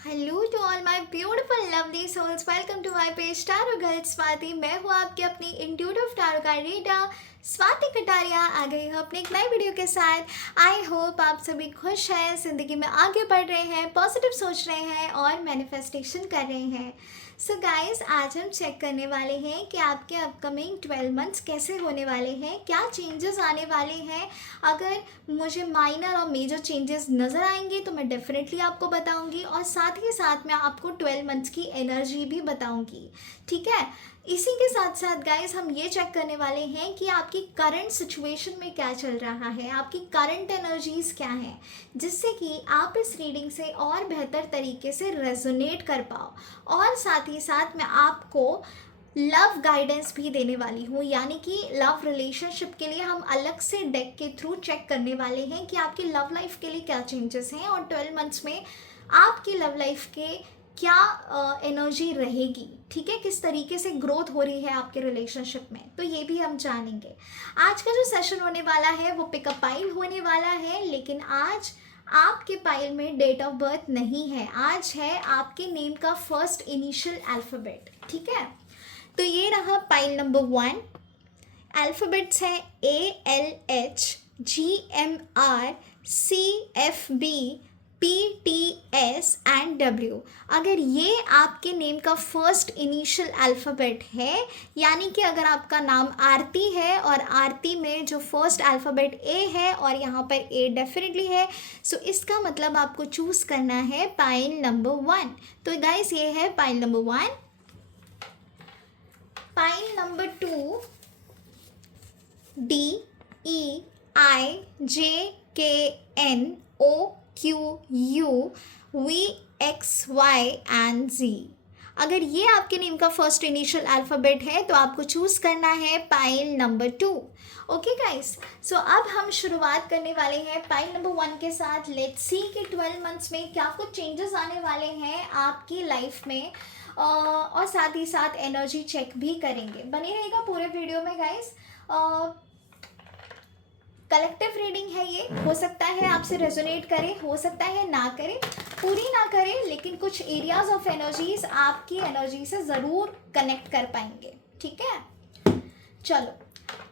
Hello to all my beautiful lovely souls, welcome to my page tarot girl Swati. मैं हूँ आपकी अपनी intuitive tarot का रीडर स्वाति कटारिया। आ गई हूँ अपने एक नए वीडियो के साथ। आई होप आप सभी खुश हैं, ज़िंदगी में आगे बढ़ रहे हैं, पॉजिटिव सोच रहे हैं और मैनिफेस्टेशन कर रहे हैं। सो गाइस, आज हम चेक करने वाले हैं कि आपके अपकमिंग 12 मंथ्स कैसे होने वाले हैं, क्या चेंजेस आने वाले हैं। अगर मुझे माइनर और मेजर चेंजेस नज़र आएंगे तो मैं डेफिनेटली आपको बताऊंगी, और साथ ही साथ मैं आपको 12 मंथ्स की एनर्जी भी बताऊंगी। ठीक है, इसी के साथ साथ गाइस हम ये चेक करने वाले हैं कि आपकी करंट सिचुएशन में क्या चल रहा है, आपकी करंट एनर्जीज क्या हैं, जिससे कि आप इस रीडिंग से और बेहतर तरीके से रेजोनेट कर पाओ। और साथ ही साथ मैं आपको लव गाइडेंस भी देने वाली हूँ, यानी कि लव रिलेशनशिप के लिए हम अलग से डेक के थ्रू चेक करने वाले हैं कि आपकी लव लाइफ के लिए क्या चेंजेस हैं और 12 मंथ्स में आपकी लव लाइफ के क्या एनर्जी रहेगी। ठीक है, किस तरीके से ग्रोथ हो रही है आपके रिलेशनशिप में, तो ये भी हम जानेंगे। आज का जो सेशन होने वाला है वो पिकअप पाइल होने वाला है, लेकिन आज आपके पाइल में डेट ऑफ बर्थ नहीं है, आज है आपके नेम का फर्स्ट इनिशियल अल्फ़ाबेट। ठीक है, तो ये रहा पाइल नंबर 1। अल्फ़ाबेट्स हैं ALH GMR CFB PTS and W। अगर ये आपके नेम का फर्स्ट इनिशियल अल्फ़ाबेट है, यानी कि अगर आपका नाम आरती है और आरती में जो फर्स्ट अल्फ़ाबेट A है और यहाँ पर A डेफिनेटली है, सो इसका मतलब आपको चूज़ करना है पाइल नंबर 1। तो गाइस, ये है pile number 1। Pile number 2, DEIJKNOQUVXY and Z। अगर ये आपके नेम का फर्स्ट इनिशियल अल्फ़ाबेट है तो आपको चूज़ करना है पाइल नंबर 2। ओके गाइस, सो अब हम शुरुआत करने वाले हैं पाइल नंबर 1 के साथ। लेट्स सी कि 12 मंथ्स में क्या कुछ चेंजेस आने वाले हैं आपकी लाइफ में, और साथ ही साथ एनर्जी चेक भी करेंगे। बने रहेगा पूरे वीडियो में गाइस। कलेक्टिव रीडिंग है ये, हो सकता है आपसे रेजोनेट करे, हो सकता है ना करे, पूरी ना करे, लेकिन कुछ एरियाज ऑफ एनर्जीज आपकी एनर्जी से ज़रूर कनेक्ट कर पाएंगे। ठीक है, चलो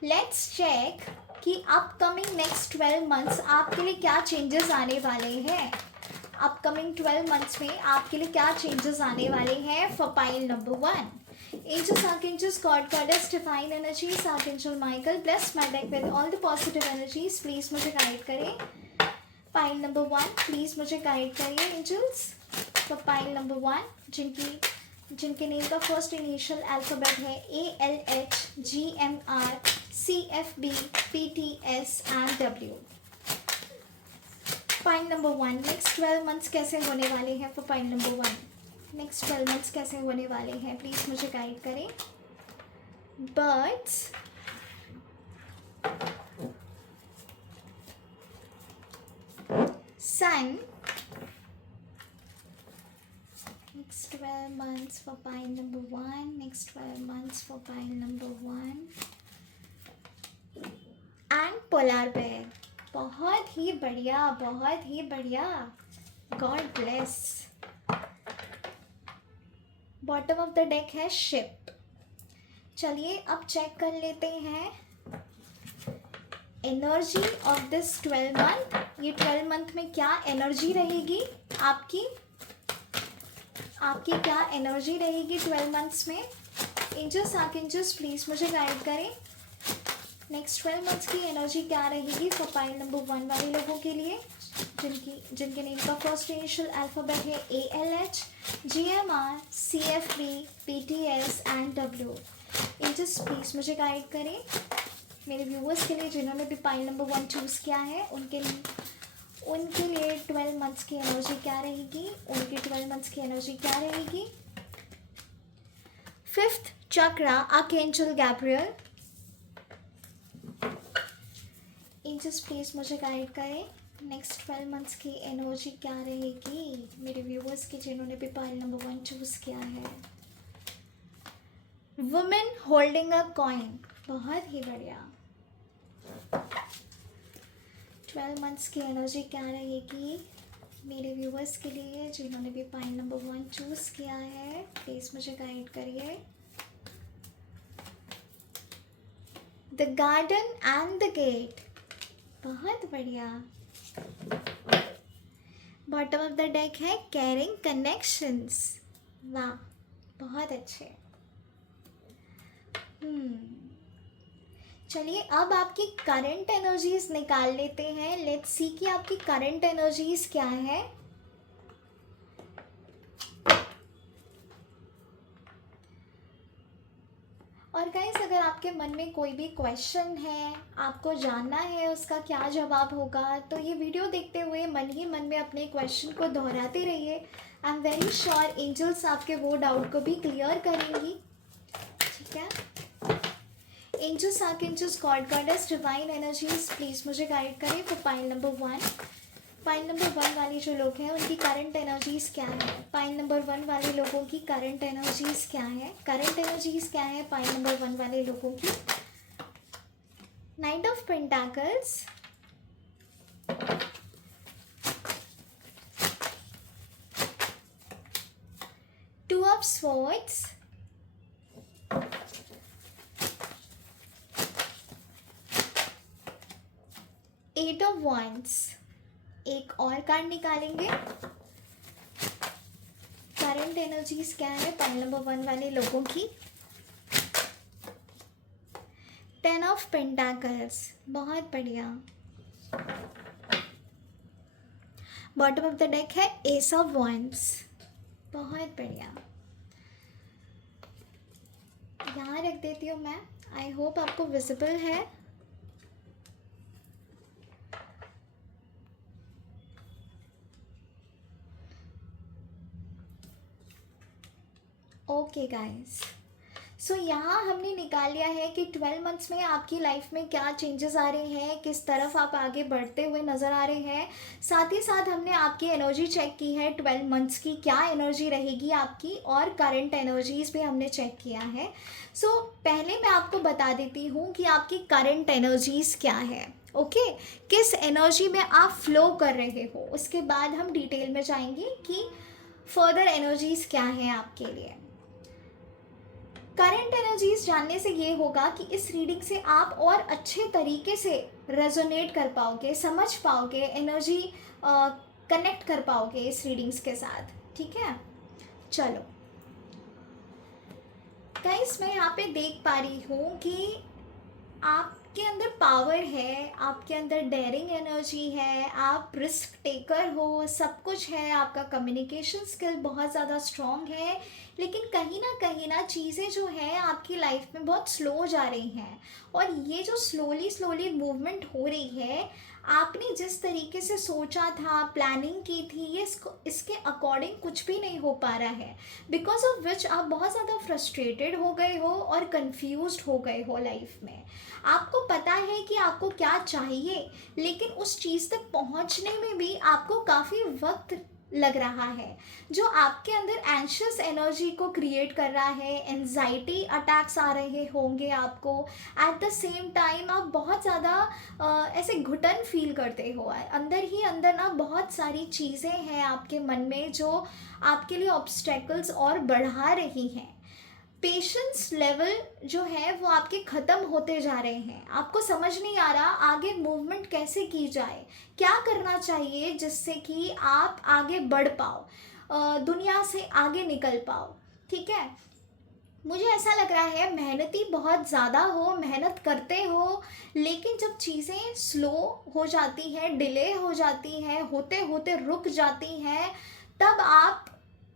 लेट्स चेक कि अपकमिंग नेक्स्ट 12 मंथ्स आपके लिए क्या चेंजेस आने वाले हैं। अपकमिंग 12 मंथ्स में आपके लिए क्या चेंजेस आने वाले हैं for pile number 1। Angels, Archangels, God, Goddess, Divine Energies, Archangel Michael, bless my deck with all the positive energies. Please मुझे गाइड करें। पाइल नंबर 1, प्लीज़ मुझे गाइड करिए एंजल्स फॉर पाइल नंबर 1, जिनके नेम का first initial alphabet है ALHGMRCFBPTS and W। Pile number 1, next 12 months कैसे होने वाले हैं for pile number 1। Next 12 months कैसे होने वाले हैं, प्लीज़ मुझे गाइड करें। Birds, sun, next 12 months for pile number 1, next 12 months for pile number 1 and polar bear। बहुत ही बढ़िया, बहुत ही बढ़िया, God bless. Bottom of the deck है शिप। चलिए अब चेक कर लेते हैं एनर्जी ऑफ दिस 12 मंथ। ये 12 मंथ में क्या एनर्जी रहेगी आपकी क्या एनर्जी रहेगी 12 मंथ्स में। एंजल्स, आर्कएंजल्स, प्लीज़ मुझे गाइड करें। नेक्स्ट 12 मंथ्स की एनर्जी क्या रहेगी फॉर पाइल नंबर 1 वाले लोगों के लिए, जिनके नेम का फर्स्ट इनिशियल अल्फ़ाबेट है ALHGMRCFBPTS and W। Angels, please मुझे गाइड करें। मेरे व्यूवर्स के लिए जिन्होंने भी पाइल नंबर 1 चूज़ किया है, उनके लिए 12 मंथ्स की एनर्जी क्या रहेगी, उनकी 12 मंथ्स की एनर्जी क्या रहेगी। 5th chakra, archangel Gabriel. Angels, please मुझे गाइड करें। नेक्स्ट 12 मंथ्स की एनर्जी क्या रहेगी मेरे व्यूवर्स के जिन्होंने भी पाइल नंबर 1 चूज़ किया है। वुमेन होल्डिंग अ कॉइन, बहुत ही बढ़िया। 12 मंथ्स की एनर्जी क्या रहेगी मेरे व्यूवर्स के लिए जिन्होंने भी पाइल नंबर 1 चूज़ किया है, प्लीज़ मुझे गाइड करिए। The garden and the gate, बहुत बढ़िया। बॉटम ऑफ द डेक है कैरिंग कनेक्शंस, वाह बहुत अच्छे। चलिए अब आपकी करंट एनर्जीज निकाल लेते हैं। लेट्स सी कि आपकी करंट एनर्जीज क्या है। और गाइस अगर आपके मन में कोई भी क्वेश्चन है, आपको जानना है उसका क्या जवाब होगा, तो ये वीडियो देखते हुए मन ही मन में अपने क्वेश्चन को दोहराते रहिए। I am very sure angels आपके वो डाउट को भी क्लियर करेंगी, ठीक है। Angels, archangels, god goddess, divine energies, please मुझे गाइड करें for pile number 1। Pile number 1 वाले जो लोग हैं उनकी करंट एनर्जीज क्या है। पाइल नंबर 1 वाले लोगों की करंट एनर्जीज क्या है। करंट एनर्जीज क्या है पाइल नंबर 1 वाले लोगों की। Knight of pentacles, two of swords, eight of wands। एक और कार्ड निकालेंगे। करंट एनर्जीज क्या है पाइल नंबर 1 वाले लोगों की। 10 ऑफ पेंटाकल्स, बहुत बढ़िया। बॉटम ऑफ द डेक है एस ऑफ wands, बहुत बढ़िया। यहाँ रख देती हूँ मैं। आई होप आपको विजिबल है। ओके गाइस, सो यहाँ हमने निकाल लिया है कि 12 मंथ्स में आपकी लाइफ में क्या चेंजेस आ रहे हैं, किस तरफ आप आगे बढ़ते हुए नज़र आ रहे हैं। साथ ही साथ हमने आपकी एनर्जी चेक की है 12 मंथ्स की क्या एनर्जी रहेगी आपकी, और करंट एनर्जीज भी हमने चेक किया है। सो पहले मैं आपको बता देती हूँ कि आपकी करंट एनर्जीज क्या है। ओके, किस एनर्जी में आप फ्लो कर रहे हो, उसके बाद हम डिटेल में जाएंगे कि फर्दर एनर्जीज क्या हैं आपके लिए। करंट एनर्जीज जानने से ये होगा कि इस रीडिंग से आप और अच्छे तरीके से रेजोनेट कर पाओगे, समझ पाओगे, एनर्जी कनेक्ट कर पाओगे इस रीडिंग्स के साथ, ठीक है। चलो गाइस, मैं यहाँ पे देख पा रही हूँ कि आपके अंदर पावर है, आपके अंदर डेयरिंग एनर्जी है, आप रिस्क टेकर हो, सब कुछ है, आपका कम्युनिकेशन स्किल बहुत ज़्यादा स्ट्रॉन्ग है। लेकिन कहीं ना चीज़ें जो है आपकी लाइफ में बहुत स्लो जा रही हैं, और ये जो स्लोली मूवमेंट हो रही है, आपने जिस तरीके से सोचा था, प्लानिंग की थी, ये इसके अकॉर्डिंग कुछ भी नहीं हो पा रहा है। बिकॉज ऑफ विच आप बहुत ज़्यादा फ्रस्ट्रेटेड हो गए हो और कंफ्यूज्ड हो गए हो लाइफ में। आपको पता है कि आपको क्या चाहिए, लेकिन उस चीज़ तक पहुंचने में भी आपको काफ़ी वक्त लग रहा है, जो आपके अंदर एंशियस एनर्जी को क्रिएट कर रहा है। एंजाइटी अटैक्स आ रहे होंगे आपको। एट द सेम टाइम आप बहुत ज़्यादा ऐसे घुटन फील करते हो, अंदर ही अंदर ना बहुत सारी चीज़ें हैं आपके मन में जो आपके लिए ऑब्स्टेकल्स और बढ़ा रही हैं। पेशेंस लेवल जो है वो आपके ख़त्म होते जा रहे हैं। आपको समझ नहीं आ रहा आगे मूवमेंट कैसे की जाए, क्या करना चाहिए जिससे कि आप आगे बढ़ पाओ, दुनिया से आगे निकल पाओ, ठीक है। मुझे ऐसा लग रहा है मेहनती बहुत ज़्यादा हो, मेहनत करते हो, लेकिन जब चीज़ें स्लो हो जाती हैं, डिले हो जाती हैं, होते होते रुक जाती हैं, तब आप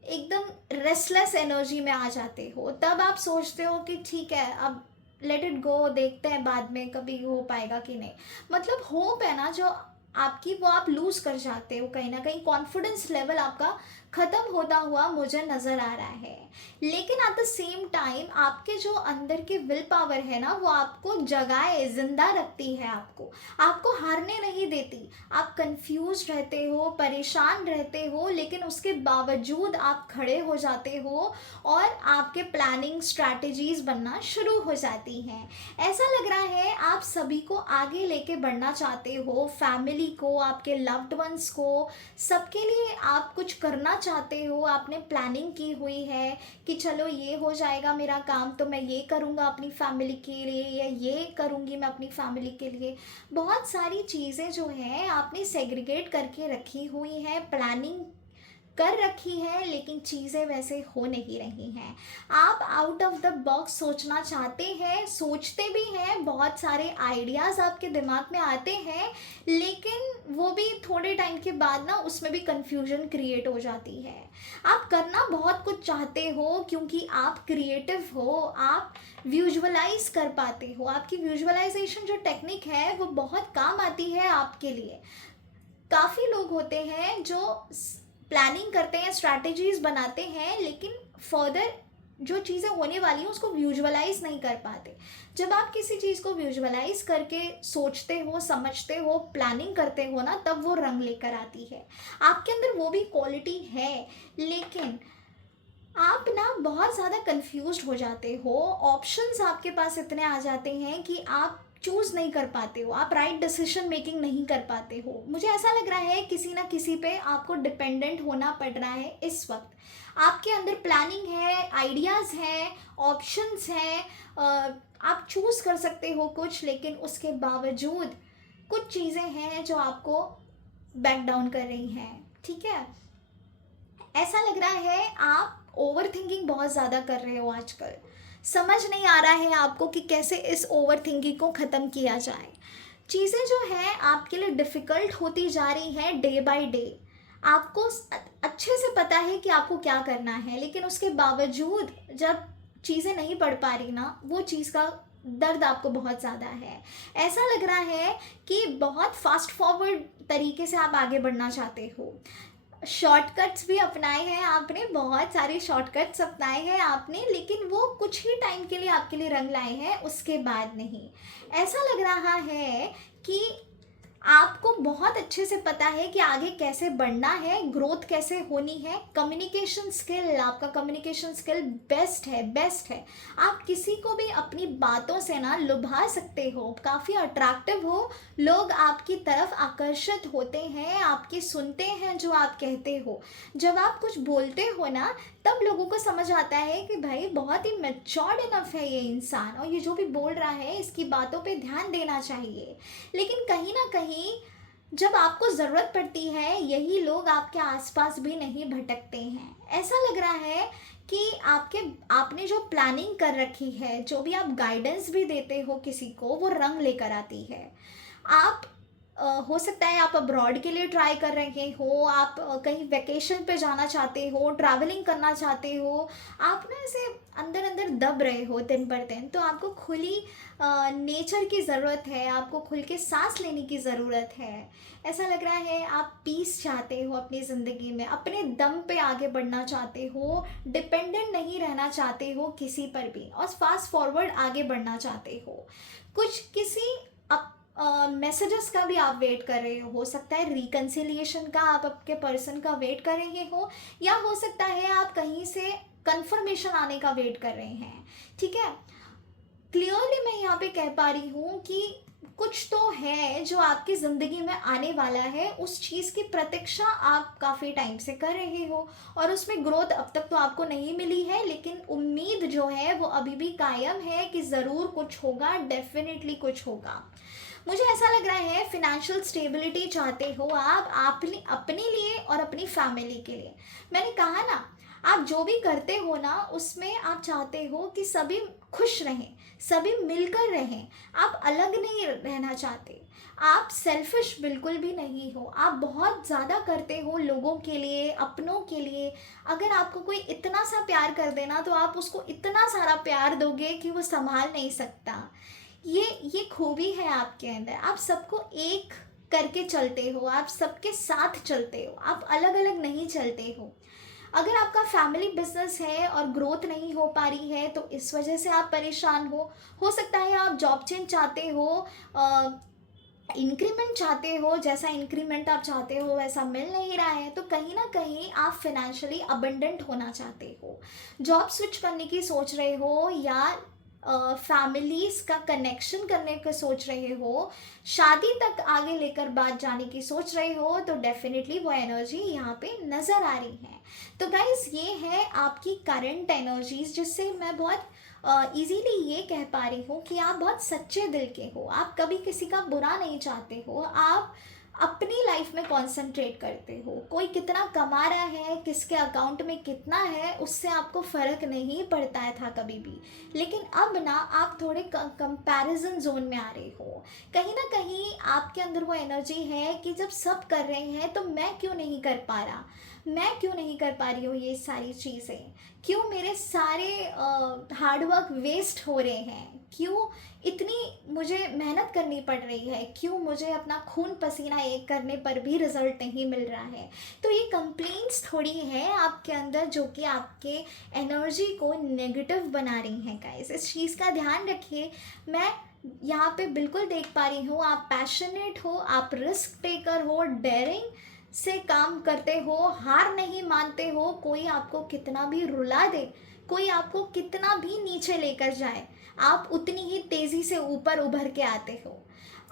एकदम रेस्टलेस एनर्जी में आ जाते हो। तब आप सोचते हो कि ठीक है, अब लेट इट गो, देखते हैं बाद में कभी हो पाएगा कि नहीं। मतलब होप है ना जो आपकी, वो आप लूज़ कर जाते हो। कहीं ना कहीं कॉन्फिडेंस लेवल आपका ख़त्म होता हुआ मुझे नज़र आ रहा है। लेकिन एट द सेम टाइम आपके जो अंदर की विल पावर है ना, वो आपको जगाए, ज़िंदा रखती है, आपको हारने नहीं देती। आप कंफ्यूज रहते हो, परेशान रहते हो, लेकिन उसके बावजूद आप खड़े हो जाते हो और आपके प्लानिंग स्ट्रैटेजीज़ बनना शुरू हो जाती हैं। ऐसा लग रहा है आप सभी को आगे लेके बढ़ना चाहते हो, फैमिली फैमिली को, आपके लव्ड वंस को, सबके लिए आप कुछ करना चाहते हो, आपने प्लानिंग की हुई है कि चलो ये हो जाएगा मेरा काम तो मैं ये करूँगा अपनी फैमिली के लिए, या ये करूँगी मैं अपनी फैमिली के लिए। बहुत सारी चीज़ें जो हैं आपने सेग्रीगेट करके रखी हुई हैं, प्लानिंग कर रखी है, लेकिन चीज़ें वैसे हो नहीं रही हैं। आप आउट ऑफ द बॉक्स सोचना चाहते हैं, सोचते भी हैं, बहुत सारे आइडियाज़ आपके दिमाग में आते हैं, लेकिन वो भी थोड़े टाइम के बाद ना उसमें भी कन्फ्यूजन क्रिएट हो जाती है। आप करना बहुत कुछ चाहते हो क्योंकि आप क्रिएटिव हो, आप विजुअलाइज कर पाते हो, आपकी विजुअलाइजेशन जो टेक्निक है वो बहुत काम आती है आपके लिए। काफ़ी लोग होते हैं जो प्लानिंग करते हैं, स्ट्रैटेजीज बनाते हैं, लेकिन फर्दर जो चीज़ें होने वाली हैं उसको विजुअलाइज नहीं कर पाते। जब आप किसी चीज़ को विजुअलाइज करके सोचते हो, समझते हो, प्लानिंग करते हो ना, तब वो रंग लेकर आती है। आपके अंदर वो भी क्वालिटी है, लेकिन आप ना बहुत ज़्यादा कंफ्यूज्ड हो जाते हो। ऑप्शंस आपके पास इतने आ जाते हैं कि आप चूज़ नहीं कर पाते हो, आप राइट डिसीजन मेकिंग नहीं कर पाते हो। मुझे ऐसा लग रहा है किसी ना किसी पे आपको डिपेंडेंट होना पड़ रहा है इस वक्त। आपके अंदर प्लानिंग है, आइडियाज़ हैं, ऑप्शंस हैं, आप चूज़ कर सकते हो कुछ, लेकिन उसके बावजूद कुछ चीज़ें हैं जो आपको बैक डाउन कर रही हैं। ठीक है, ऐसा लग रहा है आप ओवर थिंकिंग बहुत ज़्यादा कर रहे हो आजकल। समझ नहीं आ रहा है आपको कि कैसे इस ओवर थिंकिंग को ख़त्म किया जाए। चीज़ें जो हैं आपके लिए डिफ़िकल्ट होती जा रही हैं डे बाय डे। आपको अच्छे से पता है कि आपको क्या करना है, लेकिन उसके बावजूद जब चीज़ें नहीं बढ़ पा रही ना, वो चीज़ का दर्द आपको बहुत ज़्यादा है। ऐसा लग रहा है कि बहुत फास्ट फॉरवर्ड तरीके से आप आगे बढ़ना चाहते हो। शॉर्टकट्स भी अपनाए हैं आपने, बहुत सारे शॉर्टकट्स अपनाए हैं आपने, लेकिन वो कुछ ही टाइम के लिए आपके लिए रंग लाए हैं, उसके बाद नहीं। ऐसा लग रहा है कि आपको बहुत अच्छे से पता है कि आगे कैसे बढ़ना है, ग्रोथ कैसे होनी है। कम्युनिकेशन स्किल, आपका कम्युनिकेशन स्किल बेस्ट है। आप किसी को भी अपनी बातों से ना लुभा सकते हो, काफ़ी अट्रैक्टिव हो, लोग आपकी तरफ आकर्षित होते हैं, आपकी सुनते हैं जो आप कहते हो। जब आप कुछ बोलते हो ना, तब लोगों को समझ आता है कि भाई बहुत ही मैच्योर्ड इनफ है ये इंसान, और ये जो भी बोल रहा है इसकी बातों पे ध्यान देना चाहिए। लेकिन कहीं ना कहीं जब आपको ज़रूरत पड़ती है, यही लोग आपके आसपास भी नहीं भटकते हैं। ऐसा लग रहा है कि आपने जो प्लानिंग कर रखी है, जो भी आप गाइडेंस भी देते हो किसी को, वो रंग लेकर आती है। आप हो सकता है आप अब्रॉड के लिए ट्राई कर रहे हो, आप कहीं वेकेशन पे जाना चाहते हो, ट्रैवलिंग करना चाहते हो, आप ना ऐसे अंदर अंदर दब रहे हो दिन पर दिन। तो आपको खुली नेचर की ज़रूरत है, आपको खुल के सांस लेने की ज़रूरत है। ऐसा लग रहा है आप पीस चाहते हो अपनी ज़िंदगी में, अपने दम पे आगे बढ़ना चाहते हो, डिपेंडेंट नहीं रहना चाहते हो किसी पर भी, और फास्ट फॉरवर्ड आगे बढ़ना चाहते हो। कुछ किसी मैसेजेस का भी आप वेट कर रहे हो सकता है रिकन्सिलिएशन का, आप आपके पर्सन का वेट कर रहे हो, या हो सकता है आप कहीं से कंफर्मेशन आने का वेट कर रहे हैं। ठीक है, क्लियरली मैं यहाँ पे कह पा रही हूँ कि कुछ तो है जो आपकी ज़िंदगी में आने वाला है, उस चीज़ की प्रतीक्षा आप काफ़ी टाइम से कर रहे हो, और उसमें ग्रोथ अब तक तो आपको नहीं मिली है, लेकिन उम्मीद जो है वो अभी भी कायम है कि ज़रूर कुछ होगा, डेफिनेटली कुछ होगा। मुझे ऐसा लग रहा है फिनेंशियल स्टेबिलिटी चाहते हो आप, अपने लिए और अपनी फैमिली के लिए। मैंने कहा ना, आप जो भी करते हो ना, उसमें आप चाहते हो कि सभी खुश रहें, सभी मिलकर रहें, आप अलग नहीं रहना चाहते। आप सेल्फिश बिल्कुल भी नहीं हो, आप बहुत ज़्यादा करते हो लोगों के लिए, अपनों के लिए। अगर आपको कोई इतना सा प्यार कर देना, तो आप उसको इतना सारा प्यार दोगे कि वो संभाल नहीं सकता। ये खूबी है आपके अंदर, आप सबको एक करके चलते हो, आप सबके साथ चलते हो, आप अलग अलग नहीं चलते हो। अगर आपका फैमिली बिजनेस है और ग्रोथ नहीं हो पा रही है, तो इस वजह से आप परेशान हो सकता है आप जॉब चेंज चाहते हो, इंक्रीमेंट चाहते हो, जैसा इंक्रीमेंट आप चाहते हो वैसा मिल नहीं रहा है, तो कहीं ना कहीं आप फिनेंशियली अबंडेंट होना चाहते हो, जॉब स्विच करने की सोच रहे हो, या फैमिलीज़ का कनेक्शन करने का सोच रहे हो, शादी तक आगे लेकर बात जाने की सोच रहे हो, तो डेफिनेटली वो एनर्जी यहाँ पे नज़र आ रही है। तो गाइस ये है आपकी करंट एनर्जीज, जिससे मैं बहुत इजीली ये कह पा रही हूँ कि आप बहुत सच्चे दिल के हो, आप कभी किसी का बुरा नहीं चाहते हो, आप अपनी लाइफ में कंसंट्रेट करते हो। कोई कितना कमा रहा है, किसके अकाउंट में कितना है, उससे आपको फ़र्क नहीं पड़ता है था कभी भी। लेकिन अब ना आप थोड़े कंपैरिजन जोन में आ रहे हो। कहीं ना कहीं आपके अंदर वो एनर्जी है कि जब सब कर रहे हैं तो मैं क्यों नहीं कर पा रहा, मैं क्यों नहीं कर पा रही हूँ ये सारी चीज़ें, क्यों मेरे सारे हार्डवर्क वेस्ट हो रहे हैं, क्यों इतनी मुझे मेहनत करनी पड़ रही है, क्यों मुझे अपना खून पसीना एक करने पर भी रिजल्ट नहीं मिल रहा है। तो ये कंप्लेंट्स थोड़ी है आपके अंदर जो कि आपके एनर्जी को नेगेटिव बना रही हैं गाइस। इस चीज़ का ध्यान रखिए। मैं यहाँ पे बिल्कुल देख पा रही हूँ आप पैशनेट हो, आप रिस्क टेकर हो, डेयरिंग से काम करते हो, हार नहीं मानते हो। कोई आपको कितना भी रुला दे, कोई आपको कितना भी नीचे लेकर जाए, आप उतनी ही तेज़ी से ऊपर उभर के आते हो।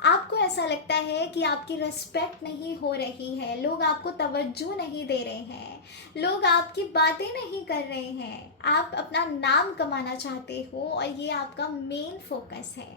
आपको ऐसा लगता है कि आपकी रिस्पेक्ट नहीं हो रही है, लोग आपको तवज्जो नहीं दे रहे हैं, लोग आपकी बातें नहीं कर रहे हैं, आप अपना नाम कमाना चाहते हो और ये आपका मेन फोकस है।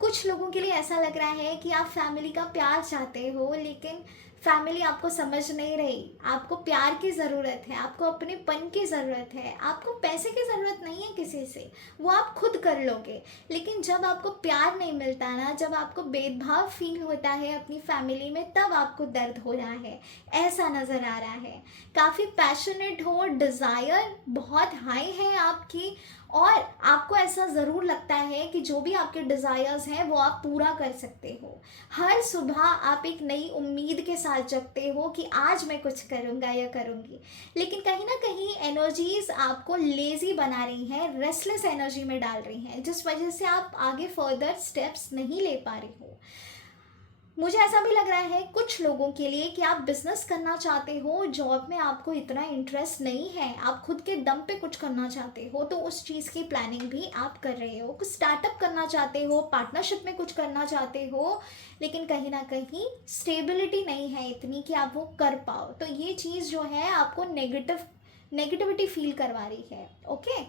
कुछ लोगों के लिए ऐसा लग रहा है कि आप फैमिली का प्यार चाहते हो, लेकिन फैमिली आपको समझ नहीं रही। आपको प्यार की ज़रूरत है, आपको अपनेपन की ज़रूरत है, आपको पैसे की ज़रूरत नहीं है किसी से, वो आप खुद कर लोगे। लेकिन जब आपको प्यार नहीं मिलता ना, जब आपको भेदभाव फील होता है अपनी फैमिली में, तब आपको दर्द हो रहा है, ऐसा नज़र आ रहा है। काफ़ी पैशनेट हो, डिज़ायर बहुत हाई है आपकी, और आपको ऐसा ज़रूर लगता है कि जो भी आपके डिज़ायर्स हैं वो आप पूरा कर सकते हो। हर सुबह आप एक नई उम्मीद के साथ जगते हो कि आज मैं कुछ करूँगा या करूँगी। लेकिन कहीं ना कहीं एनर्जीज़ आपको लेज़ी बना रही हैं, रेस्टलेस एनर्जी में डाल रही हैं, जिस वजह से आप आगे फर्दर स्टेप्स नहीं ले पा रही हो। मुझे ऐसा भी लग रहा है कुछ लोगों के लिए कि आप बिजनेस करना चाहते हो, जॉब में आपको इतना इंटरेस्ट नहीं है, आप खुद के दम पे कुछ करना चाहते हो, तो उस चीज़ की प्लानिंग भी आप कर रहे हो। कुछ स्टार्टअप करना चाहते हो, पार्टनरशिप में कुछ करना चाहते हो, लेकिन कहीं ना कहीं स्टेबिलिटी नहीं है इतनी कि आप वो कर पाओ। तो ये चीज़ जो है आपको नेगेटिविटी फील करवा रही है। ओके,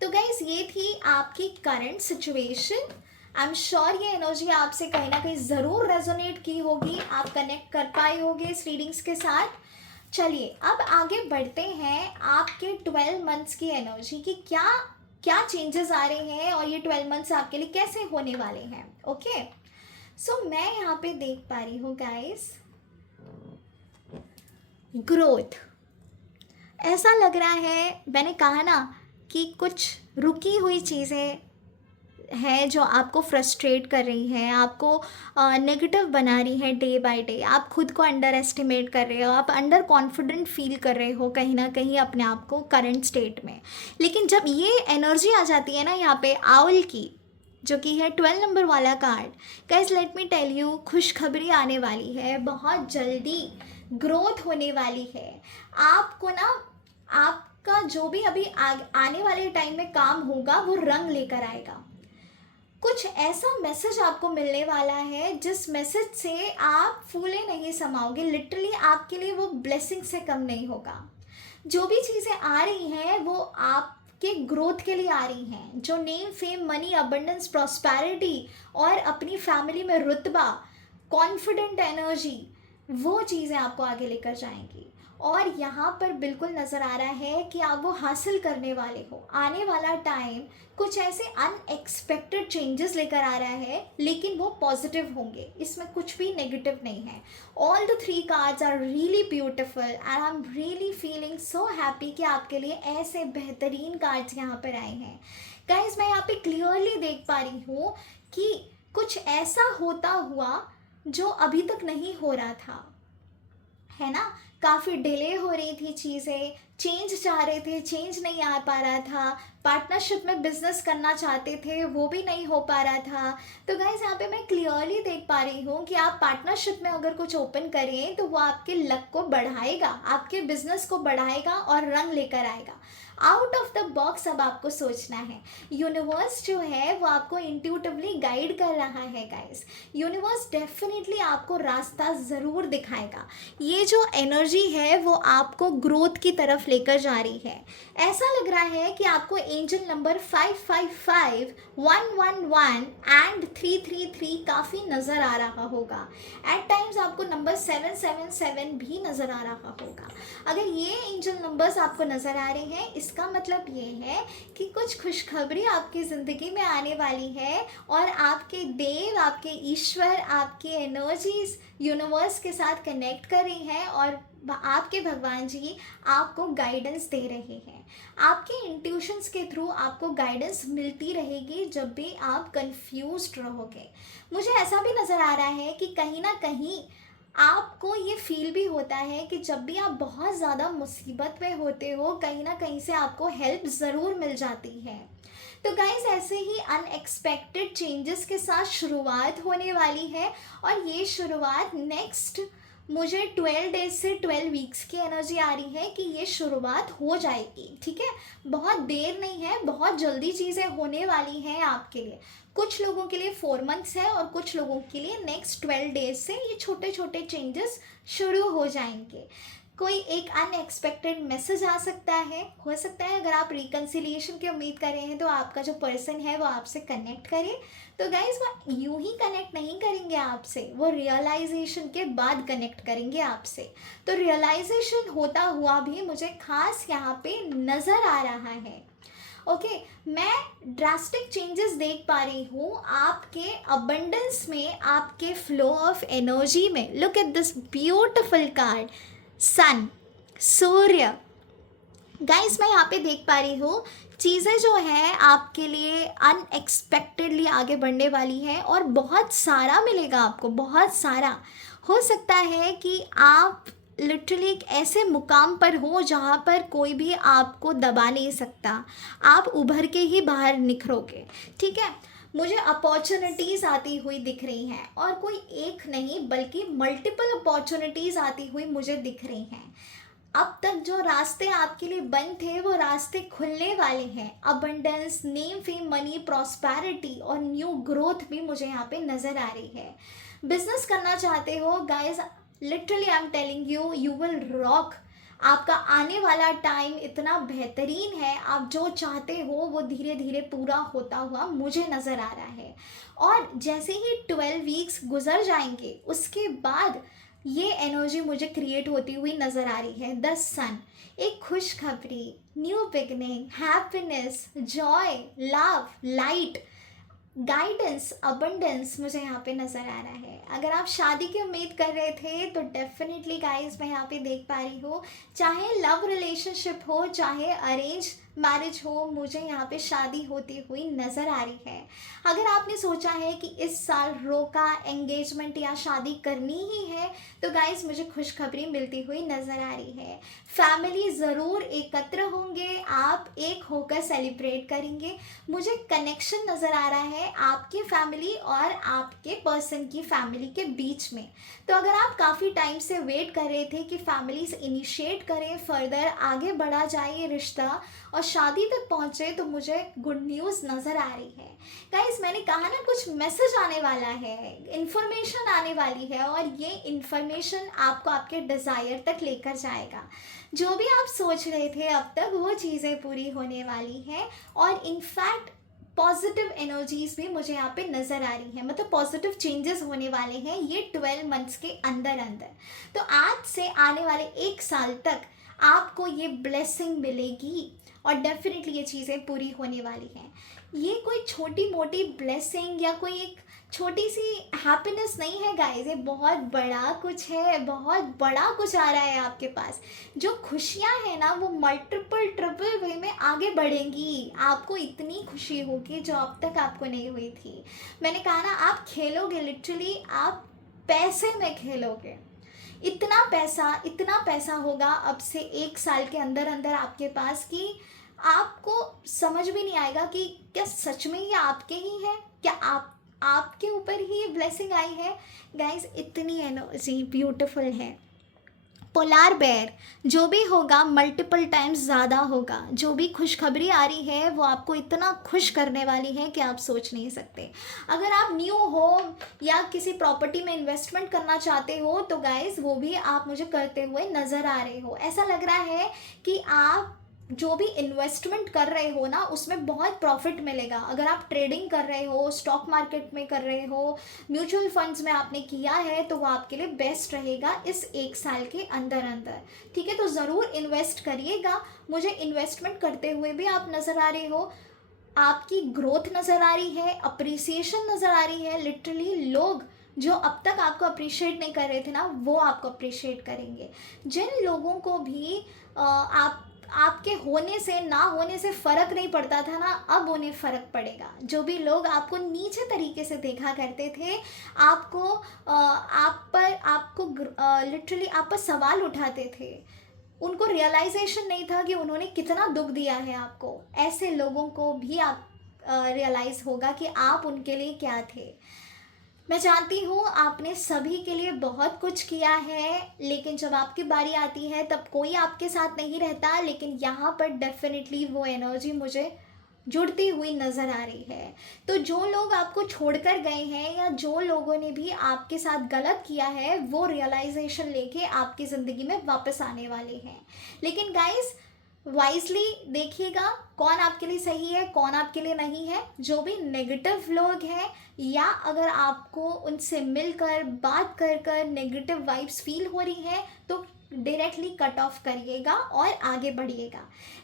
तो गाइस ये थी आपकी current situation. I am sure ये एनर्जी आपसे कहीं ना कहीं ज़रूर रेजोनेट की होगी, आप कनेक्ट कर पाए होंगे इस रीडिंग्स के साथ। चलिए अब आगे बढ़ते हैं आपके 12 मंथ्स की एनर्जी की क्या क्या चेंजेस आ रहे हैं और ये 12 मंथ्स आपके लिए कैसे होने वाले हैं। ओके, सो मैं यहाँ पे देख पा रही हूँ गाइस, ग्रोथ। ऐसा लग रहा है, मैंने कहा ना कि कुछ रुकी हुई चीज़ें है जो आपको फ्रस्ट्रेट कर रही हैं, आपको नेगेटिव बना रही हैं डे बाय डे। आप खुद को अंडर एस्टिमेट कर रहे हो, आप अंडर कॉन्फिडेंट फील कर रहे हो कहीं ना कहीं अपने आप को करंट स्टेट में। लेकिन जब ये एनर्जी आ जाती है ना यहाँ पे आउल की, जो कि है 12 नंबर वाला card, guys let me tell you, खुशखबरी आने वाली है, बहुत जल्दी ग्रोथ होने वाली है। आपको ना आपका जो भी अभी आने वाले टाइम में काम होगा वो रंग लेकर आएगा। कुछ ऐसा मैसेज आपको मिलने वाला है जिस मैसेज से आप फूले नहीं समाओगे। लिटरली आपके लिए वो ब्लेसिंग से कम नहीं होगा। जो भी चीज़ें आ रही हैं वो आपके ग्रोथ के लिए आ रही हैं। जो name, fame, money, abundance, prosperity और अपनी फैमिली में रुतबा, कॉन्फिडेंट एनर्जी, वो चीज़ें आपको आगे लेकर जाएंगी। और यहाँ पर बिल्कुल नज़र आ रहा है कि आप वो हासिल करने वाले हो। आने वाला टाइम कुछ ऐसे अनएक्सपेक्टेड चेंजेस लेकर आ रहा है, लेकिन वो पॉजिटिव होंगे, इसमें कुछ भी नेगेटिव नहीं है। All the 3 cards are really beautiful and I am really feeling so happy कि आपके लिए ऐसे बेहतरीन कार्ड्स यहाँ पर आए हैं। गाइस मैं यहाँ पे क्लियरली देख पा रही हूँ कि कुछ ऐसा होता हुआ जो अभी तक नहीं हो रहा था, है ना। काफ़ी डिले हो रही थी चीज़ें, चेंज चाह रहे थे, चेंज नहीं आ पा रहा था, पार्टनरशिप में बिजनेस करना चाहते थे, वो भी नहीं हो पा रहा था। तो गाइस यहाँ पे मैं क्लियरली देख पा रही हूँ कि आप पार्टनरशिप में अगर कुछ ओपन करें तो वो आपके लक को बढ़ाएगा, आपके बिजनेस को बढ़ाएगा और रंग लेकर आएगा। आउट ऑफ द बॉक्स अब आपको सोचना है। यूनिवर्स जो है वो आपको इंट्यूटिवली गाइड कर रहा है गाइस। यूनिवर्स डेफिनेटली आपको रास्ता ज़रूर दिखाएगा। ये जो एनर्जी है वो आपको ग्रोथ की तरफ लेकर जा रही है। ऐसा लग रहा है कि आपको एंजल नंबर 555, 111 एंड 333 काफ़ी नज़र आ रहा होगा। एट टाइम्स आपको नंबर 777 भी नज़र आ रहा होगा। अगर ये एंजल नंबर्स आपको नज़र आ रहे हैं, इसका मतलब ये है कि कुछ खुशखबरी आपकी ज़िंदगी में आने वाली है और आपके देव, आपके ईश्वर, आपकी एनर्जीज यूनिवर्स के साथ कनेक्ट कर रही हैं और आपके भगवान जी आपको गाइडेंस दे रहे हैं। आपके इंट्यूशंस के थ्रू आपको गाइडेंस मिलती रहेगी जब भी आप कंफ्यूज्ड रहोगे। मुझे ऐसा भी नज़र आ रहा है कि कहीं ना कहीं आपको ये फील भी होता है कि जब भी आप बहुत ज़्यादा मुसीबत में होते हो, कहीं ना कहीं से आपको हेल्प ज़रूर मिल जाती है। तो गाइस ऐसे ही अनएक्सपेक्टेड चेंजेस के साथ शुरुआत होने वाली है और ये शुरुआत नेक्स्ट मुझे 12 डेज से 12 वीक्स की एनर्जी आ रही है कि ये शुरुआत हो जाएगी। ठीक है, बहुत देर नहीं है, बहुत जल्दी चीज़ें होने वाली हैं आपके लिए। कुछ लोगों के लिए 4 मंथ्स है और कुछ लोगों के लिए नेक्स्ट 12 डेज से ये छोटे छोटे चेंजेस शुरू हो जाएंगे। कोई एक अनएक्सपेक्टेड मैसेज आ सकता है, हो सकता है अगर आप रिकन्सिलिएशन की उम्मीद कर रहे हैं तो आपका जो पर्सन है वो आपसे कनेक्ट करे। तो गाइज वो यूं ही कनेक्ट नहीं करेंगे आपसे, वो रियलाइजेशन के बाद कनेक्ट करेंगे आपसे। तो रियलाइजेशन होता हुआ भी मुझे खास यहाँ पे नज़र आ रहा है। ओके, मैं ड्रास्टिक चेंजेस देख पा रही हूँ आपके अबंडेंस में, आपके फ्लो ऑफ एनर्जी में। Look at this beautiful card, sun, सूर्य। गाइस मैं यहाँ पे देख पा रही हूँ चीज़ें जो हैं आपके लिए अनएक्सपेक्टेडली आगे बढ़ने वाली हैं और बहुत सारा मिलेगा आपको, बहुत सारा। हो सकता है कि आप लिटरली एक ऐसे मुकाम पर हो जहाँ पर कोई भी आपको दबा नहीं सकता, आप उभर के ही बाहर निखरोगे। ठीक है, मुझे अपॉर्चुनिटीज़ आती हुई दिख रही हैं और कोई एक नहीं बल्कि मल्टीपल अपॉर्चुनिटीज़ आती हुई मुझे दिख रही हैं। अब तक जो रास्ते आपके लिए बंद थे वो रास्ते खुलने वाले हैं। Abundance, name, fame, money, prosperity और न्यू ग्रोथ भी मुझे यहाँ पे नज़र आ रही है। बिजनेस करना चाहते हो guys, literally I am telling you, you will rock. आपका आने वाला टाइम इतना बेहतरीन है, आप जो चाहते हो वो धीरे धीरे पूरा होता हुआ मुझे नज़र आ रहा है। और जैसे ही 12 वीक्स गुजर जाएंगे उसके बाद ये एनर्जी मुझे क्रिएट होती हुई नज़र आ रही है। द सन, एक खुशखबरी, new beginning, happiness, Joy, love, light, guidance, abundance मुझे यहाँ पे नज़र आ रहा है। अगर आप शादी की उम्मीद कर रहे थे तो डेफिनेटली गाइस मैं यहाँ पे देख पा रही हूँ, चाहे लव रिलेशनशिप हो चाहे अरेंज मैरिज हो, मुझे यहाँ पे शादी होती हुई नज़र आ रही है। अगर आपने सोचा है कि इस साल रोका एंगेजमेंट या शादी करनी ही है तो गाइस मुझे खुशखबरी मिलती हुई नज़र आ रही है। फैमिली ज़रूर एकत्र होंगे, आप एक होकर सेलिब्रेट करेंगे। मुझे कनेक्शन नज़र आ रहा है आपकी फैमिली और आपके पर्सन की फैमिली के बीच में। तो अगर आप काफ़ी टाइम से वेट कर रहे थे कि फैमिलीज इनिशिएट करें, फर्दर आगे बढ़ा जाए ये रिश्ता और शादी तक पहुँचे, तो मुझे गुड न्यूज़ नज़र आ रही है। गाइस मैंने कहा ना, कुछ मैसेज आने वाला है, इन्फॉर्मेशन आने वाली है और ये इन्फॉर्मेशन आपको आपके डिज़ायर तक लेकर जाएगा। जो भी आप सोच रहे थे अब तक वो चीज़ें पूरी होने वाली हैं और इनफैक्ट पॉजिटिव एनर्जीज भी मुझे यहाँ पे नज़र आ रही है। मतलब पॉजिटिव चेंजेस होने वाले हैं ये 12 मंथ्स के अंदर अंदर। तो आज से आने वाले 1 साल तक आपको ये ब्लेसिंग मिलेगी और डेफिनेटली ये चीज़ें पूरी होने वाली हैं। ये कोई छोटी मोटी ब्लेसिंग या कोई एक छोटी सी हैप्पीनेस नहीं है गाइस, ये बहुत बड़ा कुछ है, बहुत बड़ा कुछ आ रहा है आपके पास। जो खुशियाँ हैं ना वो मल्टीपल ट्रिपल वे में आगे बढ़ेंगी। आपको इतनी खुशी होगी जो अब तक आपको नहीं हुई थी। मैंने कहा ना, आप खेलोगे, लिटरली आप पैसे में खेलोगे। इतना पैसा होगा अब से 1 साल के अंदर अंदर आपके पास कि आपको समझ भी नहीं आएगा कि क्या सच में ये आपके ही है, क्या आपके ऊपर ही ये ब्लेसिंग आई है। गाइस इतनी एनर्जी ब्यूटीफुल है। पोलार बेयर, जो भी होगा मल्टीपल टाइम्स ज़्यादा होगा। जो भी खुशखबरी आ रही है वो आपको इतना खुश करने वाली है कि आप सोच नहीं सकते। अगर आप न्यू हो या किसी प्रॉपर्टी में इन्वेस्टमेंट करना चाहते हो तो गाइस वो भी आप मुझे करते हुए नज़र आ रहे हो। ऐसा लग रहा है कि आप जो भी इन्वेस्टमेंट कर रहे हो ना उसमें बहुत प्रॉफिट मिलेगा। अगर आप ट्रेडिंग कर रहे हो, स्टॉक मार्केट में कर रहे हो, म्यूचुअल फंड्स में आपने किया है तो वो आपके लिए बेस्ट रहेगा इस 1 साल के अंदर अंदर। ठीक है, तो ज़रूर इन्वेस्ट करिएगा। मुझे इन्वेस्टमेंट करते हुए भी आप नज़र आ रहे हो, आपकी ग्रोथ नज़र आ रही है, अप्रिसिएशन नज़र आ रही है। लिटरली लोग जो अब तक आपको अप्रिशिएट नहीं कर रहे थे ना वो आपको अप्रिशिएट करेंगे। जिन लोगों को भी आपके होने से ना होने से फ़र्क नहीं पड़ता था ना, अब उन्हें फ़र्क पड़ेगा। जो भी लोग आपको नीचे तरीके से देखा करते थे, आपको लिटरली आप पर सवाल उठाते थे, उनको रियलाइजेशन नहीं था कि उन्होंने कितना दुख दिया है आपको, ऐसे लोगों को भी आप रियलाइज़ होगा कि आप उनके लिए क्या थे। मैं जानती हूँ आपने सभी के लिए बहुत कुछ किया है, लेकिन जब आपकी बारी आती है तब कोई आपके साथ नहीं रहता। लेकिन यहाँ पर डेफिनेटली वो एनर्जी मुझे जुड़ती हुई नज़र आ रही है। तो जो लोग आपको छोड़कर गए हैं या जो लोगों ने भी आपके साथ गलत किया है वो रियलाइजेशन लेके आपकी ज़िंदगी में वापस आने वाले हैं। लेकिन गाइस वाइजली देखिएगा कौन आपके लिए सही है, कौन आपके लिए नहीं है। जो भी नेगेटिव लोग हैं या अगर आपको उनसे मिलकर बात कर कर नेगेटिव वाइब्स फील हो रही हैं तो डायरेक्टली कट ऑफ करिएगा और आगे बढ़िएगा।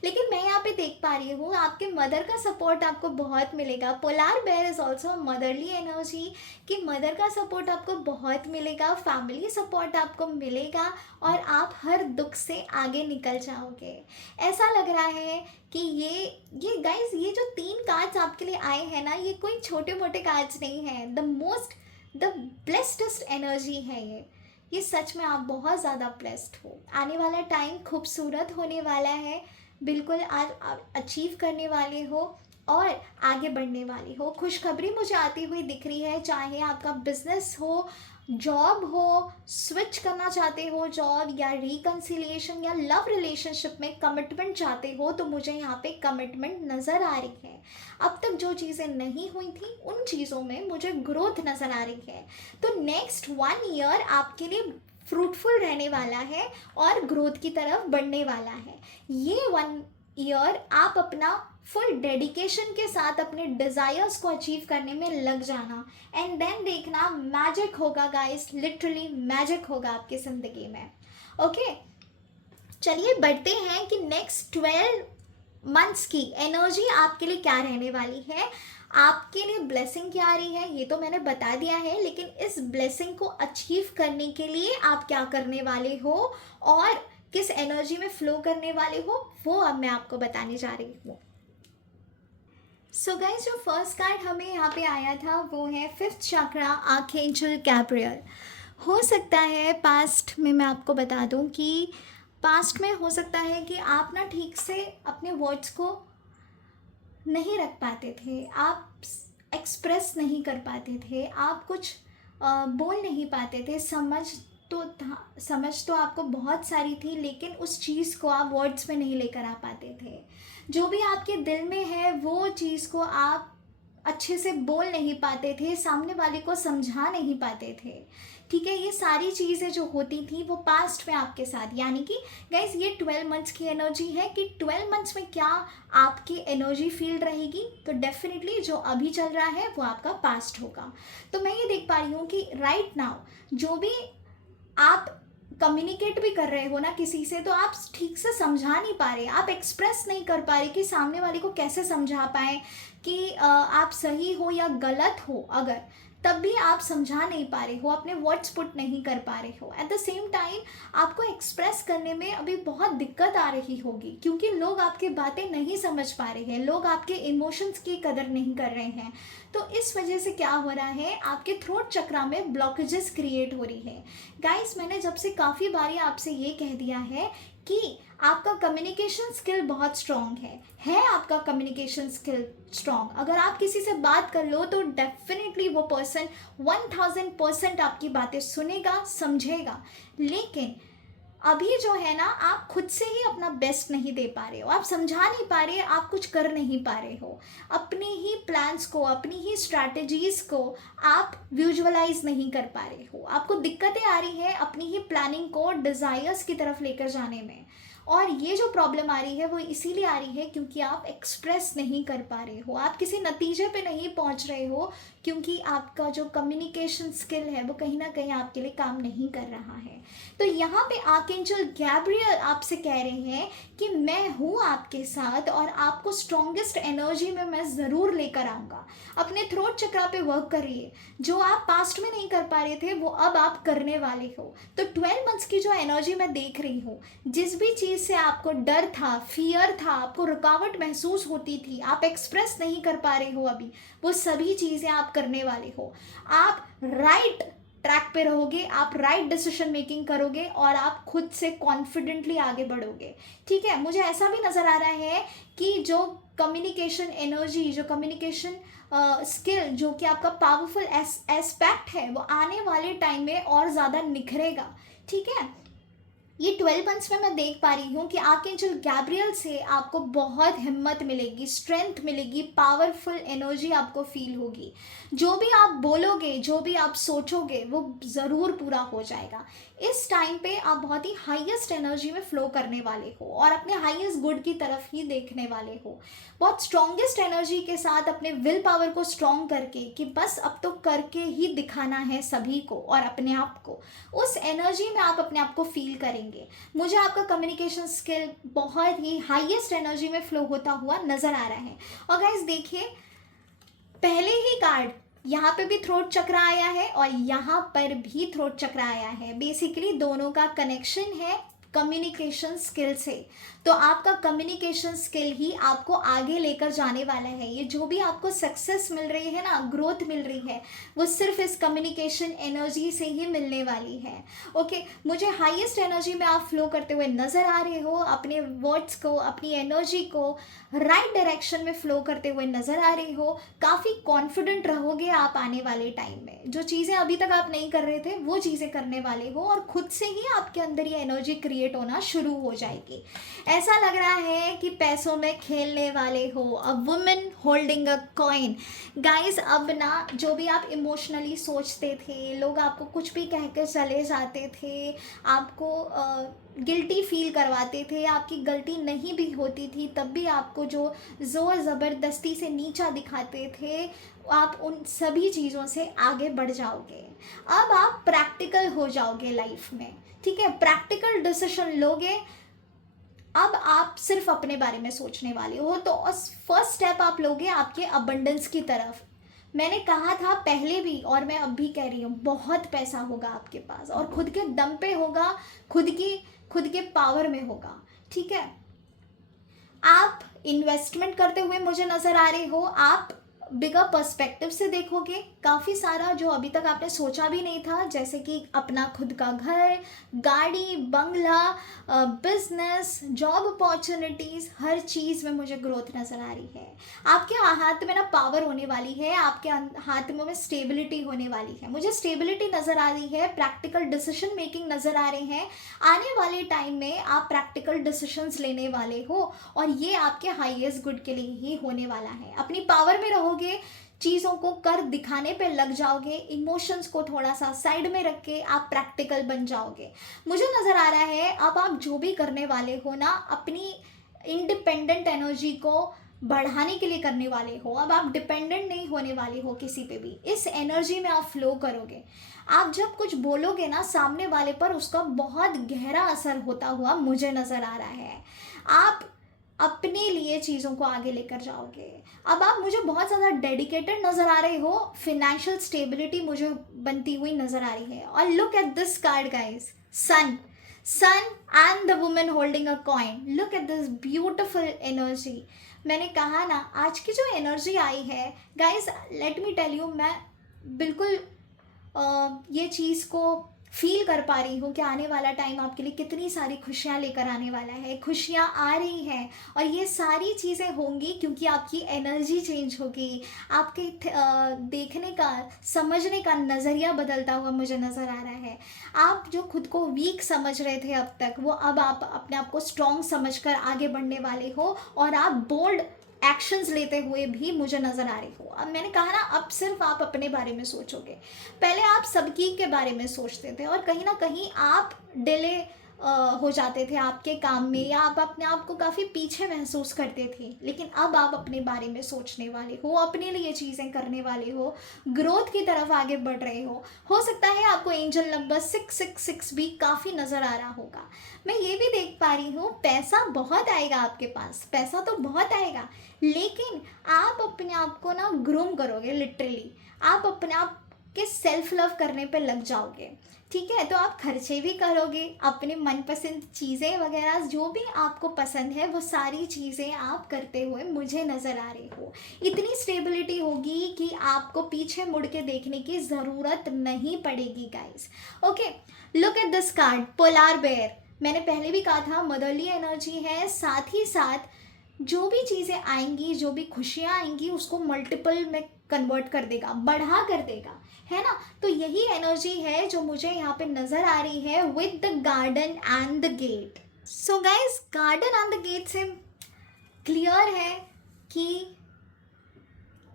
लेकिन मैं यहाँ पे देख पा रही हूँ आपके मदर का सपोर्ट आपको बहुत मिलेगा। Polar bear is also motherly energy कि मदर का सपोर्ट आपको बहुत मिलेगा, फैमिली सपोर्ट आपको मिलेगा और आप हर दुख से आगे निकल जाओगे। ऐसा लग रहा है कि ये गाइस ये जो 3 कार्ड्स आपके लिए आए हैं ना, ये कोई छोटे मोटे कार्ड्स नहीं हैं। द ब्लेस्डेस्ट एनर्जी है ये सच में आप बहुत ज़्यादा ब्लेस्ड हो। आने वाला टाइम खूबसूरत होने वाला है, बिल्कुल आज अचीव करने वाले हो और आगे बढ़ने वाली हो। खुशखबरी मुझे आती हुई दिख रही है, चाहे आपका बिजनेस हो, जॉब हो, स्विच करना चाहते हो जॉब, या रिकन्सिलिएशन या लव रिलेशनशिप में कमिटमेंट चाहते हो तो मुझे यहाँ पे कमिटमेंट नज़र आ रही है। अब तक जो चीज़ें नहीं हुई थी उन चीज़ों में मुझे ग्रोथ नज़र आ रही है। तो नेक्स्ट 1 ईयर आपके लिए फ्रूटफुल रहने वाला है और ग्रोथ की तरफ बढ़ने वाला है। ये 1 ईयर आप अपना फुल डेडिकेशन के साथ अपने डिज़ायर्स को अचीव करने में लग जाना एंड देन देखना मैजिक होगा गाइस, लिटरली मैजिक होगा आपकी ज़िंदगी में। ओके, चलिए बढ़ते हैं कि नेक्स्ट 12 मंथ्स की एनर्जी आपके लिए क्या रहने वाली है। आपके लिए ब्लेसिंग क्या आ रही है ये तो मैंने बता दिया है, लेकिन इस ब्लेसिंग को अचीव करने के लिए आप क्या करने वाले हो और किस एनर्जी में फ्लो करने वाले हो वो अब मैं आपको बताने जा रही हूँ। सो गाइस, जो फर्स्ट कार्ड हमें यहाँ पे आया था वो है 5th चक्रा आर्कएंजल गैब्रियल। हो सकता है पास्ट में मैं आपको बता दूँ कि पास्ट में हो सकता है कि आप ना ठीक से अपने वर्ड्स को नहीं रख पाते थे, आप एक्सप्रेस नहीं कर पाते थे, आप कुछ बोल नहीं पाते थे। समझ तो आपको बहुत सारी थी लेकिन उस चीज़ को आप वर्ड्स में नहीं लेकर आ पाते थे। जो भी आपके दिल में है वो चीज़ को आप अच्छे से बोल नहीं पाते थे, सामने वाले को समझा नहीं पाते थे। ठीक है, ये सारी चीज़ें जो होती थी वो पास्ट में आपके साथ, यानी कि गाइस ये 12 मंथ्स की एनर्जी है कि 12 मंथ्स में क्या आपकी एनर्जी फील्ड रहेगी। तो डेफिनेटली जो अभी चल रहा है वो आपका पास्ट होगा। तो मैं ये देख पा रही हूँ कि राइट नाउ जो भी आप कम्युनिकेट भी कर रहे हो ना किसी से, तो आप ठीक से समझा नहीं पा रहे, आप एक्सप्रेस नहीं कर पा रहे कि सामने वाले को कैसे समझा पाएँ कि आप सही हो या गलत हो। अगर तब भी आप समझा नहीं पा रहे हो, अपने वर्ड्स पुट नहीं कर पा रहे हो। एट द सेम टाइम आपको एक्सप्रेस करने में अभी बहुत दिक्कत आ रही होगी क्योंकि लोग आपकी बातें नहीं समझ पा रहे हैं, लोग आपके इमोशंस की कदर नहीं कर रहे हैं। तो इस वजह से क्या हो रहा है, आपके थ्रोट चक्रा में ब्लॉकेजेस क्रिएट हो रही है। गाइस, मैंने जब से काफ़ी बारी आपसे ये कह दिया है कि आपका कम्युनिकेशन स्किल बहुत स्ट्रॉन्ग है आपका कम्युनिकेशन स्किल स्ट्रॉन्ग। अगर आप किसी से बात कर लो तो डेफिनेटली वो पर्सन 1000% आपकी बातें सुनेगा, समझेगा। लेकिन अभी जो है ना, आप खुद से ही अपना बेस्ट नहीं दे पा रहे हो, आप समझा नहीं पा रहे, आप कुछ कर नहीं पा रहे हो, अपने ही प्लान्स को, अपनी ही स्ट्रैटेजीज को आप विजुअलाइज नहीं कर पा रहे हो। आपको दिक्कतें आ रही है अपनी ही प्लानिंग को डिज़ायर्स की तरफ लेकर जाने में। और ये जो प्रॉब्लम आ रही है वो इसीलिए आ रही है क्योंकि आप एक्सप्रेस नहीं कर पा रहे हो, आप किसी नतीजे पे नहीं पहुंच रहे हो, क्योंकि आपका जो कम्युनिकेशन स्किल है वो कहीं ना कहीं आपके लिए काम नहीं कर रहा है। तो यहाँ पे आर्कएंजल गैब्रियल आपसे कह रहे हैं कि मैं हूँ आपके साथ और आपको स्ट्रॉन्गेस्ट एनर्जी में मैं ज़रूर लेकर आऊँगा। अपने थ्रोट चक्रा पे वर्क करिए, जो आप पास्ट में नहीं कर पा रहे थे वो अब आप करने वाले हो। तो 12 मंथ्स की जो एनर्जी मैं देख रही हूँ, जिस भी चीज़ से आपको डर था, फियर था, आपको रुकावट महसूस होती थी, आप एक्सप्रेस नहीं कर पा रहे हो अभी, वो सभी चीज़ें आप करने वाले हो। आप राइट ट्रैक पे रहोगे, आप राइट डिसीजन मेकिंग करोगे और आप खुद से कॉन्फिडेंटली आगे बढ़ोगे। ठीक है, मुझे ऐसा भी नज़र आ रहा है कि जो कम्युनिकेशन एनर्जी, जो कम्युनिकेशन स्किल, जो कि आपका पावरफुल एस्पेक्ट है, वो आने वाले टाइम में और ज़्यादा निखरेगा। ठीक है, ये 12 मंथ्स में मैं देख पा रही हूँ कि आर्कएंजल गैब्रियल से आपको बहुत हिम्मत मिलेगी, स्ट्रेंथ मिलेगी, पावरफुल एनर्जी आपको फील होगी। जो भी आप बोलोगे, जो भी आप सोचोगे, वो ज़रूर पूरा हो जाएगा। इस टाइम पे आप बहुत ही हाईएस्ट एनर्जी में फ्लो करने वाले हो और अपने हाईएस्ट गुड की तरफ ही देखने वाले हो। बहुत स्ट्रॉन्गेस्ट एनर्जी के साथ अपने विल पावर को स्ट्रॉन्ग करके कि बस अब तो करके ही दिखाना है सभी को और अपने आप को, उस एनर्जी में आप अपने आप को फील करेंगे। मुझे आपका कम्युनिकेशन स्किल बहुत ही हाईएस्ट एनर्जी में फ्लो होता हुआ नज़र आ रहा है। और गाइस देखिए, पहले ही कार्ड यहाँ पे भी थ्रोट चक्र आया है और यहाँ पर भी थ्रोट चक्र आया है। बेसिकली दोनों का कनेक्शन है कम्युनिकेशन स्किल से। तो आपका कम्युनिकेशन स्किल ही आपको आगे लेकर जाने वाला है। ये जो भी आपको सक्सेस मिल रही है ना, ग्रोथ मिल रही है, वो सिर्फ इस कम्युनिकेशन एनर्जी से ही मिलने वाली है। ओके, मुझे हाईएस्ट एनर्जी में आप फ्लो करते हुए नज़र आ रहे हो, अपने वर्ड्स को, अपनी एनर्जी को राइट डायरेक्शन में फ्लो करते हुए नज़र आ रहे हो। काफ़ी कॉन्फिडेंट रहोगे आप आने वाले टाइम में। जो चीज़ें अभी तक आप नहीं कर रहे थे वो चीज़ें करने वाले हो और खुद से ही आपके अंदर ये एनर्जी क्रिएट होना शुरू हो जाएगी। ऐसा लग रहा है कि पैसों में खेलने वाले हो। A women holding a coin. Guys, अब ना जो भी आप इमोशनली सोचते थे, लोग आपको कुछ भी कहकर चले जाते थे, आपको गिल्टी फील करवाते थे, आपकी गलती नहीं भी होती थी तब भी आपको जो ज़ोर ज़बरदस्ती से नीचा दिखाते थे, आप उन सभी चीज़ों से आगे बढ़ जाओगे। अब आप प्रैक्टिकल हो जाओगे लाइफ में। ठीक है, प्रैक्टिकल डिसीजन लोगे। अब आप सिर्फ अपने बारे में सोचने वाले हो। तो फर्स्ट स्टेप आप लोगे आपके अबंडेंस की तरफ। मैंने कहा था पहले भी और मैं अब भी कह रही हूँ, बहुत पैसा होगा आपके पास और खुद के दम पे होगा, खुद के पावर में होगा। ठीक है, आप इन्वेस्टमेंट करते हुए मुझे नज़र आ रहे हो। आप बिगर पर्सपेक्टिव से देखोगे, काफ़ी सारा जो अभी तक आपने सोचा भी नहीं था, जैसे कि अपना खुद का घर, गाड़ी, बंगला, बिजनेस, जॉब अपॉर्चुनिटीज़, हर चीज़ में मुझे ग्रोथ नज़र आ रही है। आपके हाथ में ना पावर होने वाली है, आपके हाथ में स्टेबिलिटी होने वाली है। मुझे स्टेबिलिटी नज़र आ रही है, प्रैक्टिकल डिसीजन मेकिंग नज़र आ रहे हैं। आने वाले टाइम में आप प्रैक्टिकल डिसीजंस लेने वाले हो और ये आपके हाईएस्ट गुड के लिए ही होने वाला है। अपनी पावर में रहोगे, चीज़ों को कर दिखाने पे लग जाओगे, इमोशंस को थोड़ा सा साइड में रख के आप प्रैक्टिकल बन जाओगे। मुझे नज़र आ रहा है अब आप जो भी करने वाले हो ना, अपनी इंडिपेंडेंट एनर्जी को बढ़ाने के लिए करने वाले हो। अब आप डिपेंडेंट नहीं होने वाले हो किसी पे भी। इस एनर्जी में आप फ्लो करोगे। आप जब कुछ बोलोगे ना, सामने वाले पर उसका बहुत गहरा असर होता हुआ मुझे नज़र आ रहा है। आप अपने लिए चीज़ों को आगे लेकर जाओगे। अब आप मुझे बहुत ज़्यादा डेडिकेटेड नज़र आ रहे हो। फिनेंशियल स्टेबिलिटी मुझे बनती हुई नज़र आ रही है। और look at this card guys, sun and the women holding a coin. Look at this beautiful energy. मैंने कहा ना, आज की जो एनर्जी आई है guys, let me tell you, मैं बिल्कुल ये चीज़ को फील कर पा रही हूँ कि आने वाला टाइम आपके लिए कितनी सारी खुशियाँ लेकर आने वाला है, खुशियाँ आ रही हैं। और ये सारी चीज़ें होंगी क्योंकि आपकी एनर्जी चेंज होगी, आपके देखने का, समझने का नज़रिया बदलता हुआ मुझे नज़र आ रहा है। आप जो खुद को वीक समझ रहे थे अब तक, वो अब आप अपने आप को स्ट्रॉन्ग समझकर आगे बढ़ने वाले हो, और आप बोल्ड एक्शंस लेते हुए भी मुझे नज़र आ रही हो। अब मैंने कहा ना, अब सिर्फ आप अपने बारे में सोचोगे। पहले आप सबकी के बारे में सोचते थे और कहीं ना कहीं आप डिले हो जाते थे आपके काम में, या आप अपने आप को काफ़ी पीछे महसूस करते थे। लेकिन अब आप अपने बारे में सोचने वाले हो, अपने लिए चीज़ें करने वाले हो, ग्रोथ की तरफ आगे बढ़ रहे हो सकता है आपको एंजल नंबर 666 भी काफ़ी नज़र आ रहा होगा। मैं ये भी देख पा रही हूँ, पैसा बहुत आएगा आपके पास, पैसा तो बहुत आएगा, लेकिन आप अपने आप को ना ग्रूम करोगे लिटरली। आप अपने आप के सेल्फ लव करने पे लग जाओगे, ठीक है। तो आप खर्चे भी करोगे, अपने मनपसंद चीज़ें वगैरह जो भी आपको पसंद है वो सारी चीज़ें आप करते हुए मुझे नज़र आ रही हो। इतनी स्टेबिलिटी होगी कि आपको पीछे मुड़ के देखने की ज़रूरत नहीं पड़ेगी guys. Okay, look at this card, polar bear. मैंने पहले भी कहा था मदरली एनर्जी है, साथ ही साथ जो भी चीज़ें आएंगी, जो भी खुशियाँ आएंगी, उसको मल्टीपल में कन्वर्ट कर देगा, बढ़ा कर देगा, है ना। तो यही एनर्जी है जो मुझे यहाँ पे नज़र आ रही है with the garden and the gate. So guys, garden and the gate से क्लियर है कि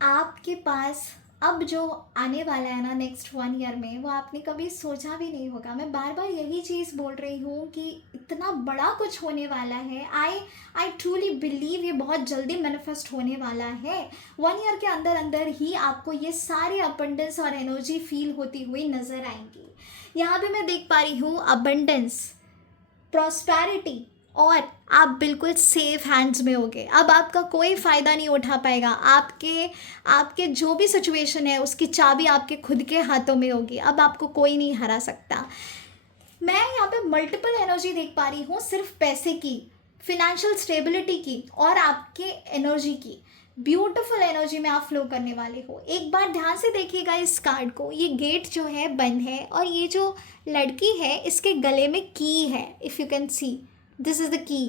आपके पास अब जो आने वाला है ना नेक्स्ट 1 ईयर में, वो आपने कभी सोचा भी नहीं होगा। मैं बार बार यही चीज़ बोल रही हूँ कि इतना बड़ा कुछ होने वाला है। आई ट्रूली बिलीव ये बहुत जल्दी मैनिफेस्ट होने वाला है। 1 ईयर के अंदर अंदर ही आपको ये सारे अबंडेंस और एनर्जी फील होती हुई नज़र आएंगी। यहाँ पे मैं देख पा रही हूँ अबंडेंस, प्रॉस्पेरिटी, और आप बिल्कुल सेफ हैंड्स में होगे। अब आपका कोई फ़ायदा नहीं उठा पाएगा। आपके आपके जो भी सिचुएशन है उसकी चाबी आपके खुद के हाथों में होगी। अब आपको कोई नहीं हरा सकता। मैं यहाँ पे मल्टीपल एनर्जी देख पा रही हूँ, सिर्फ पैसे की, फिनेंशियल स्टेबिलिटी की और आपके एनर्जी की। ब्यूटीफुल एनर्जी में आप फ्लो करने वाले हो। एक बार ध्यान से देखिएगा इस कार्ड को। ये गेट जो है बंद है, और ये जो लड़की है इसके गले में की है। If you can see, this is the key.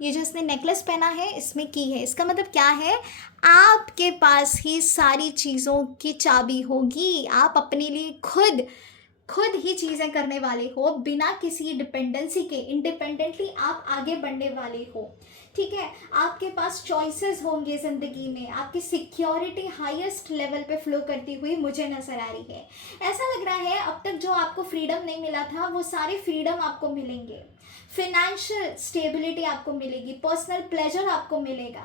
ये जो इसने नेकलेस पहना है इसमें की है। इसका मतलब क्या है? आपके पास ही सारी चीज़ों की चाबी होगी। आप अपने लिए खुद ही चीज़ें करने वाले हो, बिना किसी डिपेंडेंसी के। इंडिपेंडेंटली आप आगे बढ़ने वाले हो, ठीक है। आपके पास चॉइसेस होंगे ज़िंदगी में। आपकी सिक्योरिटी हाईएस्ट लेवल पे फ्लो करती हुई मुझे नज़र आ रही है। ऐसा लग रहा है अब तक जो आपको फ्रीडम नहीं मिला था वो सारे फ्रीडम आपको मिलेंगे। फिनेंशियल स्टेबिलिटी आपको मिलेगी, पर्सनल प्लेजर आपको मिलेगा।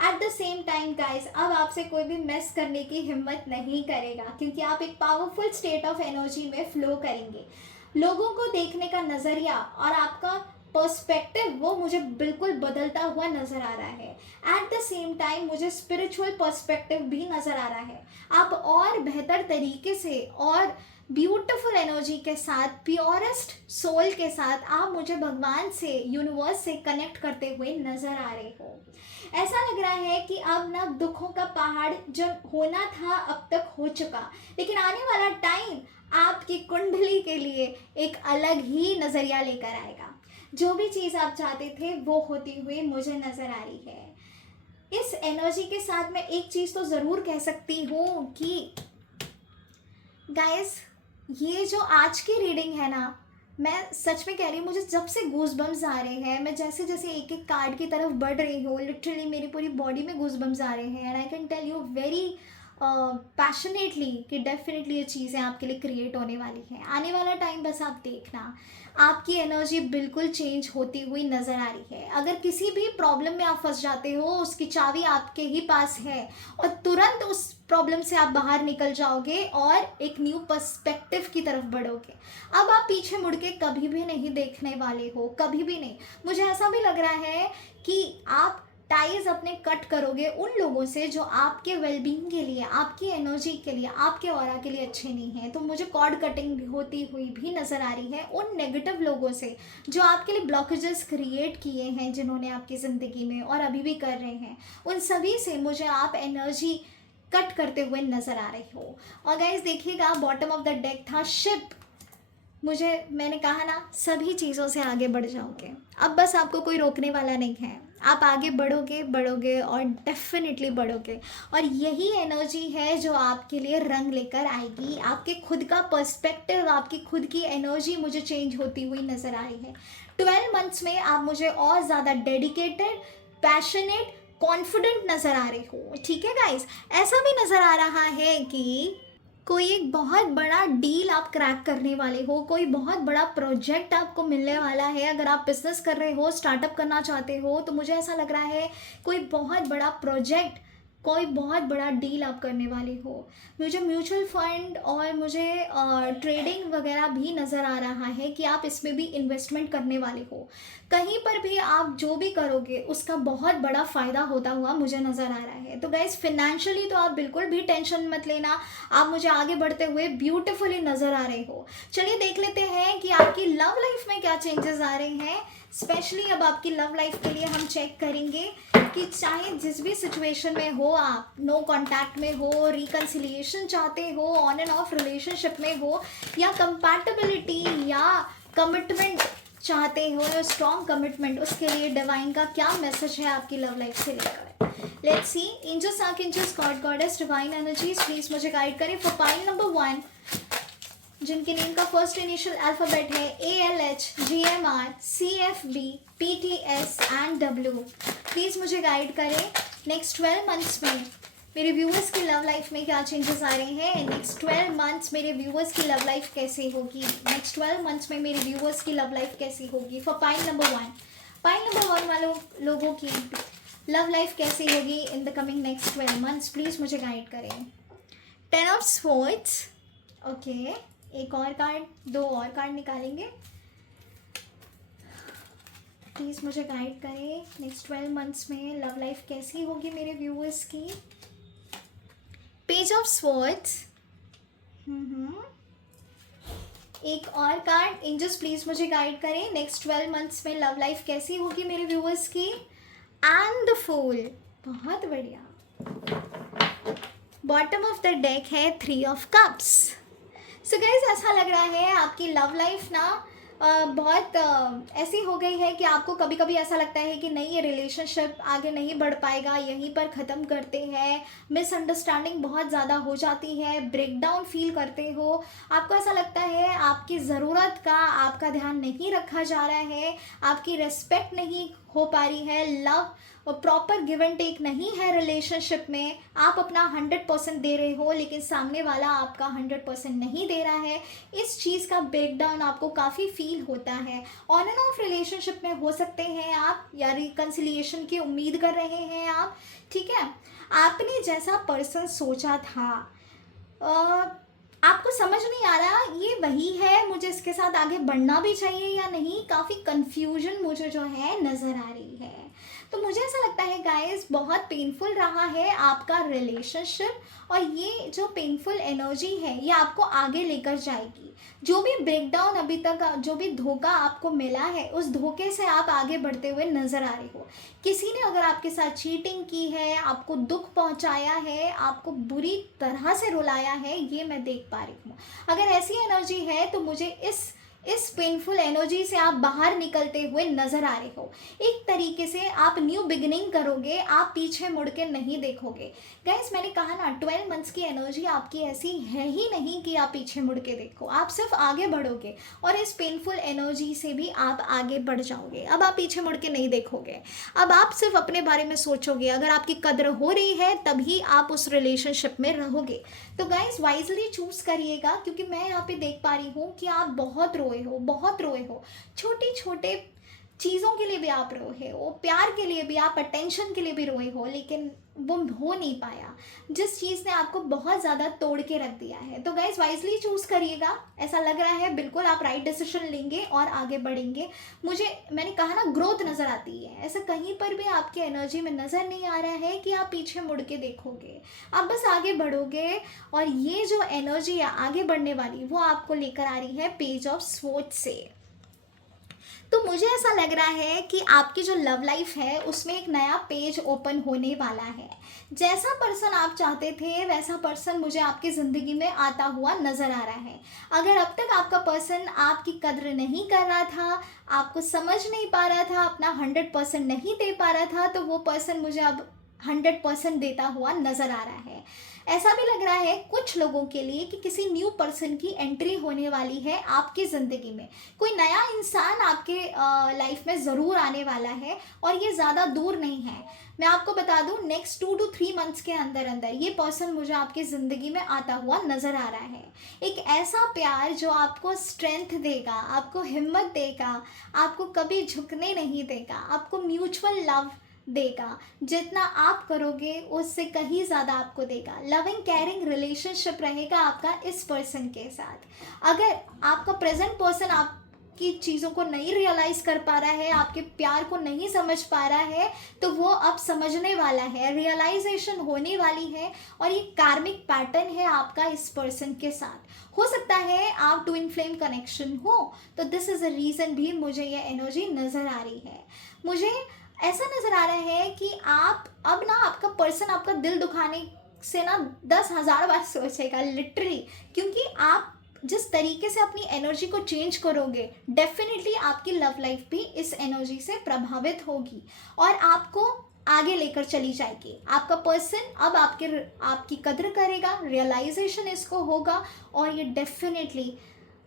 At the same time guys, अब आपसे कोई भी मेस करने की हिम्मत नहीं करेगा, क्योंकि आप एक पावरफुल स्टेट ऑफ एनर्जी में फ्लो करेंगे। लोगों को देखने का नज़रिया और आपका पर्सपेक्टिव वो मुझे बिल्कुल बदलता हुआ नज़र आ रहा है। एट द सेम टाइम मुझे स्पिरिचुअल पर्सपेक्टिव भी नज़र आ रहा है। आप और बेहतर तरीके से और ब्यूटीफुल एनर्जी के साथ, प्योरेस्ट सोल के साथ आप मुझे भगवान से, यूनिवर्स से कनेक्ट करते हुए नज़र आ रहे हो। ऐसा लग रहा है कि अब ना दुखों का पहाड़ जो होना था अब तक हो चुका, लेकिन आने वाला टाइम आपकी कुंडली के लिए एक अलग ही नज़रिया लेकर आएगा। जो भी चीज़ आप चाहते थे वो होती हुई मुझे नज़र आ रही है। इस एनर्जी के साथ मैं एक चीज़ तो ज़रूर कह सकती हूँ कि गाइस, ये जो आज की रीडिंग है ना, मैं सच में कह रही हूँ, मुझे जब से गूज़बम्स आ रहे हैं, मैं जैसे जैसे एक एक कार्ड की तरफ बढ़ रही हूँ, लिटरली मेरी पूरी बॉडी में गूज़बम्स आ रहे हैं। And I can tell you very passionately कि डेफिनेटली ये चीज़ें आपके लिए क्रिएट होने वाली हैं। आने वाला टाइम बस आप देखना, आपकी एनर्जी बिल्कुल चेंज होती हुई नज़र आ रही है। अगर किसी भी प्रॉब्लम में आप फंस जाते हो, उसकी चाबी आपके ही पास है, और तुरंत उस प्रॉब्लम से आप बाहर निकल जाओगे और एक न्यू पर्सपेक्टिव की तरफ बढ़ोगे। अब आप पीछे मुड़ के कभी भी नहीं देखने वाले हो, कभी भी नहीं। मुझे ऐसा भी लग रहा है कि आप टाइज अपने कट करोगे उन लोगों से जो आपके वेलबींग के लिए, आपकी एनर्जी के लिए, आपके ऑरा के लिए अच्छे नहीं हैं। तो मुझे कॉर्ड कटिंग होती हुई भी नज़र आ रही है उन नेगेटिव लोगों से जो आपके लिए ब्लॉकेजेस क्रिएट किए हैं, जिन्होंने आपकी ज़िंदगी में और अभी भी कर रहे हैं। उन सभी से मुझे आप एनर्जी कट करते हुए नज़र आ रहे हो। और गाइज देखिएगा, बॉटम ऑफ द डेक था शिप, मैंने कहा ना, सभी चीज़ों से आगे बढ़ जाओगे। अब बस आपको कोई रोकने वाला नहीं है। आप आगे बढ़ोगे बढ़ोगे और डेफिनेटली बढ़ोगे। और यही एनर्जी है जो आपके लिए रंग लेकर आएगी। आपके खुद का पर्सपेक्टिव, आपकी खुद की एनर्जी मुझे चेंज होती हुई नज़र आ रही है। 12 मंथ्स में आप मुझे और ज़्यादा डेडिकेटेड, पैशनेट, कॉन्फिडेंट नज़र आ रहे हो। ठीक है गाइस, ऐसा भी नज़र आ रहा है कि कोई एक बहुत बड़ा डील आप क्रैक करने वाले हो, कोई बहुत बड़ा प्रोजेक्ट आपको मिलने वाला है। अगर आप बिजनेस कर रहे हो, स्टार्टअप करना चाहते हो, तो मुझे ऐसा लग रहा है कोई बहुत बड़ा प्रोजेक्ट, कोई बहुत बड़ा डील आप करने वाले हो। मुझे म्यूचुअल फंड और मुझे ट्रेडिंग वगैरह भी नज़र आ रहा है कि आप इसमें भी इन्वेस्टमेंट करने वाले हो। कहीं पर भी आप जो भी करोगे उसका बहुत बड़ा फ़ायदा होता हुआ मुझे नज़र आ रहा है। तो गाइज़, फिनेंशियली तो आप बिल्कुल भी टेंशन मत लेना। आप मुझे आगे बढ़ते हुए ब्यूटीफुली नज़र आ रहे हो। चलिए देख लेते हैं कि आपकी लव लाइफ में क्या चेंजेस आ रहे हैं। स्पेशली अब आपकी लव लाइफ के लिए हम चेक करेंगे कि चाहे जिस भी सिचुएशन में हो, आप नो कांटेक्ट में हो, रिकन्सिलिएशन चाहते हो, ऑन एंड ऑफ रिलेशनशिप में हो, या कंपैटिबिलिटी या कमिटमेंट चाहते हो, या स्ट्रॉन्ग कमिटमेंट, उसके लिए डिवाइन का क्या मैसेज है आपकी लव लाइफ से लेकर। Let's see. Angels, archangels, god, goddess, divine energies, please मुझे गाइड करें फॉर पाइल नंबर 1, जिनके नेम का फर्स्ट इनिशियल अल्फ़ाबेट है ALH, GMR, CFB, PTS and W। Please मुझे गाइड करें नेक्स्ट 12 मंथ्स में मेरे व्यूअर्स की लव लाइफ में क्या चेंजेस आ रहे हैं। नेक्स्ट 12 मंथ्स मेरे व्यूअर्स की लव लाइफ कैसे होगी। नेक्स्ट 12 मंथ्स में मेरे व्यूअर्स की लव लाइफ कैसी होगी। For pile number 1, pile number 1 वालों लोगों की लव लाइफ कैसी होगी in the coming next 12 months. Please मुझे गाइड करें। 10 ऑफ स्वॉर्ड्स, ओके। एक और कार्ड, 2 और कार्ड निकालेंगे। प्लीज़ मुझे गाइड करें नेक्स्ट 12 मंथ्स में लव लाइफ कैसी होगी मेरे व्यूअर्स की। पेज ऑफ स्वॉर्ड्स, एक और कार्ड। एंजल्स, प्लीज़ मुझे गाइड करें नेक्स्ट 12 मंथ्स में लव लाइफ कैसी होगी मेरे व्यूअर्स की। एंड द फूल, बहुत बढ़िया। बॉटम ऑफ द डेक है 3 ऑफ कप्स। सो गाइज, ऐसा लग रहा है आपकी लव लाइफ ना बहुत ऐसी हो गई है कि आपको कभी कभी ऐसा लगता है कि नहीं, ये रिलेशनशिप आगे नहीं बढ़ पाएगा, यहीं पर ख़त्म करते हैं। मिसअंडरस्टैंडिंग बहुत ज़्यादा हो जाती है, ब्रेकडाउन फील करते हो। आपको ऐसा लगता है आपकी ज़रूरत का आपका ध्यान नहीं रखा जा रहा है, आपकी रिस्पेक्ट नहीं हो पा रही है, love proper give and take नहीं है रिलेशनशिप में। आप अपना 100% दे रहे हो लेकिन सामने वाला आपका 100% नहीं दे रहा है। इस चीज़ का ब्रेकडाउन आपको काफ़ी फील होता है। ऑन एंड ऑफ रिलेशनशिप में हो सकते हैं आप, या रिकन्सिलिएशन की उम्मीद कर रहे हैं आप। ठीक है, आपने जैसा पर्सन सोचा था आपको समझ नहीं आ रहा ये वही है, मुझे इसके साथ आगे बढ़ना भी चाहिए या नहीं। काफ़ी कंफ्यूजन मुझे जो है नज़र आ रही है। तो मुझे ऐसा लगता है गाइस, बहुत पेनफुल रहा है आपका रिलेशनशिप, और ये जो पेनफुल एनर्जी है ये आपको आगे लेकर जाएगी। जो भी ब्रेकडाउन अभी तक, जो भी धोखा आपको मिला है, उस धोखे से आप आगे बढ़ते हुए नज़र आ रहे हो। किसी ने अगर आपके साथ चीटिंग की है, आपको दुख पहुंचाया है, आपको बुरी तरह से रुलाया है, ये मैं देख पा रही हूँ। अगर ऐसी एनर्जी है तो मुझे इस पेनफुल एनर्जी से आप बाहर निकलते हुए नज़र आ रहे हो। एक तरीके से आप न्यू बिगिनिंग करोगे, आप पीछे मुड़ के नहीं देखोगे। गाइस, मैंने कहा ना, 12 मंथ्स की एनर्जी आपकी ऐसी है ही नहीं कि आप पीछे मुड़ के देखो। आप सिर्फ आगे बढ़ोगे और इस पेनफुल एनर्जी से भी आप आगे बढ़ जाओगे। अब आप पीछे मुड़ के नहीं देखोगे, अब आप सिर्फ अपने बारे में सोचोगे। अगर आपकी कद्र हो रही है तभी आप उस रिलेशनशिप में रहोगे। तो गाइस, वाइजली चूज़ करिएगा, क्योंकि मैं यहाँ पे देख पा रही हूँ कि आप बहुत रोए हो। छोटे छोटे चीज़ों के लिए भी आप रोए हो, प्यार के लिए भी, आप अटेंशन के लिए भी रोए हो, लेकिन वो हो नहीं पाया, जिस चीज़ ने आपको बहुत ज़्यादा तोड़ के रख दिया है। तो गाइज, वाइजली चूज़ करिएगा। ऐसा लग रहा है बिल्कुल आप राइट डिसीजन लेंगे और आगे बढ़ेंगे। मैंने कहा ना, ग्रोथ नज़र आती है। ऐसा कहीं पर भी आपकी एनर्जी में नज़र नहीं आ रहा है कि आप पीछे मुड़ के देखोगे। आप बस आगे बढ़ोगे, और ये जो एनर्जी है आगे बढ़ने वाली, वो आपको लेकर आ रही है पेज ऑफ स्वॉर्ड्स से। तो मुझे ऐसा लग रहा है कि आपकी जो लव लाइफ है उसमें एक नया पेज ओपन होने वाला है। जैसा पर्सन आप चाहते थे वैसा पर्सन मुझे आपकी ज़िंदगी में आता हुआ नज़र आ रहा है। अगर अब तक आपका पर्सन आपकी कद्र नहीं कर रहा था, आपको समझ नहीं पा रहा था, अपना 100% नहीं दे पा रहा था, तो वो पर्सन मुझे अब 100% देता हुआ नज़र आ रहा है। ऐसा भी लग रहा है कुछ लोगों के लिए कि किसी न्यू पर्सन की एंट्री होने वाली है आपकी ज़िंदगी में। कोई नया इंसान आपके लाइफ में ज़रूर आने वाला है और ये ज़्यादा दूर नहीं है। मैं आपको बता दूं, नेक्स्ट 2 to 3 मंथ्स के अंदर अंदर ये पर्सन मुझे आपकी ज़िंदगी में आता हुआ नज़र आ रहा है। एक ऐसा प्यार जो आपको स्ट्रेंथ देगा, आपको हिम्मत देगा, आपको कभी झुकने नहीं देगा, आपको म्यूचुअल लव देगा। जितना आप करोगे उससे कहीं ज़्यादा आपको देगा। लविंग केयरिंग रिलेशनशिप रहेगा आपका इस पर्सन के साथ। अगर आपका प्रेजेंट पर्सन आपकी चीज़ों को नहीं रियलाइज़ कर पा रहा है, आपके प्यार को नहीं समझ पा रहा है, तो वो अब समझने वाला है, रियलाइजेशन होने वाली है। और ये कार्मिक पैटर्न है आपका इस पर्सन के साथ। हो सकता है आप ट्विन फ्लेम कनेक्शन हो, तो दिस इज़ अ रीज़न भी मुझे ये एनर्जी नज़र आ रही है। मुझे ऐसा नज़र आ रहा है कि आप अब ना, आपका पर्सन आपका दिल दुखाने से ना 10,000 बार सोचेगा लिटरली, क्योंकि आप जिस तरीके से अपनी एनर्जी को चेंज करोगे, डेफिनेटली आपकी लव लाइफ भी इस एनर्जी से प्रभावित होगी और आपको आगे लेकर चली जाएगी। आपका पर्सन अब आपकी कद्र करेगा, रियलाइजेशन इसको होगा और ये डेफिनेटली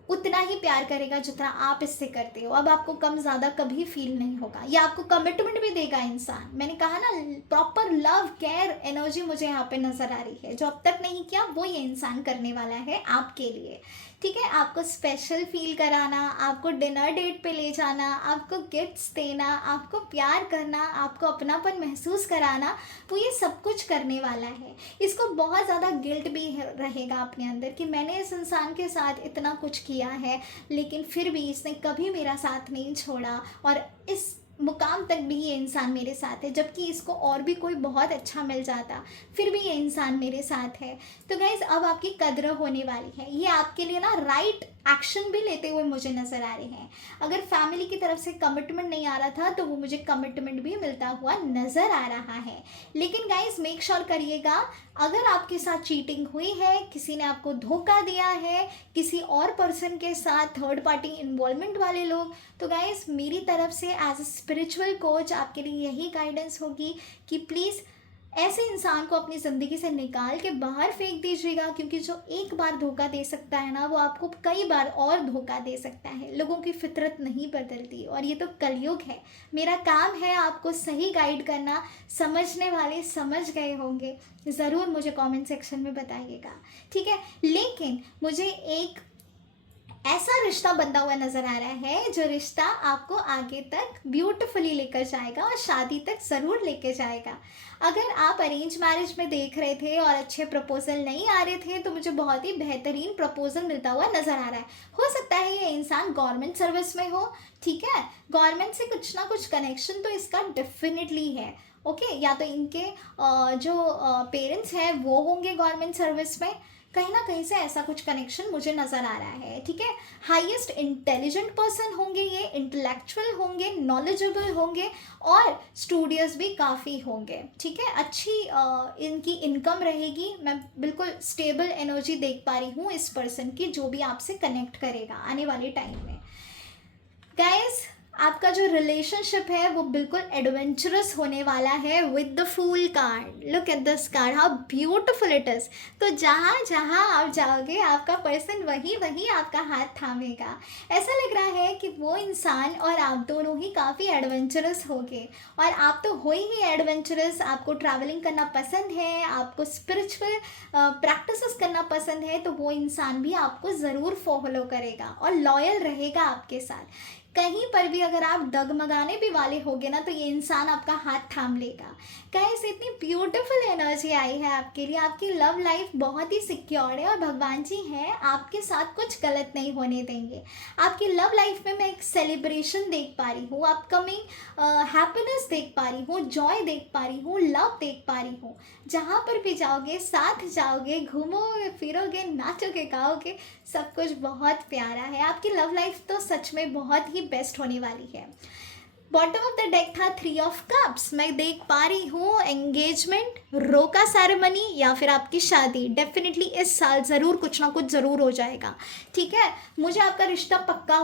उतना ही प्यार करेगा जितना आप इससे करते हो। अब आपको कम ज़्यादा कभी फील नहीं होगा। ये आपको कमिटमेंट भी देगा इंसान। मैंने कहा ना, प्रॉपर लव केयर एनर्जी मुझे यहाँ पे नज़र आ रही है। जो अब तक नहीं किया वो ये इंसान करने वाला है आपके लिए। ठीक है, आपको स्पेशल फील कराना, आपको डिनर डेट पे ले जाना, आपको गिफ्ट्स देना, आपको प्यार करना, आपको अपनापन महसूस कराना, वो ये सब कुछ करने वाला है। इसको बहुत ज़्यादा गिल्ट भी रहेगा अपने अंदर कि मैंने इस इंसान के साथ इतना कुछ किया है, लेकिन फिर भी इसने कभी मेरा साथ नहीं छोड़ा और इस मुकाम तक भी ये इंसान मेरे साथ है, जबकि इसको और भी कोई बहुत अच्छा मिल जाता, फिर भी ये इंसान मेरे साथ है। तो गाइज़, अब आपकी कद्र होने वाली है। ये आपके लिए ना राइट एक्शन भी लेते हुए मुझे नज़र आ रहे हैं। अगर फैमिली की तरफ से कमिटमेंट नहीं आ रहा था तो वो मुझे कमिटमेंट भी मिलता हुआ नज़र आ रहा है। लेकिन गाइज़, मेक श्योर करिएगा, अगर आपके साथ चीटिंग हुई है, किसी ने आपको धोखा दिया है, किसी और पर्सन के साथ थर्ड पार्टी इन्वॉल्वमेंट वाले लोग, तो गाइज़ मेरी तरफ से एज अ स्पिरिचुअल कोच आपके लिए यही गाइडेंस होगी कि प्लीज़ ऐसे इंसान को अपनी ज़िंदगी से निकाल के बाहर फेंक दीजिएगा, क्योंकि जो एक बार धोखा दे सकता है ना, वो आपको कई बार और धोखा दे सकता है। लोगों की फितरत नहीं बदलती और ये तो कलयुग है। मेरा काम है आपको सही गाइड करना। समझने वाले समझ गए होंगे, ज़रूर मुझे कमेंट सेक्शन में बताइएगा, ठीक है। लेकिन मुझे एक ऐसा रिश्ता बनता हुआ नज़र आ रहा है जो रिश्ता आपको आगे तक ब्यूटीफुली लेकर जाएगा और शादी तक ज़रूर लेकर जाएगा। अगर आप अरेंज मैरिज में देख रहे थे और अच्छे प्रपोजल नहीं आ रहे थे, तो मुझे बहुत ही बेहतरीन प्रपोजल मिलता हुआ नज़र आ रहा है। हो सकता है ये इंसान गवर्नमेंट सर्विस में हो, ठीक है, गवर्नमेंट से कुछ ना कुछ कनेक्शन तो इसका डेफिनेटली है। ओके, या तो इनके जो पेरेंट्स हैं वो होंगे गवर्नमेंट सर्विस में, कहीं ना कहीं से ऐसा कुछ कनेक्शन मुझे नज़र आ रहा है, ठीक है। हाईएस्ट इंटेलिजेंट पर्सन होंगे, ये इंटेलेक्चुअल होंगे, नॉलेजेबल होंगे और स्टूडियस भी काफ़ी होंगे, ठीक है। अच्छी इनकी इनकम रहेगी। मैं बिल्कुल स्टेबल एनर्जी देख पा रही हूँ इस पर्सन की, जो भी आपसे कनेक्ट करेगा आने वाले टाइम में। गाइस, आपका जो रिलेशनशिप है वो बिल्कुल एडवेंचरस होने वाला है with the fool card. Look at this card, how beautiful it is. तो जहाँ जहाँ आप जाओगे आपका पर्सन वहीं वहीं आपका हाथ थामेगा। ऐसा लग रहा है कि वो इंसान और आप दोनों ही काफ़ी एडवेंचरस होगे, और आप तो हो ही एडवेंचरस। आपको ट्रैवलिंग करना पसंद है, आपको स्पिरिचुअल प्रैक्टिसेस करना पसंद है, तो वो इंसान भी आपको ज़रूर फॉलो करेगा और लॉयल रहेगा आपके साथ। कहीं पर भी अगर आप डगमगाने भी वाले होगे ना, तो ये इंसान आपका हाथ थाम लेगा। गाइस, इतनी ब्यूटीफुल एनर्जी आई है आपके लिए। आपकी लव लाइफ बहुत ही सिक्योर है और भगवान जी हैं आपके साथ, कुछ गलत नहीं होने देंगे। आपकी लव लाइफ में मैं एक सेलिब्रेशन देख पा रही हूँ, अपकमिंग हैप्पीनेस देख पा रही हूँ, जॉय देख पा रही हूँ, लव देख पा रही हूँ। जहाँ पर भी जाओगे, साथ जाओगे, घूमोगे फिरोगे, नाचोगे गाओगे, सब कुछ बहुत प्यारा है। आपकी लव लाइफ तो सच में बहुत ही बेस्ट होने वाली है। बॉटम ऑफ द डेक था 3 ऑफ कप्स। मैं देख पा रही हूँ एंगेजमेंट, रोका सेरेमनी या फिर आपकी शादी। डेफिनेटली इस साल ज़रूर कुछ ना कुछ ज़रूर हो जाएगा, ठीक है। मुझे आपका रिश्ता पक्का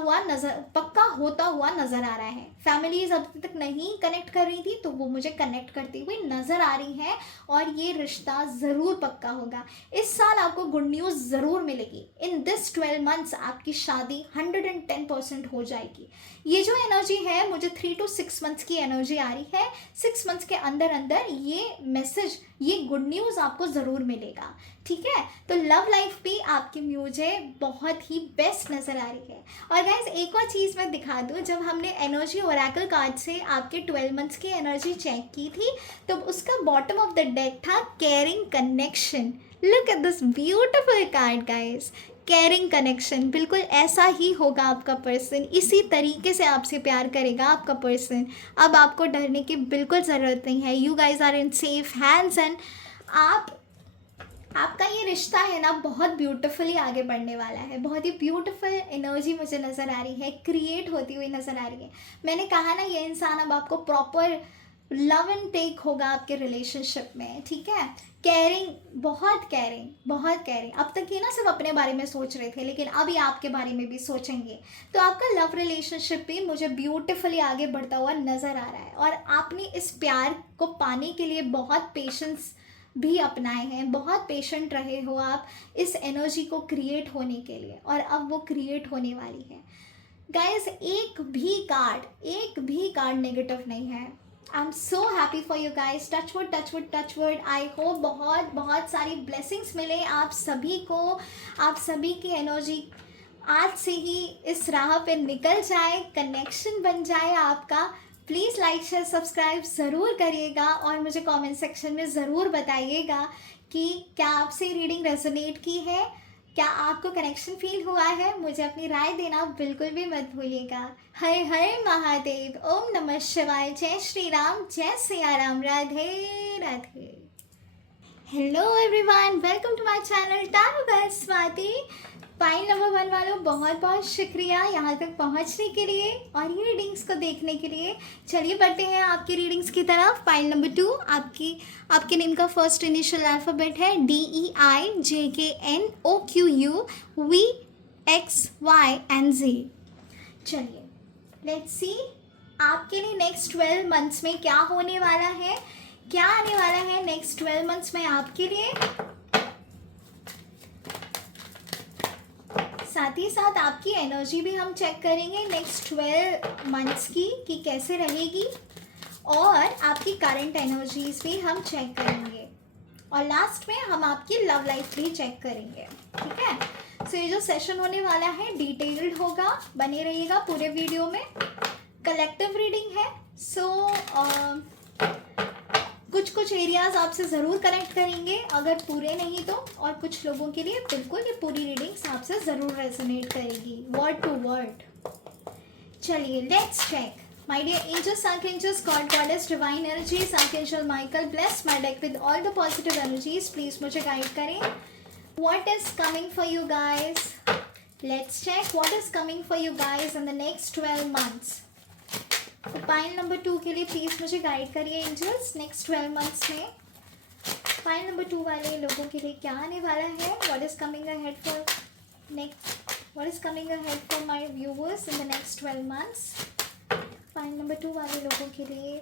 होता हुआ नज़र आ रहा है। फैमिलीज अभी तक नहीं कनेक्ट कर रही थी तो वो मुझे कनेक्ट करती हुई नज़र आ रही है और ये रिश्ता ज़रूर पक्का होगा। इस साल आपको गुड न्यूज़ ज़रूर मिलेगी। इन दिस 12 मंथ्स आपकी शादी 110% हो जाएगी। ये जो एनर्जी है मुझे 3 to 6 मंथ्स की एनर्जी आ रही है। 6 मंथ्स के अंदर अंदर ये मैसेज, ये गुड न्यूज़ आपको ज़रूर मिलेगा, ठीक है। तो लव लाइफ भी आपकी मुझे बहुत ही बेस्ट नज़र आ रही है। और गाइस एक और चीज़ मैं दिखा दूँ, जब हमने एनर्जी ओरेकल कार्ड से आपके 12 मंथ्स की एनर्जी चेक की थी तो उसका बॉटम ऑफ द डेक था caring connection. Look at this beautiful card guys, caring connection. बिल्कुल ऐसा ही होगा आपका पर्सन, इसी तरीके से आपसे प्यार करेगा आपका पर्सन। अब आपको डरने की बिल्कुल ज़रूरत नहीं है। You guys are in safe hands and आपका ये रिश्ता है ना बहुत ब्यूटीफुली आगे बढ़ने वाला है। बहुत ही ब्यूटीफुल एनर्जी मुझे नज़र आ रही है, क्रिएट होती हुई नज़र आ रही है। मैंने कहा ना ये इंसान अब आपको प्रॉपर लव एंड टेक होगा आपके रिलेशनशिप में, ठीक है। केयरिंग, बहुत केयरिंग, बहुत केयरिंग। अब तक ये ना सिर्फ अपने बारे में सोच रहे थे लेकिन अब ये आपके बारे में भी सोचेंगे। तो आपका लव रिलेशनशिप भी मुझे ब्यूटीफुली आगे बढ़ता हुआ नज़र आ रहा है और आपने इस प्यार को पाने के लिए बहुत पेशेंस भी अपनाए हैं, बहुत पेशेंट रहे हो आप इस एनर्जी को क्रिएट होने के लिए और अब वो क्रिएट होने वाली है। गाइस एक भी कार्ड नेगेटिव नहीं है। I am so happy for you guys. Touch wood touch wood touch wood. I hope बहुत बहुत सारी ब्लेसिंग्स मिले आप सभी को। आप सभी की एनर्जी आज से ही इस राह पे निकल जाए, कनेक्शन बन जाए आपका। प्लीज़ लाइक शेयर सब्सक्राइब ज़रूर करिएगा और मुझे कमेंट सेक्शन में ज़रूर बताइएगा कि क्या आपसे रीडिंग रेजोनेट की है, क्या आपको कनेक्शन फील हुआ है। मुझे अपनी राय देना बिल्कुल भी मत भूलिएगा। हर हर महादेव, ओम नमः शिवाय, जय श्री राम, जय Siya Ram, Radhe Radhe. Hello everyone, welcome to my channel tarot girls Swati. Pile number 1 वालों बहुत बहुत शुक्रिया यहाँ तक पहुँचने के लिए और ये रीडिंग्स को देखने के लिए। चलिए बढ़ते हैं आपकी रीडिंग्स की तरफ। फाइल नंबर 2 आपके नेम का फर्स्ट इनिशियल अल्फ़ाबेट है DEIJKNOQUVXYNZ। चलिए लेट्स सी आपके लिए नेक्स्ट 12 मंथ्स में क्या होने वाला है, क्या आने वाला है नेक्स्ट 12 मंथ्स में आपके लिए। साथ ही साथ आपकी एनर्जी भी हम चेक करेंगे नेक्स्ट 12 मंथ्स की कि कैसे रहेगी और आपकी करंट एनर्जीज भी हम चेक करेंगे और लास्ट में हम आपकी लव लाइफ भी चेक करेंगे, ठीक है। सो ये जो सेशन होने वाला है डिटेल्ड होगा, बने रहिएगा पूरे वीडियो में। कलेक्टिव रीडिंग है, सो कुछ एरियाज आपसे ज़रूर कनेक्ट करेंगे, अगर पूरे नहीं तो, और कुछ लोगों के लिए बिल्कुल ये पूरी रीडिंग्स आपसे ज़रूर रेजोनेट करेगी वर्ड टू वर्ड। चलिए let's check. My dear angels, archangels, god goddess, divine energies, archangel Michael, bless my deck with all the positive energies. Please मुझे गाइड करें। What is coming for you guys? Let's check what is coming for you guys in the next 12 months. तो pile number 2 के लिए please मुझे guide करिए angels next 12 months में। Pile number 2 वाले लोगों के लिए क्या आने वाला है? What is coming ahead for my viewers in the next 12 months. Pile number 2 वाले लोगों के लिए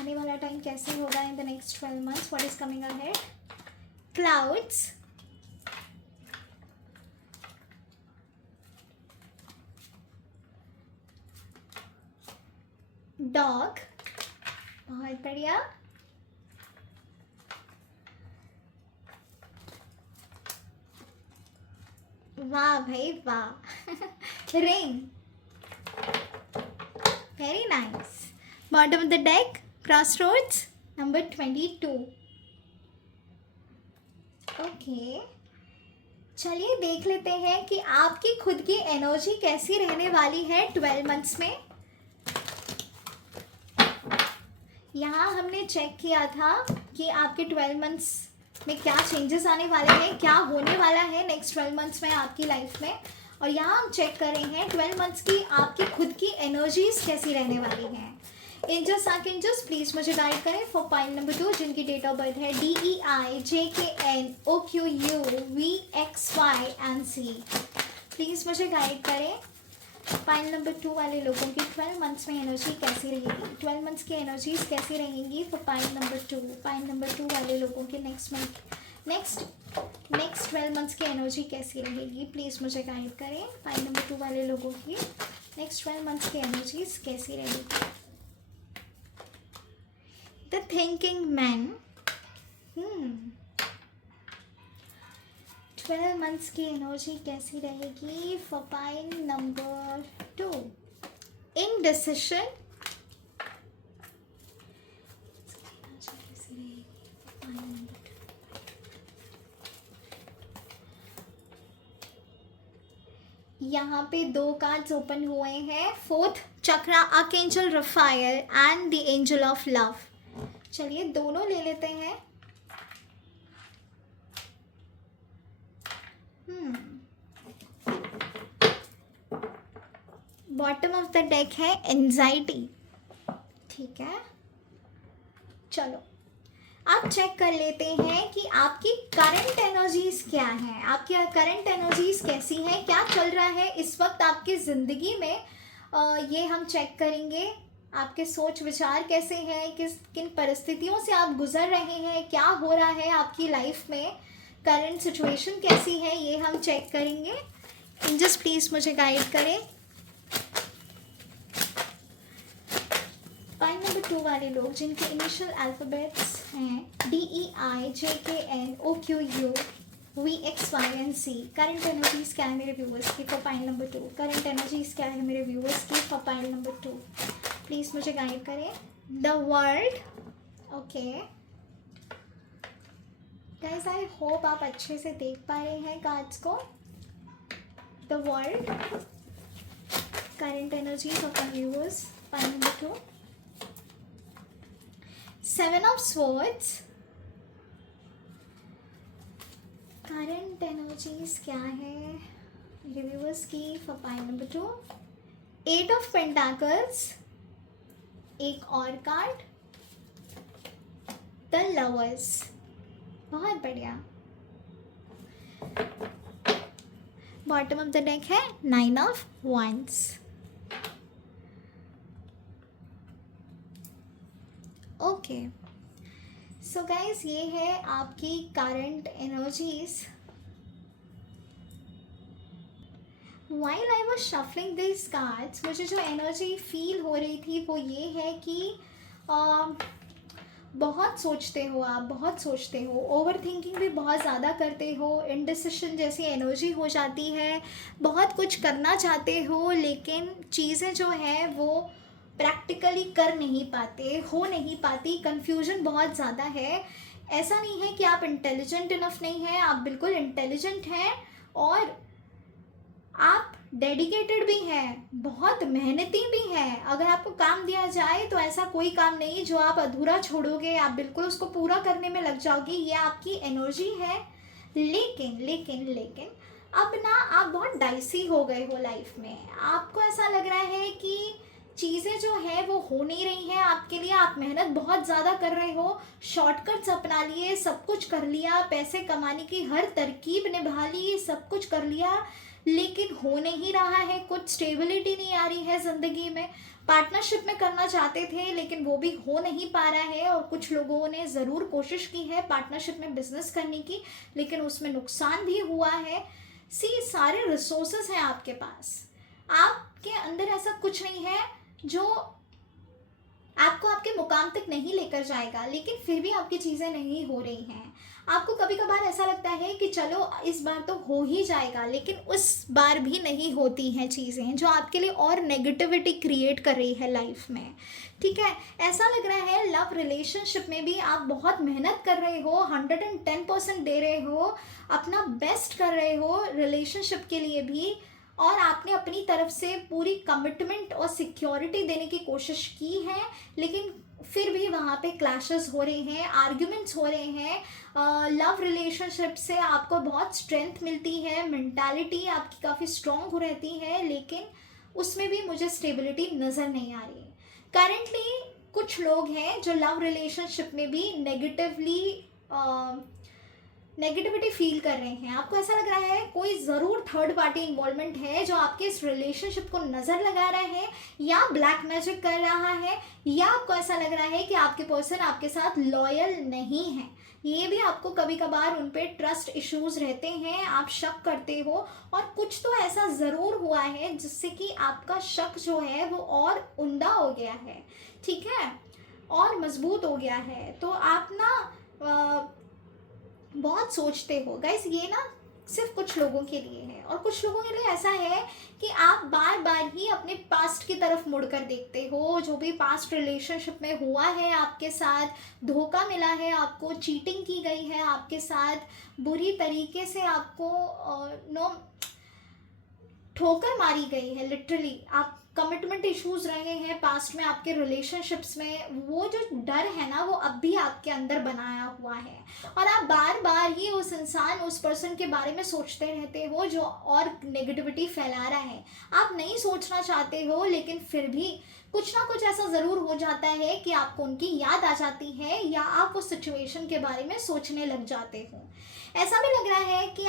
आने वाला टाइम कैसे होगा इन the next 12 months? What is coming ahead? Clouds, dog, बहुत बढ़िया, वाह भाई वाह, ring, very nice. Bottom of the deck crossroads number 22। Okay चलिए देख लेते हैं कि आपकी खुद की एनर्जी कैसी रहने वाली है 12 मंथ्स में। यहाँ हमने चेक किया था कि आपके 12 मंथ्स में क्या चेंजेस आने वाले हैं, क्या होने वाला है नेक्स्ट 12 मंथ्स में आपकी लाइफ में। और यहाँ हम चेक कर रहे हैं 12 मंथ्स की आपकी खुद की एनर्जीज कैसी रहने वाली हैं। एंजल्स आर्कएंजल्स प्लीज मुझे गाइड करें फॉर पाइल नंबर 2 जिनकी डेट ऑफ बर्थ है DEI JKNOQUVXYNC। प्लीज मुझे गाइड करें पाइल नंबर 2 वाले लोगों की 12 मंथ्स में एनर्जी कैसी रहेगी, 12 मंथ्स की एनर्जीज कैसी रहेंगी for pile number 2। Pile number 2 वाले लोगों के नेक्स्ट 12 मंथ्स की एनर्जी कैसी रहेगी, प्लीज़ मुझे गाइड करें। पाइल नंबर 2 वाले लोगों की नेक्स्ट 12 मंथ्स की एनर्जीज कैसी रहेगी। द थिंकिंग मैन 12 मंथ्स की एनर्जी कैसी रहेगी फॉर पाइल नंबर 2। इनडिसिशन यहाँ पे 2 कार्ड्स ओपन हुए हैं, 4th chakra archangel Raphael and the angel of love. चलिए दोनों ले लेते हैं। बॉटम ऑफ द डेक है एंजाइटी, ठीक है। चलो आप चेक कर लेते हैं कि आपकी करंट एनर्जीज क्या हैं, आपकी करंट एनर्जीज कैसी हैं, क्या चल रहा है इस वक्त आपकी ज़िंदगी में। ये हम चेक करेंगे आपके सोच विचार कैसे हैं, किन परिस्थितियों से आप गुजर रहे हैं, क्या हो रहा है आपकी लाइफ में, करंट सिचुएशन कैसी है, ये हम चेक करेंगे। एंजल्स प्लीज़ मुझे गाइड करें। पाइल नंबर 2 वाले लोग जिनके इनिशियल अल्फ़ाबेट्स हैं DEI JKNOQUVXYNC। करंट एनर्जीज क्या है मेरे व्यूवर्स की for pile number 2। Current energies क्या है मेरे व्यूवर्स की फॉर पाइल नंबर 2। प्लीज़ मुझे गाइड करें। The world, okay guys, I hope आप अच्छे से देख पा रहे हैं कार्ड्स को। The world, current energies of the viewers pile number 2। 7 of Swords, current energies क्या है मेरे व्यूवर्स की for pile number 2। 8 of Pentacles, एक और कार्ड द लवर्स, बहुत बढ़िया। बॉटम ऑफ द डेक है 9 of Wands। Okay so guys, ये है आपकी current energies. While I was shuffling this cards, मुझे जो एनर्जी फील हो रही थी वो ये है कि बहुत सोचते हो आप, बहुत सोचते हो, ओवर थिंकिंग भी बहुत ज़्यादा करते हो, इनडिसिशन जैसी एनर्जी हो जाती है, बहुत कुछ करना चाहते हो लेकिन चीज़ें जो है वो प्रैक्टिकली कर नहीं पाते, हो नहीं पाती, कन्फ्यूजन बहुत ज़्यादा है। ऐसा नहीं है कि आप इंटेलिजेंट इनफ नहीं हैं, आप बिल्कुल इंटेलिजेंट हैं और आप डेडिकेटेड भी हैं, बहुत मेहनती भी हैं। अगर आपको काम दिया जाए तो ऐसा कोई काम नहीं जो आप अधूरा छोड़ोगे, आप बिल्कुल उसको पूरा करने में लग जाओगे, ये आपकी एनर्जी है। लेकिन लेकिन लेकिन अब ना आप बहुत डाइसी हो गए हो लाइफ में, आपको ऐसा लग रहा है कि चीज़ें जो है वो हो नहीं रही हैं आपके लिए, आप मेहनत बहुत ज़्यादा कर रहे हो, शॉर्टकट्स अपना लिए, सब कुछ कर लिया, पैसे कमाने की हर तरकीब निभा ली, सब कुछ कर लिया, लेकिन हो नहीं रहा है, कुछ स्टेबिलिटी नहीं आ रही है ज़िंदगी में। पार्टनरशिप में करना चाहते थे लेकिन वो भी हो नहीं पा रहा है, और कुछ लोगों ने ज़रूर कोशिश की है पार्टनरशिप में बिजनेस करने की लेकिन उसमें नुकसान भी हुआ है। सारे रिसोर्सेज हैं आपके पास, आपके अंदर ऐसा कुछ नहीं है जो आपको आपके मुकाम तक नहीं लेकर जाएगा, लेकिन फिर भी आपकी चीज़ें नहीं हो रही हैं। आपको कभी कभार ऐसा लगता है कि चलो इस बार तो हो ही जाएगा, लेकिन उस बार भी नहीं होती हैं चीज़ें, जो आपके लिए और नेगेटिविटी क्रिएट कर रही है लाइफ में। ठीक है, ऐसा लग रहा है लव रिलेशनशिप में भी आप बहुत मेहनत कर रहे हो, 110% दे रहे हो, अपना बेस्ट कर रहे हो रिलेशनशिप के लिए भी, और आपने अपनी तरफ से पूरी कमिटमेंट और सिक्योरिटी देने की कोशिश की है, लेकिन फिर भी वहाँ पे क्लैशेस हो रहे हैं, आर्ग्यूमेंट्स हो रहे हैं। लव रिलेशनशिप से आपको बहुत स्ट्रेंथ मिलती है, मेंटालिटी आपकी काफ़ी स्ट्रॉन्ग हो रहती है, लेकिन उसमें भी मुझे स्टेबिलिटी नज़र नहीं आ रही है करेंटली। कुछ लोग हैं जो लव रिलेशनशिप में भी नेगेटिविटी फील कर रहे हैं। आपको ऐसा लग रहा है कोई ज़रूर थर्ड पार्टी इन्वॉल्वमेंट है जो आपके इस रिलेशनशिप को नज़र लगा रहा है या ब्लैक मैजिक कर रहा है, या आपको ऐसा लग रहा है कि आपके पर्सन आपके साथ लॉयल नहीं है। ये भी आपको कभी कभार उन पे ट्रस्ट इश्यूज रहते हैं, आप शक करते हो, और कुछ तो ऐसा ज़रूर हुआ है जिससे कि आपका शक जो है वो और उम्दा हो गया है, ठीक है, और मजबूत हो गया है। तो आप ना बहुत सोचते हो गाइस। ये ना सिर्फ कुछ लोगों के लिए है, और कुछ लोगों के लिए ऐसा है कि आप बार बार ही अपने पास्ट की तरफ मुड़कर देखते हो। जो भी पास्ट रिलेशनशिप में हुआ है आपके साथ, धोखा मिला है आपको, चीटिंग की गई है आपके साथ, बुरी तरीके से आपको नो ठोकर मारी गई है लिटरली, आप कमिटमेंट इश्यूज रहे हैं पास्ट में आपके रिलेशनशिप्स में, वो जो डर है ना वो अब भी आपके अंदर बनाया हुआ है, और आप बार बार ही उस इंसान, उस पर्सन के बारे में सोचते रहते हो जो और नेगेटिविटी फैला रहा है। आप नहीं सोचना चाहते हो, लेकिन फिर भी कुछ ना कुछ ऐसा ज़रूर हो जाता है कि आपको उनकी याद आ जाती है, या आप उस सिचुएशन के बारे में सोचने लग जाते हो। ऐसा भी लग रहा है कि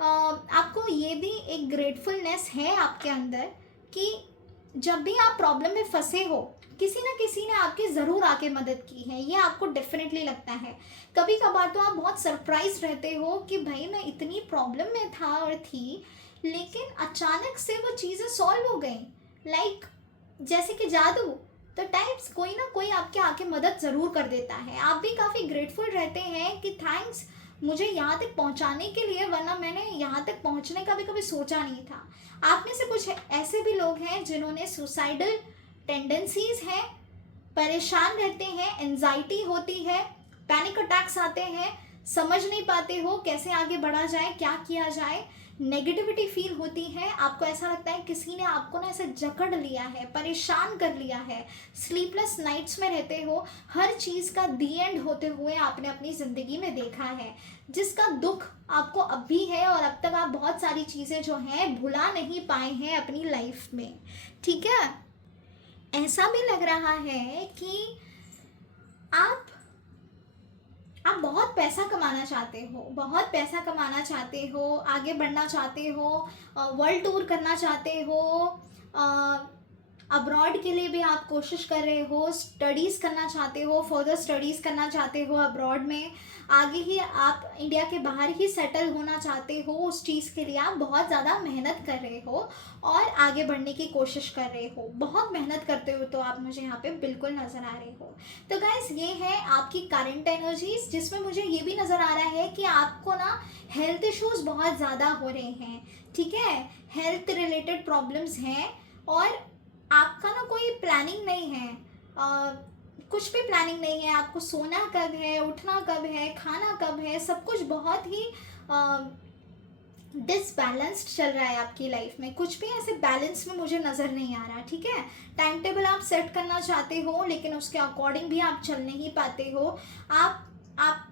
आपको ये भी एक ग्रेटफुलनेस है आपके अंदर कि जब भी आप प्रॉब्लम में फंसे हो, किसी ना किसी ने आपकी ज़रूर आके मदद की है, ये आपको डेफिनेटली लगता है। कभी कभार तो आप बहुत सरप्राइज रहते हो कि भाई मैं इतनी प्रॉब्लम में था और थी, लेकिन अचानक से वो चीज़ें सॉल्व हो गई, लाइक जैसे कि जादू। तो टाइम्स कोई ना कोई आपके आके मदद ज़रूर कर देता है। आप भी काफ़ी ग्रेटफुल रहते हैं कि थैंक्स मुझे यहाँ तक पहुँचाने के लिए, वरना मैंने यहाँ तक पहुँचने का भी कभी सोचा नहीं था। आप में से कुछ ऐसे भी लोग हैं जिन्होंने सुसाइडल टेंडेंसीज हैं, परेशान रहते हैं, एंजाइटी होती है, पैनिक अटैक्स आते हैं, समझ नहीं पाते हो कैसे आगे बढ़ा जाए, क्या किया जाए, नेगेटिविटी फील होती है, आपको ऐसा लगता है किसी ने आपको ना ऐसे जकड़ लिया है, परेशान कर लिया है, स्लीपलेस नाइट्स में रहते हो, हर चीज़ का दी एंड होते हुए आपने अपनी ज़िंदगी में देखा है, जिसका दुख आपको अब भी है, और अब तक आप बहुत सारी चीज़ें जो हैं भुला नहीं पाए हैं अपनी लाइफ में, ठीक है। ऐसा भी लग रहा है कि आप बहुत पैसा कमाना चाहते हो, बहुत पैसा कमाना चाहते हो, आगे बढ़ना चाहते हो, वर्ल्ड टूर करना चाहते हो, अब्रॉड के लिए भी आप कोशिश कर रहे हो, स्टडीज़ करना चाहते हो, फर्दर स्टडीज़ करना चाहते हो अब्रॉड में, आगे ही आप इंडिया के बाहर ही सेटल होना चाहते हो, उस चीज़ के लिए आप बहुत ज़्यादा मेहनत कर रहे हो और आगे बढ़ने की कोशिश कर रहे हो, बहुत मेहनत करते हो, तो आप मुझे यहाँ पे बिल्कुल नज़र आ रहे हो। तो गाइस ये है आपकी करंट एनर्जीज, जिसमें मुझे ये भी नज़र आ रहा है कि आपको ना हेल्थ इश्यूज़ बहुत ज़्यादा हो रहे हैं, ठीक है, हेल्थ रिलेटेड प्रॉब्लम्स हैं, और आपका ना कोई प्लानिंग नहीं है, कुछ भी प्लानिंग नहीं है, आपको सोना कब है, उठना कब है, खाना कब है, सब कुछ बहुत ही डिसबैलेंस्ड चल रहा है आपकी लाइफ में, कुछ भी ऐसे बैलेंस में मुझे नज़र नहीं आ रहा, ठीक है। टाइम टेबल आप सेट करना चाहते हो, लेकिन उसके अकॉर्डिंग भी आप चल नहीं पाते हो। आप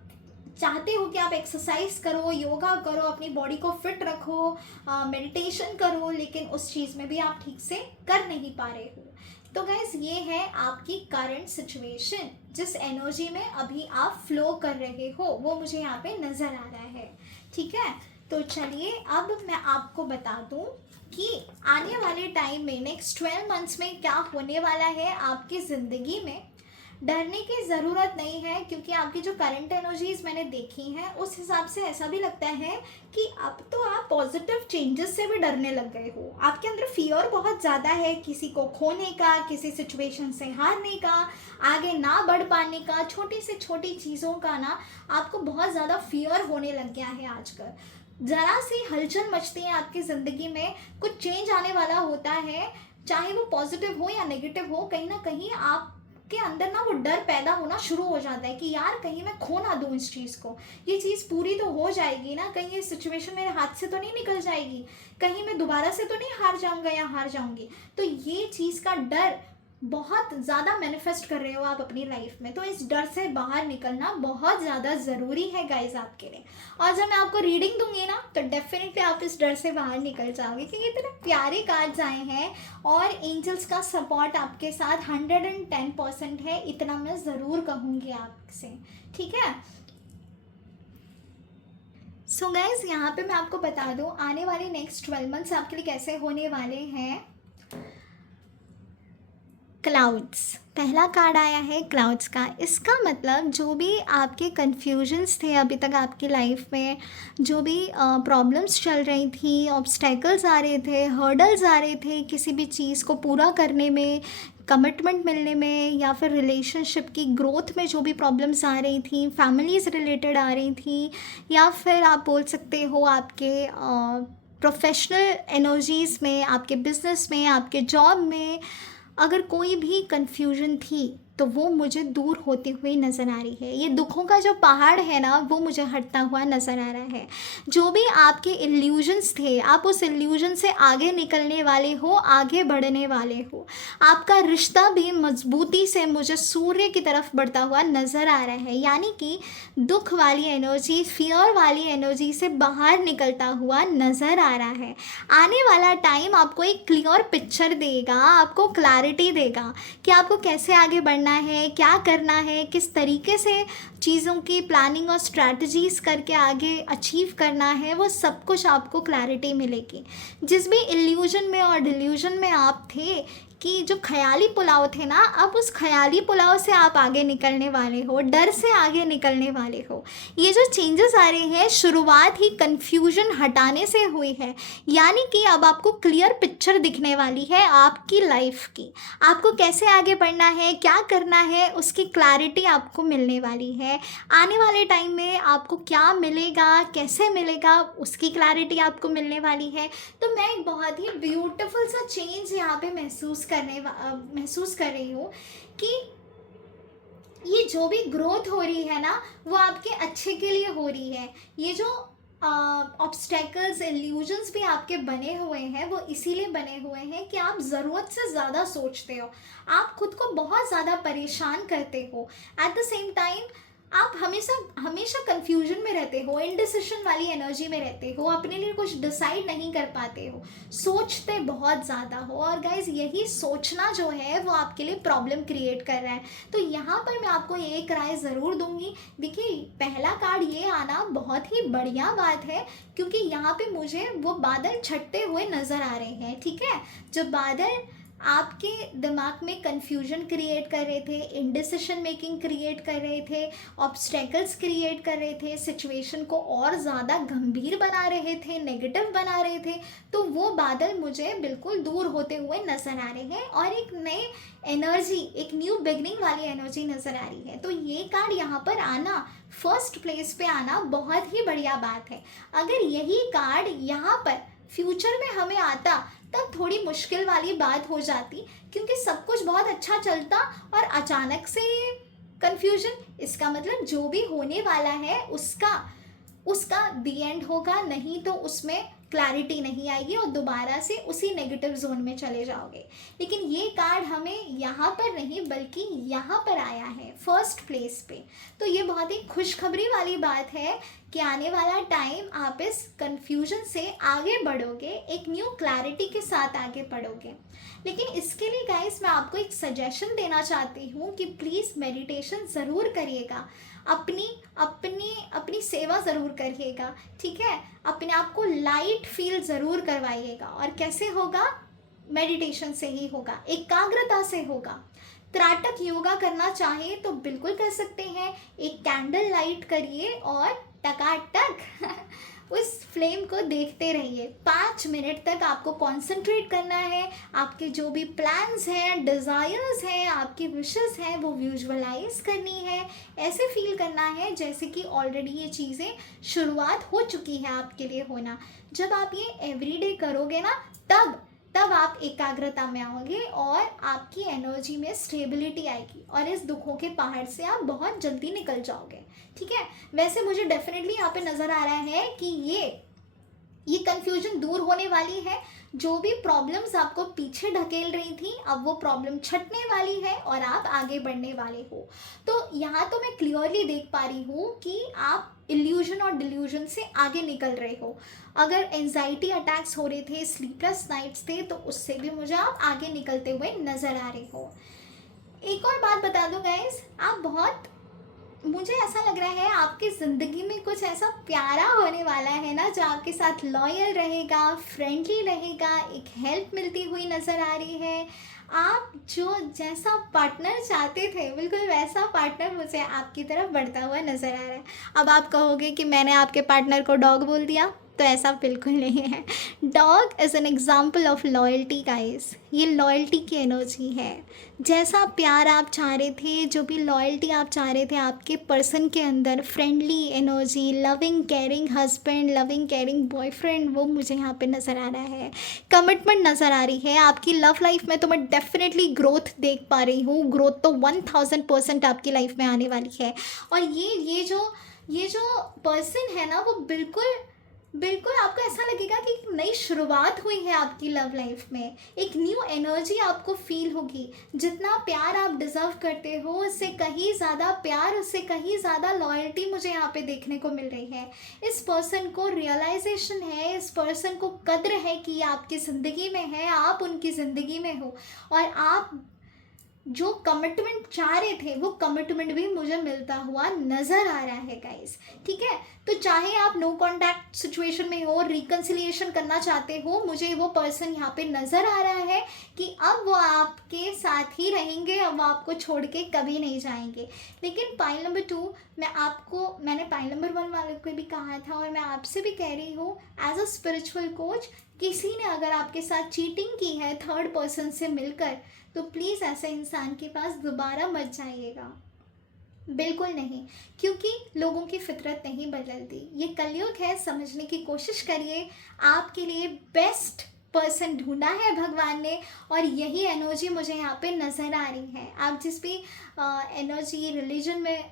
चाहते हो कि आप एक्सरसाइज करो, योगा करो, अपनी बॉडी को फिट रखो, मेडिटेशन करो, लेकिन उस चीज़ में भी आप ठीक से कर नहीं पा रहे हो। तो गाइज ये है आपकी करंट सिचुएशन, जिस एनर्जी में अभी आप फ्लो कर रहे हो वो मुझे यहाँ पे नज़र आ रहा है, ठीक है। तो चलिए अब मैं आपको बता दूँ कि आने वाले टाइम में नेक्स्ट 12 मंथ्स में क्या होने वाला है आपकी ज़िंदगी में। डरने की ज़रूरत नहीं है, क्योंकि आपकी जो करंट एनर्जीज मैंने देखी हैं उस हिसाब से ऐसा भी लगता है कि अब तो आप पॉजिटिव चेंजेस से भी डरने लग गए हो। आपके अंदर फियर बहुत ज़्यादा है, किसी को खोने का, किसी सिचुएशन से हारने का, आगे ना बढ़ पाने का, छोटी से छोटी चीज़ों का ना आपको बहुत ज़्यादा फियर होने लग गया है आजकल। ज़रा सी हलचल मचती है आपकी ज़िंदगी में, कुछ चेंज आने वाला होता है, चाहे वो पॉजिटिव हो या नेगेटिव हो, कहीं ना कहीं आप के अंदर ना वो डर पैदा होना शुरू हो जाता है कि यार कहीं मैं खो ना दूँ इस चीज़ को, ये चीज़ पूरी तो हो जाएगी ना, कहीं ये सिचुएशन मेरे हाथ से तो नहीं निकल जाएगी, कहीं मैं दोबारा से तो नहीं हार जाऊंगा या हार जाऊंगी। तो ये चीज़ का डर बहुत ज़्यादा मैनिफेस्ट कर रहे हो आप अपनी लाइफ में, तो इस डर से बाहर निकलना बहुत ज़्यादा ज़रूरी है गाइज आपके लिए। और जब मैं आपको रीडिंग दूंगी ना तो डेफिनेटली आप इस डर से बाहर निकल जाओगे, क्योंकि इतने प्यारे कार्ड्स आए हैं और एंजल्स का सपोर्ट आपके साथ 110% है, इतना मैं ज़रूर कहूँगी आपसे, ठीक है। सो गाइज यहाँ पे मैं आपको बता दूँ आने वाले नेक्स्ट 12 मंथ्स आपके लिए कैसे होने वाले हैं। क्लाउड्स, पहला कार्ड आया है क्लाउड्स का। इसका मतलब जो भी आपके कन्फ्यूजन्स थे अभी तक आपकी लाइफ में, जो भी प्रॉब्लम्स चल रही थी, ऑब्स्टेकल्स आ रहे थे, हर्डल्स आ रहे थे किसी भी चीज़ को पूरा करने में, कमिटमेंट मिलने में, या फिर रिलेशनशिप की ग्रोथ में जो भी प्रॉब्लम्स आ रही थी, फैमिलीज़ रिलेटेड आ रही थी, या फिर आप बोल सकते हो आपके प्रोफेशनल एनर्जीज़ में, आपके बिजनेस में, आपके जॉब में अगर कोई भी कन्फ्यूजन थी तो वो मुझे दूर होती हुई नज़र आ रही है। ये दुखों का जो पहाड़ है ना वो मुझे हटता हुआ नज़र आ रहा है। जो भी आपके इल्यूजन्स थे आप उस इल्यूजन से आगे निकलने वाले हो, आगे बढ़ने वाले हो। आपका रिश्ता भी मजबूती से मुझे सूर्य की तरफ बढ़ता हुआ नज़र आ रहा है, यानी कि दुख वाली एनर्जी, फियर वाली एनर्जी से बाहर निकलता हुआ नज़र आ रहा है। आने वाला टाइम आपको एक क्लियर पिक्चर देगा, आपको क्लैरिटी देगा कि आपको कैसे आगे बढ़ना है, क्या करना है, किस तरीके से चीज़ों की प्लानिंग और स्ट्रैटेजीज़ करके आगे अचीव करना है, वो सब कुछ आपको क्लैरिटी मिलेगी। जिस भी इल्यूजन में और डिल्यूजन में आप थे कि जो ख्याली पुलाव थे ना, अब उस ख्याली पुलाव से आप आगे निकलने वाले हो, डर से आगे निकलने वाले हो। ये जो चेंजेस आ रहे हैं शुरुआत ही कन्फ्यूजन हटाने से हुई है, यानी कि अब आपको क्लियर पिक्चर दिखने वाली है आपकी लाइफ की। आपको कैसे आगे बढ़ना है, क्या करना है, उसकी क्लैरिटी आपको मिलने वाली है। आने वाले टाइम में आपको क्या मिलेगा, कैसे मिलेगा, उसकी क्लैरिटी आपको मिलने वाली है। तो मैं एक बहुत ही ब्यूटीफुल सा चेंज यहाँ पे महसूस कर रही हूँ कि ये जो भी ग्रोथ हो रही है ना वो आपके अच्छे के लिए हो रही है। ये जो ऑब्स्टेकल्स, इल्यूजन्स भी आपके बने हुए हैं वो इसीलिए बने हुए हैं कि आप ज़रूरत से ज़्यादा सोचते हो, आप खुद को बहुत ज़्यादा परेशान करते हो। एट द सेम टाइम आप हमेशा हमेशा कंफ्यूजन में रहते हो, इनडिसिशन वाली एनर्जी में रहते हो, अपने लिए कुछ डिसाइड नहीं कर पाते हो, सोचते बहुत ज़्यादा हो। और गाइज यही सोचना जो है वो आपके लिए प्रॉब्लम क्रिएट कर रहा है। तो यहाँ पर मैं आपको एक राय ज़रूर दूंगी। देखिए पहला कार्ड ये आना बहुत ही बढ़िया बात है, क्योंकि यहाँ पे मुझे वो बादल छटते हुए नज़र आ रहे हैं, ठीक है। जो बादल आपके दिमाग में कन्फ्यूजन क्रिएट कर रहे थे, इनडिसिशन मेकिंग क्रिएट कर रहे थे, ऑब्स्टेकल्स क्रिएट कर रहे थे, सिचुएशन को और ज़्यादा गंभीर बना रहे थे, नेगेटिव बना रहे थे, तो वो बादल मुझे बिल्कुल दूर होते हुए नज़र आ रहे हैं और एक नए एनर्जी, एक न्यू बिगनिंग वाली एनर्जी नज़र आ रही है। तो ये कार्ड यहाँ पर आना, फर्स्ट प्लेस पे आना बहुत ही बढ़िया बात है। अगर यही कार्ड यहाँ पर फ्यूचर में हमें आता तब थोड़ी मुश्किल वाली बात हो जाती, क्योंकि सब कुछ बहुत अच्छा चलता और अचानक से कंफ्यूजन। इसका मतलब जो भी होने वाला है उसका दी एंड होगा, नहीं तो उसमें क्लैरिटी नहीं आएगी और दोबारा से उसी नेगेटिव जोन में चले जाओगे। लेकिन ये कार्ड हमें यहाँ पर नहीं बल्कि यहाँ पर आया है फर्स्ट प्लेस पे। तो ये बहुत ही खुशखबरी वाली बात है कि आने वाला टाइम आप इस कंफ्यूजन से आगे बढ़ोगे, एक न्यू क्लैरिटी के साथ आगे बढ़ोगे। लेकिन इसके लिए गाइस मैं आपको एक सजेशन देना चाहती हूँ कि प्लीज़ मेडिटेशन ज़रूर करिएगा, अपनी अपनी अपनी सेवा ज़रूर करिएगा, ठीक है। अपने आप को लाइट फील ज़रूर करवाइएगा। और कैसे होगा? मेडिटेशन से ही होगा, एकाग्रता से होगा। त्राटक योगा करना चाहे तो बिल्कुल कर सकते हैं। एक कैंडल लाइट करिए और टकाटक उस फ्लेम को देखते रहिए। 5 मिनट तक आपको कंसंट्रेट करना है। आपके जो भी प्लान्स हैं, डिज़ायर्स हैं, आपकी विशेस हैं वो विजुअलाइज करनी है। ऐसे फील करना है जैसे कि ऑलरेडी ये चीज़ें शुरुआत हो चुकी है आपके लिए होना। जब आप ये एवरीडे करोगे ना तब आप एकाग्रता में आओगे और आपकी एनर्जी में स्टेबिलिटी आएगी और इस दुखों के पहाड़ से आप बहुत जल्दी निकल जाओगे, ठीक है। वैसे मुझे डेफिनेटली यहाँ पे नज़र आ रहा है कि ये ये कन्फ्यूजन दूर होने वाली है। जो भी प्रॉब्लम्स आपको पीछे ढकेल रही थी, अब वो प्रॉब्लम छटने वाली है और आप आगे बढ़ने वाले हो। तो यहाँ तो मैं क्लियरली देख पा रही हूँ कि आप इल्यूजन और डिल्यूजन से आगे निकल रहे हो। अगर एंजाइटी अटैक्स हो रहे थे, स्लीपलेस नाइट्स थे, तो उससे भी मुझे आप आगे निकलते हुए नज़र आ रहे हो। एक और बात बता दूं गाइस, आप बहुत, मुझे ऐसा लग रहा है आपकी ज़िंदगी में कुछ ऐसा प्यारा होने वाला है ना, जो आपके साथ लॉयल रहेगा, फ्रेंडली रहेगा, एक हेल्प मिलती हुई नज़र आ रही है। आप जो जैसा पार्टनर चाहते थे, बिल्कुल वैसा पार्टनर मुझे आपकी तरफ बढ़ता हुआ नज़र आ रहा है। अब आप कहोगे कि मैंने आपके पार्टनर को डॉग बोल दिया, तो ऐसा बिल्कुल नहीं है। Dog is an example of loyalty guys. ये लॉयल्टी की एनर्जी है। जैसा प्यार आप चाह रहे थे, जो भी लॉयल्टी आप चाह रहे थे आपके पर्सन के अंदर, friendly energy, loving caring husband, loving caring boyfriend, वो मुझे यहाँ पे नज़र आ रहा है। कमिटमेंट नज़र आ रही है आपकी लव लाइफ में। तो मैं डेफिनेटली ग्रोथ देख पा रही हूँ। ग्रोथ तो 1000% आपकी लाइफ में आने वाली है। और ये जो पर्सन है ना, वो बिल्कुल बिल्कुल आपको ऐसा लगेगा कि एक नई शुरुआत हुई है आपकी लव लाइफ में। एक न्यू एनर्जी आपको फील होगी। जितना प्यार आप डिज़र्व करते हो, उससे कहीं ज़्यादा प्यार, उससे कहीं ज़्यादा लॉयल्टी मुझे यहाँ पे देखने को मिल रही है। इस पर्सन को रियलाइजेशन है, इस पर्सन को कद्र है कि ये आपकी ज़िंदगी में है, आप उनकी ज़िंदगी में हो, और आप जो कमिटमेंट चाह रहे थे वो कमिटमेंट भी मुझे मिलता हुआ नज़र आ रहा है गाइस। ठीक है, तो चाहे आप नो कॉन्टैक्ट सिचुएशन में हो, रिकन्सिलिएशन करना चाहते हो, मुझे वो पर्सन यहाँ पे नज़र आ रहा है कि अब वो आपके साथ ही रहेंगे, अब वो आपको छोड़ के कभी नहीं जाएंगे। लेकिन पाइल नंबर 2, मैंने पाइल नंबर 1 वाले को भी कहा था, और मैं आपसे भी कह रही हूँ एज अ स्पिरिचुअल कोच, किसी ने अगर आपके साथ चीटिंग की है थर्ड पर्सन से मिलकर, तो प्लीज़ ऐसे इंसान के पास दोबारा मत जाइएगा, बिल्कुल नहीं। क्योंकि लोगों की फितरत नहीं बदलती। ये कलयुग है, समझने की कोशिश करिए। आपके लिए बेस्ट पर्सन ढूंढा है भगवान ने, और यही एनर्जी मुझे यहाँ पे नज़र आ रही है। आप जिस भी एनर्जी रिलीजन में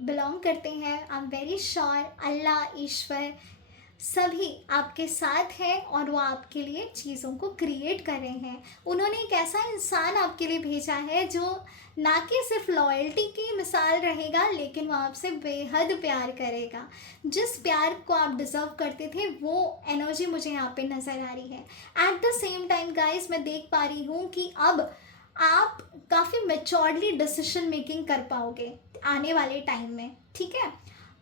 बिलोंग करते हैं, आई एम वेरी श्योर अल्लाह, ईश्वर सभी आपके साथ हैं, और वो आपके लिए चीज़ों को क्रिएट कर रहे हैं। उन्होंने एक ऐसा इंसान आपके लिए भेजा है जो ना कि सिर्फ लॉयल्टी की मिसाल रहेगा, लेकिन वो आपसे बेहद प्यार करेगा। जिस प्यार को आप डिज़र्व करते थे, वो एनर्जी मुझे यहाँ पे नज़र आ रही है। At the same time guys, मैं देख पा रही हूँ कि अब आप काफ़ी मेच्योर्डली डिसीजन मेकिंग कर पाओगे आने वाले टाइम में। ठीक है,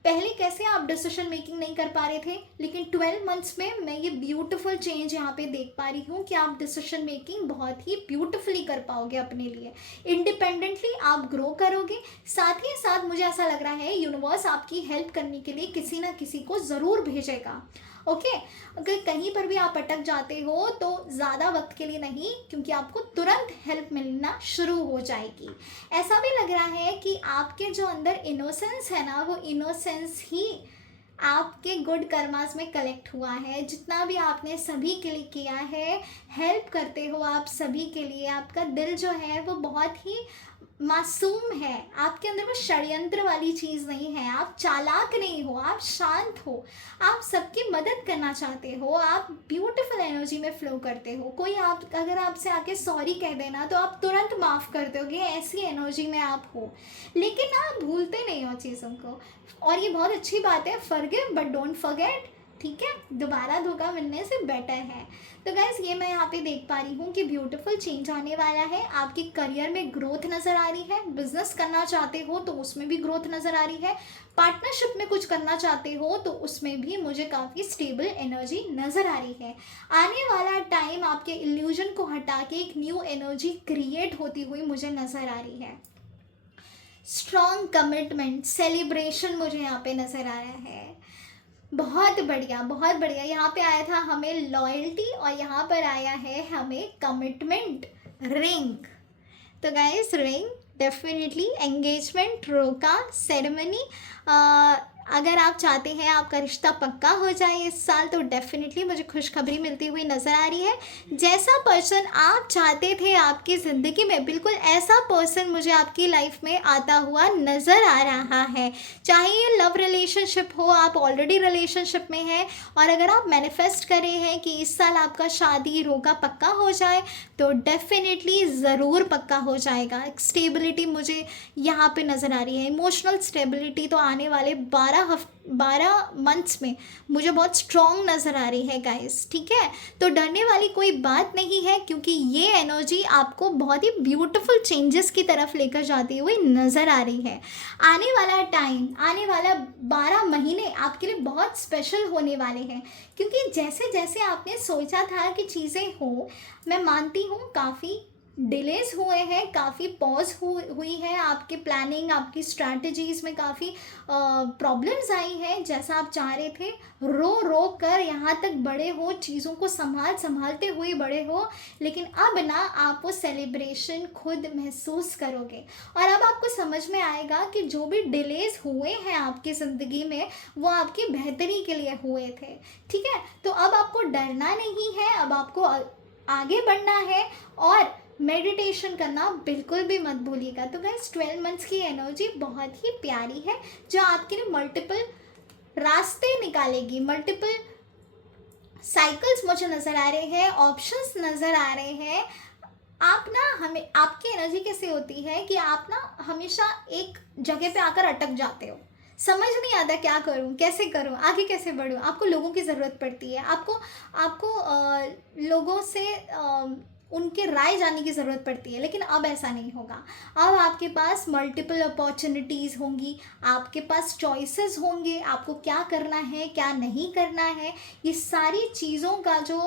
पहले कैसे आप डिसीजन मेकिंग नहीं कर पा रहे थे, लेकिन 12 मंथ्स में मैं ये ब्यूटीफुल चेंज यहाँ पे देख पा रही हूँ कि आप डिसीजन मेकिंग बहुत ही ब्यूटीफुली कर पाओगे अपने लिए। इंडिपेंडेंटली आप ग्रो करोगे। साथ ही साथ मुझे ऐसा लग रहा है यूनिवर्स आपकी हेल्प करने के लिए किसी ना किसी को ज़रूर भेजेगा। ओके, अगर कहीं पर भी आप अटक जाते हो तो ज़्यादा वक्त के लिए नहीं, क्योंकि आपको तुरंत हेल्प मिलना शुरू हो जाएगी। ऐसा भी लग रहा है कि आपके जो अंदर इनोसेंस है ना, वो इनोसेंस ही आपके गुड कर्मास में कलेक्ट हुआ है। जितना भी आपने सभी के लिए किया है, हेल्प करते हो आप सभी के लिए, आपका दिल जो है वो बहुत ही मासूम है। आपके अंदर वो षड्यंत्र वाली चीज़ नहीं है। आप चालाक नहीं हो, आप शांत हो, आप सबकी मदद करना चाहते हो, आप ब्यूटीफुल एनर्जी में फ्लो करते हो। कोई आप अगर आपसे आके सॉरी कह देना तो आप तुरंत माफ़ कर दोगे, ऐसी एनर्जी में आप हो। लेकिन आप भूलते नहीं हो चीज़ों को, और ये बहुत अच्छी बात है। Forgive but don't forget. ठीक है, दोबारा धोखा मिलने से बेटर है। तो गाइस, ये मैं यहाँ पे देख पा रही हूँ कि ब्यूटीफुल चेंज आने वाला है। आपके करियर में ग्रोथ नज़र आ रही है। बिजनेस करना चाहते हो तो उसमें भी ग्रोथ नज़र आ रही है। पार्टनरशिप में कुछ करना चाहते हो तो उसमें भी मुझे काफ़ी स्टेबल एनर्जी नज़र आ रही है। आने वाला टाइम आपके इल्यूजन को हटा के एक न्यू एनर्जी क्रिएट होती हुई मुझे नज़र आ रही है। स्ट्रॉन्ग कमिटमेंट, सेलिब्रेशन मुझे यहाँ पे नज़र आ रहा है। बहुत बढ़िया, बहुत बढ़िया। यहाँ पे आया था हमें लॉयल्टी, और यहाँ पर आया है हमें कमिटमेंट, रिंग। तो गाइस, रिंग डेफिनेटली, एंगेजमेंट, रोका, सेरेमनी, अगर आप चाहते हैं आपका रिश्ता पक्का हो जाए इस साल, तो डेफिनेटली मुझे खुशखबरी मिलती हुई नज़र आ रही है। जैसा पर्सन आप चाहते थे आपकी ज़िंदगी में, बिल्कुल ऐसा पर्सन मुझे आपकी लाइफ में आता हुआ नज़र आ रहा है। चाहे ये लव रिलेशनशिप हो, आप ऑलरेडी रिलेशनशिप में हैं, और अगर आप मैनिफेस्ट कर रहे हैं कि इस साल आपका शादी रोका पक्का हो जाए, तो डेफिनेटली ज़रूर पक्का हो जाएगा। एक स्टेबिलिटी मुझे यहाँ पे नज़र आ रही है। इमोशनल स्टेबिलिटी तो आने वाले 12 मंथ्स में मुझे बहुत स्ट्रॉन्ग नज़र आ रही है गाइस, ठीक है। तो डरने वाली कोई बात नहीं है, क्योंकि ये एनर्जी आपको बहुत ही ब्यूटीफुल चेंजेस की तरफ लेकर जाती हुई नज़र आ रही है। आने वाला टाइम, आने वाला 12 महीने आपके लिए बहुत स्पेशल होने वाले हैं, क्योंकि जैसे जैसे आपने सोचा था कि चीज़ें हो, मैं मानती हूँ काफ़ी डिलेज हुए हैं, काफ़ी पॉज हुई है आपकी प्लानिंग, आपकी स्ट्रैटेजीज़ में काफ़ी प्रॉब्लम्स आई हैं। जैसा आप चाह रहे थे, रो रो कर यहाँ तक बड़े हो, चीज़ों को संभालते हुए बड़े हो, लेकिन अब ना आप वो सेलिब्रेशन खुद महसूस करोगे, और अब आपको समझ में आएगा कि जो भी डिलेज हुए हैं आपकी ज़िंदगी में, वो आपकी बेहतरी के लिए हुए थे, ठीक है। तो अब आपको डरना नहीं है, अब आपको आगे बढ़ना है, और मेडिटेशन करना बिल्कुल भी मत भूलिएगा। तो गाइस 12 मंथ्स की एनर्जी बहुत ही प्यारी है, जो आपके लिए मल्टीपल रास्ते निकालेगी, मल्टीपल साइकिल्स मुझे नज़र आ रहे हैं, ऑप्शंस नज़र आ रहे हैं। आप ना, हमें आपकी एनर्जी कैसे होती है कि आप ना हमेशा एक जगह पे आकर अटक जाते हो, समझ नहीं आता क्या करूं, कैसे करूं, आगे कैसे बढ़ूं। आपको लोगों की ज़रूरत पड़ती है, आपको आपको लोगों से उनके राय जानने की ज़रूरत पड़ती है, लेकिन अब ऐसा नहीं होगा। अब आपके पास मल्टीपल अपॉर्चुनिटीज़ होंगी, आपके पास चॉइसेस होंगे, आपको क्या करना है क्या नहीं करना है। ये सारी चीज़ों का जो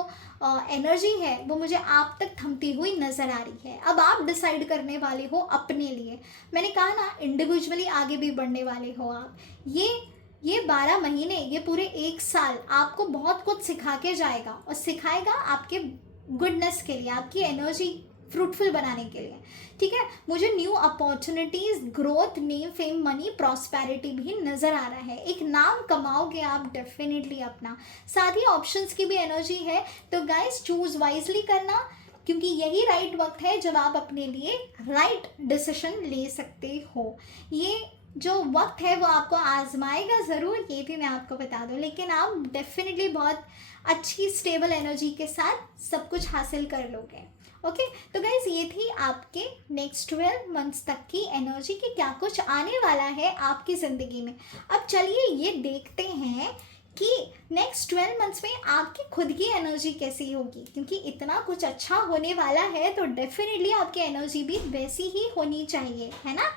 एनर्जी है, वो मुझे आप तक थमती हुई नज़र आ रही है। अब आप डिसाइड करने वाले हो अपने लिए। मैंने कहा ना, इंडिविजुअली आगे भी बढ़ने वाले हो आप। ये 12 महीने, ये पूरे 1 साल आपको बहुत कुछ सिखा के जाएगा, और सिखाएगा आपके गुडनेस के लिए, आपकी एनर्जी फ्रूटफुल बनाने के लिए, ठीक है। मुझे new opportunities, growth, name, fame, money, prosperity भी नज़र आ रहा है। एक नाम कमाओगे आप डेफिनेटली अपना। साथ ही ऑप्शंस की भी एनर्जी है, तो गाइस चूज़ वाइजली करना, क्योंकि यही राइट वक्त है जब आप अपने लिए राइट डिसीजन ले सकते हो। ये जो वक्त है वो आपको आजमाएगा ज़रूर, ये भी मैं आपको बता दूँ, लेकिन आप डेफिनेटली बहुत अच्छी स्टेबल एनर्जी के साथ सब कुछ हासिल कर लोगे। ओके, तो गाइज ये थी आपके नेक्स्ट 12 मंथ्स तक की एनर्जी कि क्या कुछ आने वाला है आपकी ज़िंदगी में। अब चलिए ये देखते हैं कि नेक्स्ट 12 मंथ्स में आपकी खुद की एनर्जी कैसी होगी, क्योंकि इतना कुछ अच्छा होने वाला है, तो डेफिनेटली आपकी एनर्जी भी वैसी ही होनी चाहिए, है ना।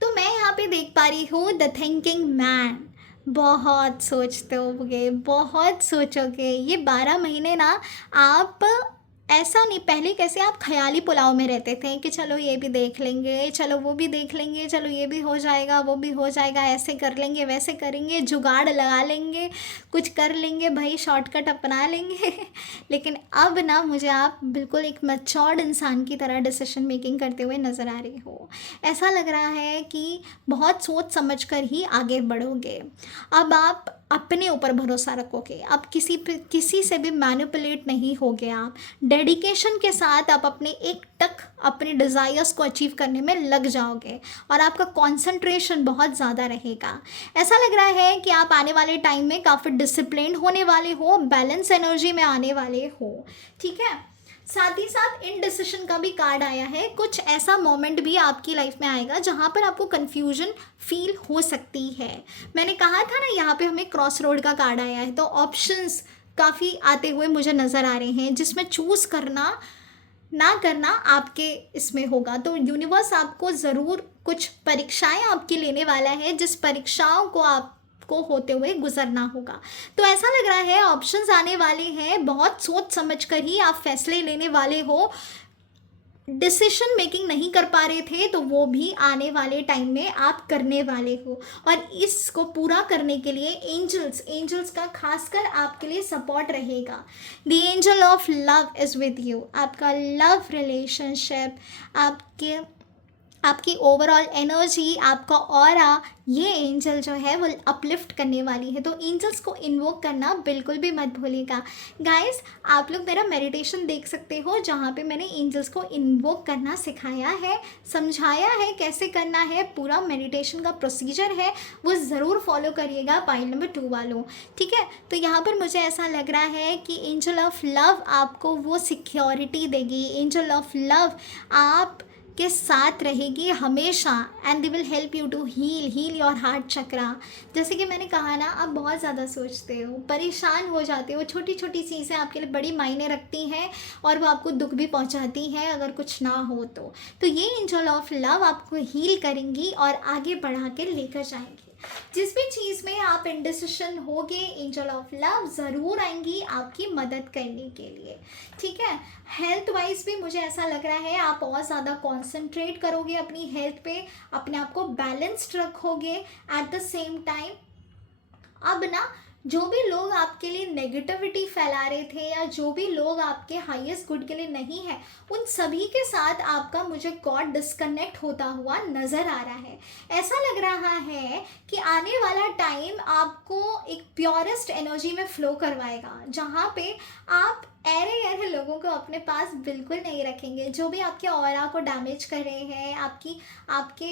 तो मैं यहाँ पे देख पा रही हूँ द थिंकिंग मैन। बहुत सोचते होगे, बहुत सोचोगे। ये 12 महीने ना आप, ऐसा नहीं, पहले कैसे आप ख्याली पुलाव में रहते थे कि चलो ये भी देख लेंगे, चलो वो भी देख लेंगे, चलो ये भी हो जाएगा, वो भी हो जाएगा, ऐसे कर लेंगे, वैसे करेंगे, जुगाड़ लगा लेंगे, कुछ कर लेंगे भाई, शॉर्टकट अपना लेंगे। लेकिन अब ना मुझे आप बिल्कुल एक मैच्योर्ड इंसान की तरह डिसीजन मेकिंग करते हुए नज़र आ रही हो। ऐसा लग रहा है कि बहुत सोच समझ कर ही आगे बढ़ोगे। अब आप अपने ऊपर भरोसा रखोगे, अब किसी से भी मैनिपुलेट नहीं होगे। आप डेडिकेशन के साथ आप अपने एक टक अपने डिज़ायर्स को अचीव करने में लग जाओगे, और आपका कंसंट्रेशन बहुत ज़्यादा रहेगा। ऐसा लग रहा है कि आप आने वाले टाइम में काफ़ी डिसिप्लिन्ड होने वाले हो, बैलेंस एनर्जी में आने वाले हो, ठीक है। साथ ही साथ इनडिसिशन का भी कार्ड आया है। कुछ ऐसा मोमेंट भी आपकी लाइफ में आएगा जहाँ पर आपको कन्फ्यूजन फील हो सकती है। मैंने कहा था ना, यहाँ पे हमें क्रॉस रोड का कार्ड आया है, तो ऑप्शंस काफ़ी आते हुए मुझे नज़र आ रहे हैं, जिसमें चूज़ करना ना करना आपके इसमें होगा। तो यूनिवर्स आपको ज़रूर कुछ परीक्षाएं आपकी लेने वाला है, जिस परीक्षाओं को आपको होते हुए गुजरना होगा। तो ऐसा लग रहा है ऑप्शंस आने वाले हैं, बहुत सोच समझ कर ही आप फैसले लेने वाले हो। डिसीजन मेकिंग नहीं कर पा रहे थे, तो वो भी आने वाले टाइम में आप करने वाले हो, और इसको पूरा करने के लिए एंजल्स का खासकर आपके लिए सपोर्ट रहेगा। The angel of love is with you. आपका लव रिलेशनशिप, आपके आपकी ओवरऑल एनर्जी, आपका ऑरा, ये एंजल जो है वो अपलिफ्ट करने वाली है। तो एंजल्स को इन्वोक करना बिल्कुल भी मत भूलिएगा गाइस। आप लोग मेरा मेडिटेशन देख सकते हो जहाँ पे मैंने एंजल्स को इन्वोक करना सिखाया है, समझाया है कैसे करना है, पूरा मेडिटेशन का प्रोसीजर है, वो ज़रूर फॉलो करिएगा पाइल नंबर 2 वालों, ठीक है। तो यहाँ पर मुझे ऐसा लग रहा है कि एंजल ऑफ लव आपको वो सिक्योरिटी देगी, एंजल ऑफ लव आप के साथ रहेगी हमेशा, and they will help you to heal your heart chakra. जैसे कि मैंने कहा ना, आप बहुत ज़्यादा सोचते हो, परेशान हो जाते हो, छोटी छोटी चीज़ें आपके लिए बड़ी मायने रखती हैं और वो आपको दुख भी पहुंचाती हैं अगर कुछ ना हो तो ये एंजल ऑफ लव आपको हील करेंगी और आगे बढ़ा के लेकर जाएंगी। जिस भी चीज़ में आप इंडिसिशन होगे, एंजल ऑफ लव ज़रूर आएंगी आपकी मदद करने के लिए, ठीक है। हेल्थ वाइज भी मुझे ऐसा लग रहा है आप और ज़्यादा कॉन्सेंट्रेट करोगे अपनी हेल्थ पे, अपने आप को बैलेंस्ड रखोगे। एट द सेम टाइम अब ना, जो भी लोग आपके लिए नेगेटिविटी फैला रहे थे या जो भी लोग आपके हाईएस्ट गुड के लिए नहीं है, उन सभी के साथ आपका मुझे गॉड डिस्कनेक्ट होता हुआ नज़र आ रहा है। ऐसा लग रहा है कि आने वाला टाइम आपको एक प्योरेस्ट एनर्जी में फ्लो करवाएगा, जहाँ पे आप ऐरे लोगों को अपने पास बिल्कुल नहीं रखेंगे। जो भी आपके ऑरा को डैमेज कर रहे हैं, आपके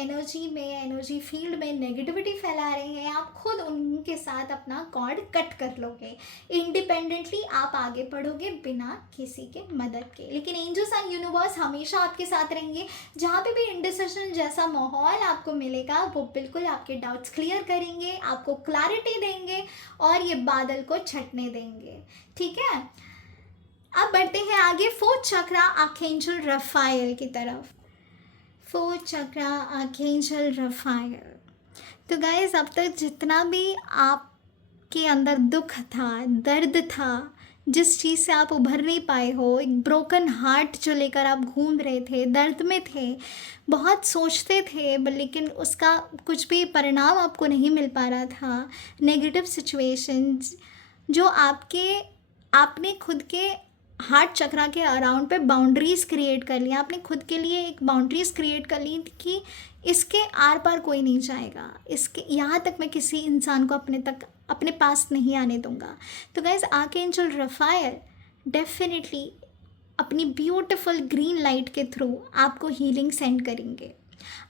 एनर्जी में, एनर्जी फील्ड में नेगेटिविटी फैला रहे हैं, आप खुद उनके साथ अपना कॉर्ड कट कर लोगे। इंडिपेंडेंटली आप आगे बढ़ोगे बिना किसी के मदद के। लेकिन एंजल्स एंड यूनिवर्स हमेशा आपके साथ रहेंगे। जहाँ पे भी इंडिसिशन जैसा माहौल आपको मिलेगा, वो बिल्कुल आपके डाउट्स क्लियर करेंगे, आपको क्लैरिटी देंगे और ये बादल को छटने देंगे, ठीक है। अब बढ़ते हैं आगे फोर्थ चक्रा आर्कएंजल रफाएल की तरफ। फोर्थ चक्रा आर्कएंजल रफाएल। तो गाइस, अब तक जितना भी आपके अंदर दुख था, दर्द था, जिस चीज़ से आप उभर नहीं पाए हो, एक ब्रोकन हार्ट जो लेकर आप घूम रहे थे, दर्द में थे, बहुत सोचते थे लेकिन उसका कुछ भी परिणाम आपको नहीं मिल पा रहा था, नेगेटिव सिचुएशंस जो आपने खुद के हार्ट चक्रा के अराउंड पे बाउंड्रीज़ क्रिएट कर लिया, आपने खुद के लिए एक बाउंड्रीज़ क्रिएट कर ली कि इसके आर पार कोई नहीं जाएगा, इसके यहाँ तक मैं किसी इंसान को अपने पास नहीं आने दूंगा। तो गाइस, आर्कएंजल रफाएल डेफिनेटली अपनी ब्यूटीफुल ग्रीन लाइट के थ्रू आपको हीलिंग सेंड करेंगे।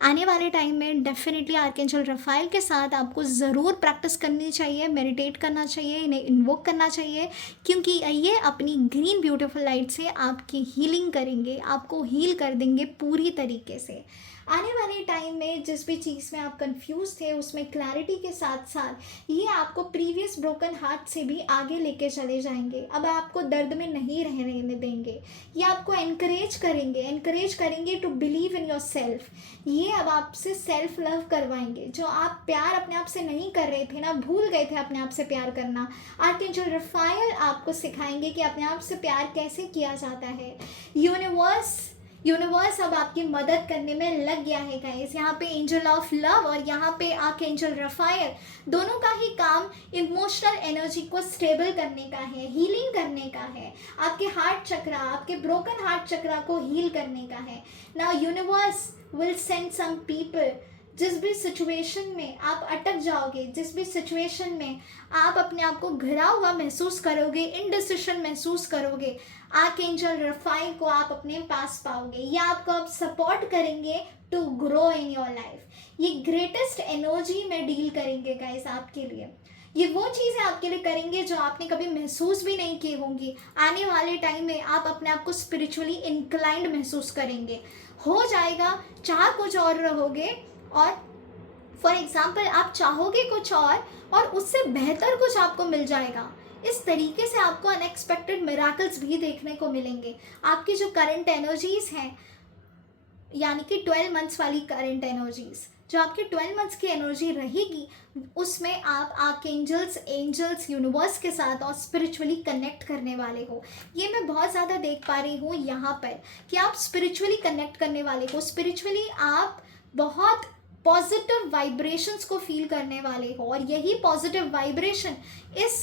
आने वाले टाइम में डेफिनेटली आर्कएंजल रफाएल के साथ आपको ज़रूर प्रैक्टिस करनी चाहिए, मेडिटेट करना चाहिए, इन्हें इन्वोक करना चाहिए, क्योंकि ये अपनी ग्रीन ब्यूटीफुल लाइट से आपकी हीलिंग करेंगे, आपको हील कर देंगे पूरी तरीके से। आने वाले टाइम में जिस भी चीज़ में आप कंफ्यूज थे, उसमें क्लैरिटी के साथ साथ ये आपको प्रीवियस ब्रोकन हार्ट से भी आगे लेके चले जाएंगे। अब आपको दर्द में नहीं रहने देंगे, ये आपको एनकरेज करेंगे to believe in yourself. ये अब आपसे सेल्फ लव करवाएंगे। जो आप प्यार अपने आप से नहीं कर रहे थे ना, भूल गए थे अपने आप से प्यार करना, आर्कएंजल रफाएल आपको सिखाएंगे कि अपने आप से प्यार कैसे किया जाता है। यूनिवर्स अब आपकी मदद करने में लग गया है गाइस। यहाँ पे एंजल ऑफ लव और यहाँ पे आर्कएंजल रफाएल, दोनों का ही काम इमोशनल एनर्जी को स्टेबल करने का है, हीलिंग करने का है, आपके हार्ट चक्रा, आपके ब्रोकन हार्ट चक्रा को हील करने का है। Now universe will send some people. जिस भी सिचुएशन में आप अटक जाओगे, जिस भी सिचुएशन में आप अपने आप को घिरा हुआ महसूस करोगे, इनडिसिशन महसूस करोगे, आर्कएंजल रफाएल को आप अपने पास पाओगे। ये आपको अब सपोर्ट करेंगे to grow in your life. ये ग्रेटेस्ट एनर्जी में डील करेंगे गाइस आपके लिए। ये वो चीज़ें आपके लिए करेंगे जो आपने कभी महसूस भी नहीं की होंगी। आने वाले टाइम में आप अपने आप को स्पिरिचुअली इंक्लाइंड महसूस करेंगे, हो जाएगा। चाह कुछ और रहोगे और फॉर एग्जाम्पल आप चाहोगे कुछ और उससे बेहतर कुछ आपको मिल जाएगा। इस तरीके से आपको अनएक्सपेक्टेड मिराकल्स भी देखने को मिलेंगे। आपकी जो करंट एनर्जीज हैं, यानी कि 12 मंथ्स वाली करंट एनर्जीज, जो आपकी 12 मंथ्स की एनर्जी रहेगी, उसमें आप आर्कएंजल्स, एंजल्स, यूनिवर्स के साथ और स्पिरिचुअली कनेक्ट करने वाले हो। ये मैं बहुत ज़्यादा देख पा रही हूँ यहाँ पर कि आप स्पिरिचुअली कनेक्ट करने वाले हो। स्पिरिचुअली आप बहुत पॉजिटिव वाइब्रेशंस को फील करने वाले हो और यही पॉजिटिव वाइब्रेशन इस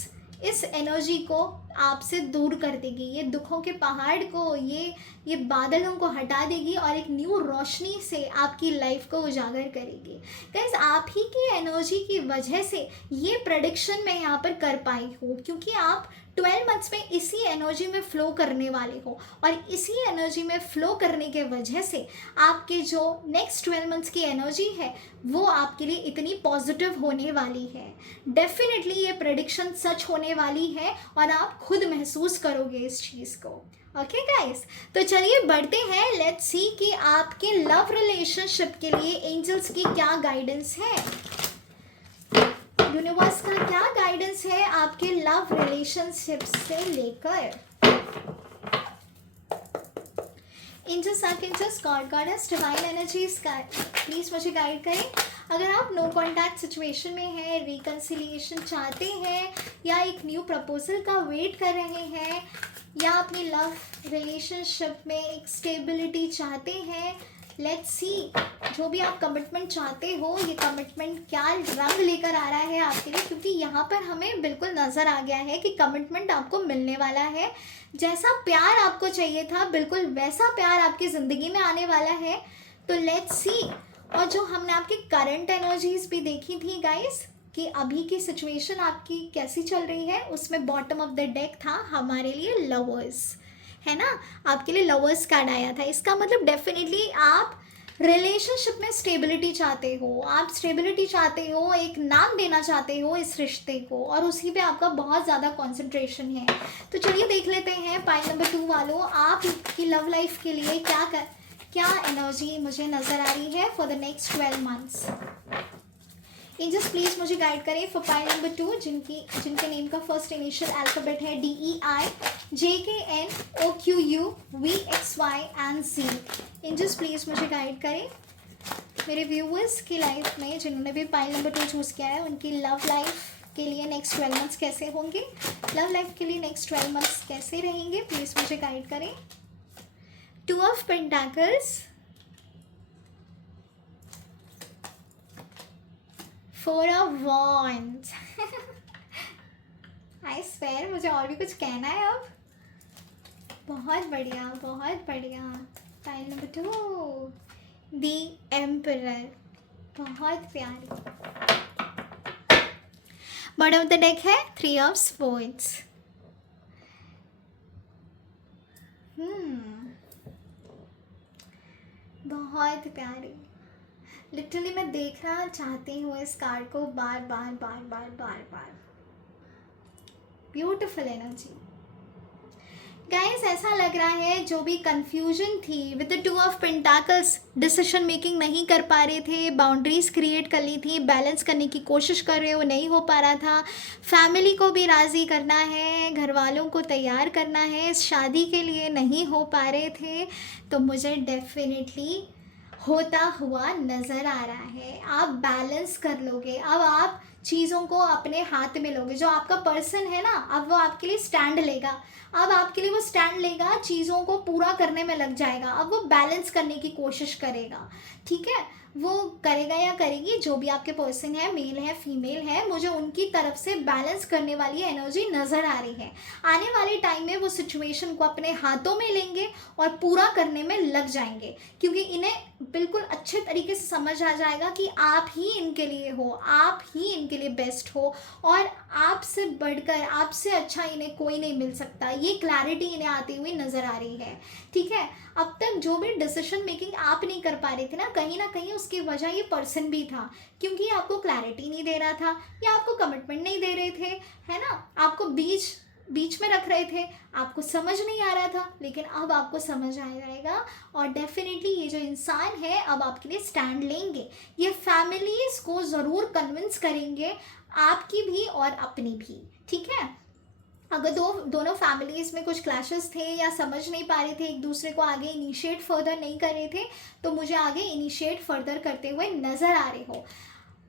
इस एनर्जी को आपसे दूर कर देगी, ये दुखों के पहाड़ को, ये बादलों को हटा देगी और एक न्यू रोशनी से आपकी लाइफ को उजागर करेगी। गाइस, आप ही की एनर्जी की वजह से ये प्रेडिक्शन मैं यहाँ पर कर पाई हूँ, क्योंकि आप 12 मंथ्स में इसी एनर्जी में फ़्लो करने वाले हो, और इसी एनर्जी में फ़्लो करने के वजह से आपके जो नेक्स्ट 12 मंथ्स की एनर्जी है वो आपके लिए इतनी पॉजिटिव होने वाली है। डेफिनेटली ये प्रेडिक्शन सच होने वाली है और आप खुद महसूस करोगे इस चीज़ को। ओके गाइस, तो चलिए बढ़ते हैं, लेट्स सी कि आपके लव रिलेशनशिप के लिए एंजल्स की क्या गाइडेंस है, यूनिवर्स का क्या गाइडेंस है आपके लव रिलेशनशिप से लेकर। Angels, archangels, god goddess, divine energies, please मुझे गाइड करें। अगर आप नो कॉन्टैक्ट सिचुएशन में हैं, रिकन्सिलिएशन चाहते हैं, या एक न्यू प्रपोजल का वेट कर रहे हैं, या अपनी लव रिलेशनशिप में एक स्टेबिलिटी चाहते हैं, लेट्स सी, जो भी आप कमिटमेंट चाहते हो, ये कमिटमेंट क्या रंग लेकर आ रहा है आपके लिए, क्योंकि यहाँ पर हमें बिल्कुल नज़र आ गया है कि कमिटमेंट आपको मिलने वाला है। जैसा प्यार आपको चाहिए था बिल्कुल वैसा प्यार आपकी ज़िंदगी में आने वाला है। तो लेट्स सी, और जो हमने आपकी करंट एनर्जीज भी देखी थी गाइस, कि अभी की सिचुएशन आपकी कैसी चल रही है, उसमें बॉटम ऑफ द डेक था हमारे लिए लवर्स, है ना, आपके लिए लवर्स कार्ड आया था। इसका मतलब डेफिनेटली आप रिलेशनशिप में स्टेबिलिटी चाहते हो, आप स्टेबिलिटी चाहते हो, एक नाम देना चाहते हो इस रिश्ते को, और उसी पे आपका बहुत ज़्यादा कंसंट्रेशन है। तो चलिए देख लेते हैं पाइल नंबर 2 वालों, आपकी लव लाइफ के लिए क्या एनर्जी मुझे नज़र आ रही है for the next 12 months. Angels please मुझे गाइड करें फॉर पाइल नंबर 2, जिनके नेम का फर्स्ट इनिशियल अल्फ़ाबेट है DEI, JKN, OQU, VXY and Z। Angels please मुझे गाइड करें मेरे व्यूअर्स की लाइफ में, जिन्होंने भी पाइल नंबर 2 चूज़ किया है, उनकी लव लाइफ के लिए नेक्स्ट 12 मंथ्स कैसे होंगे, लव लाइफ के लिए नेक्स्ट 12 मंथ्स कैसे रहेंगे, प्लीज़ मुझे गाइड करें। 2 of pentacles, 4 of wands. I swear मुझे और भी कुछ कहना है अब। बहुत बढ़िया, बहुत बढ़िया। पाइल नंबर 2, द एम्परर, बहुत प्यारी। बॉटम ऑफ द डेक है 3 ऑफ स्पोर्ट्स। बहुत प्यारी। लिटरली मैं देखना चाहती हूँ इस कार्ड को बार बार बार बार बार बार। Beautiful energy guys. ऐसा लग रहा है जो भी कंफ्यूजन थी with the 2 of pentacles, decision making नहीं कर पा रहे थे, बाउंड्रीज क्रिएट कर ली थी, बैलेंस करने की कोशिश कर रहे हो, नहीं हो पा रहा था, फैमिली को भी राज़ी करना है, घर वालों को तैयार करना है, इस शादी के लिए नहीं हो पा रहे थे, तो मुझे डेफिनेटली होता हुआ नज़र आ रहा है। आप बैलेंस कर लोगे, अब आप चीज़ों को अपने हाथ में लोगे। जो आपका पर्सन है ना, अब वो आपके लिए स्टैंड लेगा, अब आपके लिए वो स्टैंड लेगा, चीज़ों को पूरा करने में लग जाएगा, अब वो बैलेंस करने की कोशिश करेगा। ठीक है, वो करेगा या करेगी, जो भी आपके पर्सन है, मेल है फीमेल है, मुझे उनकी तरफ से बैलेंस करने वाली एनर्जी नज़र आ रही है। आने वाले टाइम में वो सिचुएशन को अपने हाथों में लेंगे और पूरा करने में लग जाएंगे, क्योंकि इन्हें बिल्कुल अच्छे तरीके से समझ आ जाएगा कि आप ही इनके लिए हो, आप ही इनके लिए बेस्ट हो, और आपसे बढ़कर, आपसे अच्छा इन्हें कोई नहीं मिल सकता। ये क्लैरिटी इन्हें आती हुई नज़र आ रही है। ठीक है, अब तक जो भी डिसीजन मेकिंग आप नहीं कर पा रहे थे ना कहीं उसकी वजह ये पर्सन भी था, क्योंकि आपको क्लैरिटी नहीं दे रहा था, या आपको कमिटमेंट नहीं दे रहे थे, है ना, आपको बीच में रख रहे थे, आपको समझ नहीं आ रहा था, लेकिन अब आपको समझ आ जाएगा, और डेफिनेटली ये जो इंसान है अब आपके लिए स्टैंड लेंगे। ये फैमिलीज को ज़रूर कन्विंस करेंगे, आपकी भी और अपनी भी। ठीक है, अगर दोनों फैमिलीज़ में कुछ क्लैशेस थे या समझ नहीं पा रहे थे, एक दूसरे को आगे इनिशिएट फर्दर नहीं कर रहे थे, तो मुझे आगे इनिशिएट फर्दर करते हुए नज़र आ रहे हो।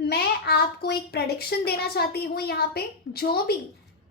मैं आपको एक प्रेडिक्शन देना चाहती हूँ यहाँ पे, जो भी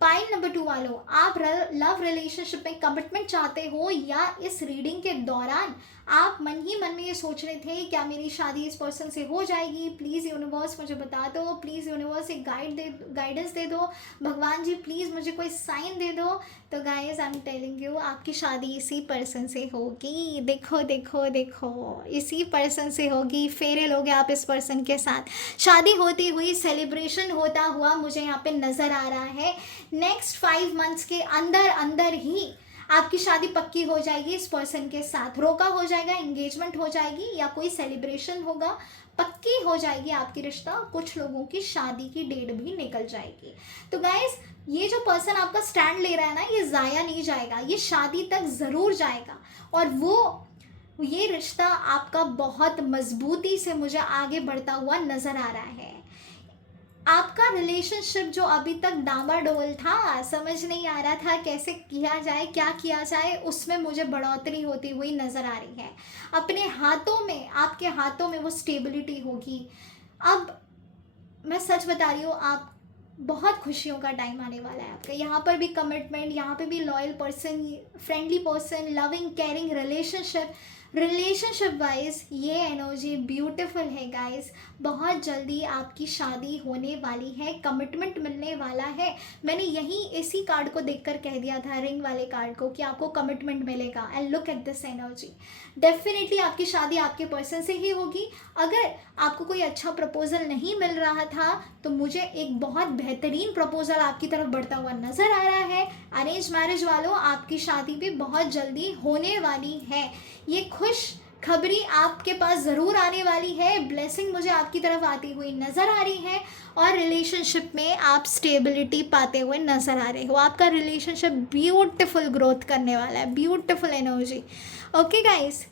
पाइल नंबर 2 वालों, आप लव रिलेशनशिप में कमिटमेंट चाहते हो या इस रीडिंग के दौरान आप मन ही मन में ये सोच रहे थे क्या मेरी शादी इस पर्सन से हो जाएगी, प्लीज़ यूनिवर्स मुझे बता दो, प्लीज़ यूनिवर्स एक गाइडेंस दे दो, भगवान जी प्लीज़ मुझे कोई साइन दे दो। तो guys I am telling you, आपकी शादी इसी पर्सन से होगी। देखो देखो देखो, इसी पर्सन से होगी। फेरे लोगे आप इस पर्सन के साथ, शादी होती हुई, सेलिब्रेशन होता हुआ मुझे यहाँ पे नज़र आ रहा है। नेक्स्ट 5 मंथ्स के अंदर अंदर ही आपकी शादी पक्की हो जाएगी इस पर्सन के साथ। रोका हो जाएगा, एंगेजमेंट हो जाएगी या कोई सेलिब्रेशन होगा, पक्की हो जाएगी आपकी रिश्ता। कुछ लोगों की शादी की डेट भी निकल जाएगी। तो गाइस, ये जो पर्सन आपका स्टैंड ले रहा है ना, ये ज़ाया नहीं जाएगा, ये शादी तक ज़रूर जाएगा। और वो ये रिश्ता आपका बहुत मजबूती से मुझे आगे बढ़ता हुआ नज़र आ रहा है। आपका रिलेशनशिप जो अभी तक डामाडोल था, समझ नहीं आ रहा था कैसे किया जाए, क्या किया जाए, उसमें मुझे बढ़ोतरी होती हुई नज़र आ रही है। अपने हाथों में, आपके हाथों में वो स्टेबिलिटी होगी। अब मैं सच बता रही हूँ, आप बहुत खुशियों का टाइम आने वाला है आपका। यहाँ पर भी कमिटमेंट, यहाँ पे भी loyal person, friendly person, loving caring relationship wise ये एनर्जी ब्यूटीफुल है गाइस। बहुत जल्दी आपकी शादी होने वाली है, कमिटमेंट मिलने वाला है। मैंने यही इसी कार्ड को देखकर कह दिया था, रिंग वाले कार्ड को, कि आपको कमिटमेंट मिलेगा। And look at this energy, definitely आपकी शादी आपके पर्सन से ही होगी। अगर आपको कोई अच्छा प्रपोजल नहीं मिल रहा था तो मुझे एक बहुत बेहतरीन प्रपोजल आपकी तरफ बढ़ता हुआ नज़र आ रहा है। अरेंज मैरिज वालों, आपकी शादी भी बहुत जल्दी होने वाली है। ये खुश खबरी आपके पास ज़रूर आने वाली है। ब्लेसिंग मुझे आपकी तरफ आती हुई नज़र आ रही है और रिलेशनशिप में आप स्टेबिलिटी पाते हुए नज़र आ रहे हो। आपका रिलेशनशिप ब्यूटीफुल ग्रोथ करने वाला है, beautiful energy. Okay guys,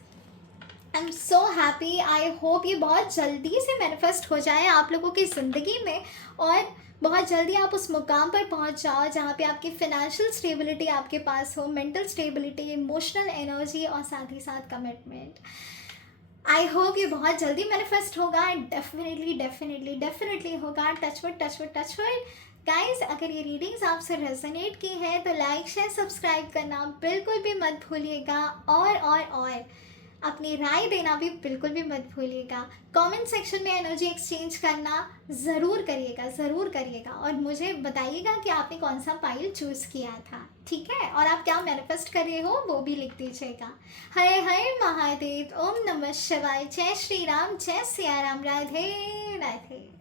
I am so happy. I hope ये बहुत जल्दी से मैनिफेस्ट हो जाए आप लोगों की ज़िंदगी में और बहुत जल्दी आप उस मुकाम पर पहुंच जाओ जहाँ पे आपकी फिनेंशियल स्टेबिलिटी आपके पास हो, मेंटल स्टेबिलिटी, इमोशनल एनर्जी और साथ ही साथ कमिटमेंट। आई होप ये बहुत जल्दी मैनिफेस्ट होगा एंड डेफिनेटली डेफिनेटली डेफिनेटली होगा। Touchwood touchwood touchwood. गाइस, अगर ये रीडिंग्स आपसे रेजोनेट की है तो लाइक शेयर सब्सक्राइब करना बिल्कुल भी मत भूलिएगा और अपनी राय देना भी बिल्कुल भी मत भूलिएगा। कमेंट सेक्शन में एनर्जी एक्सचेंज करना ज़रूर करिएगा और मुझे बताइएगा कि आपने कौन सा पाइल चूज़ किया था, ठीक है? और आप क्या मैनिफेस्ट कर रहे हो वो भी लिख दीजिएगा। हर हर महादेव, ओम नमः शिवाय, जय श्री राम, जय सिया राम, राधे राधे।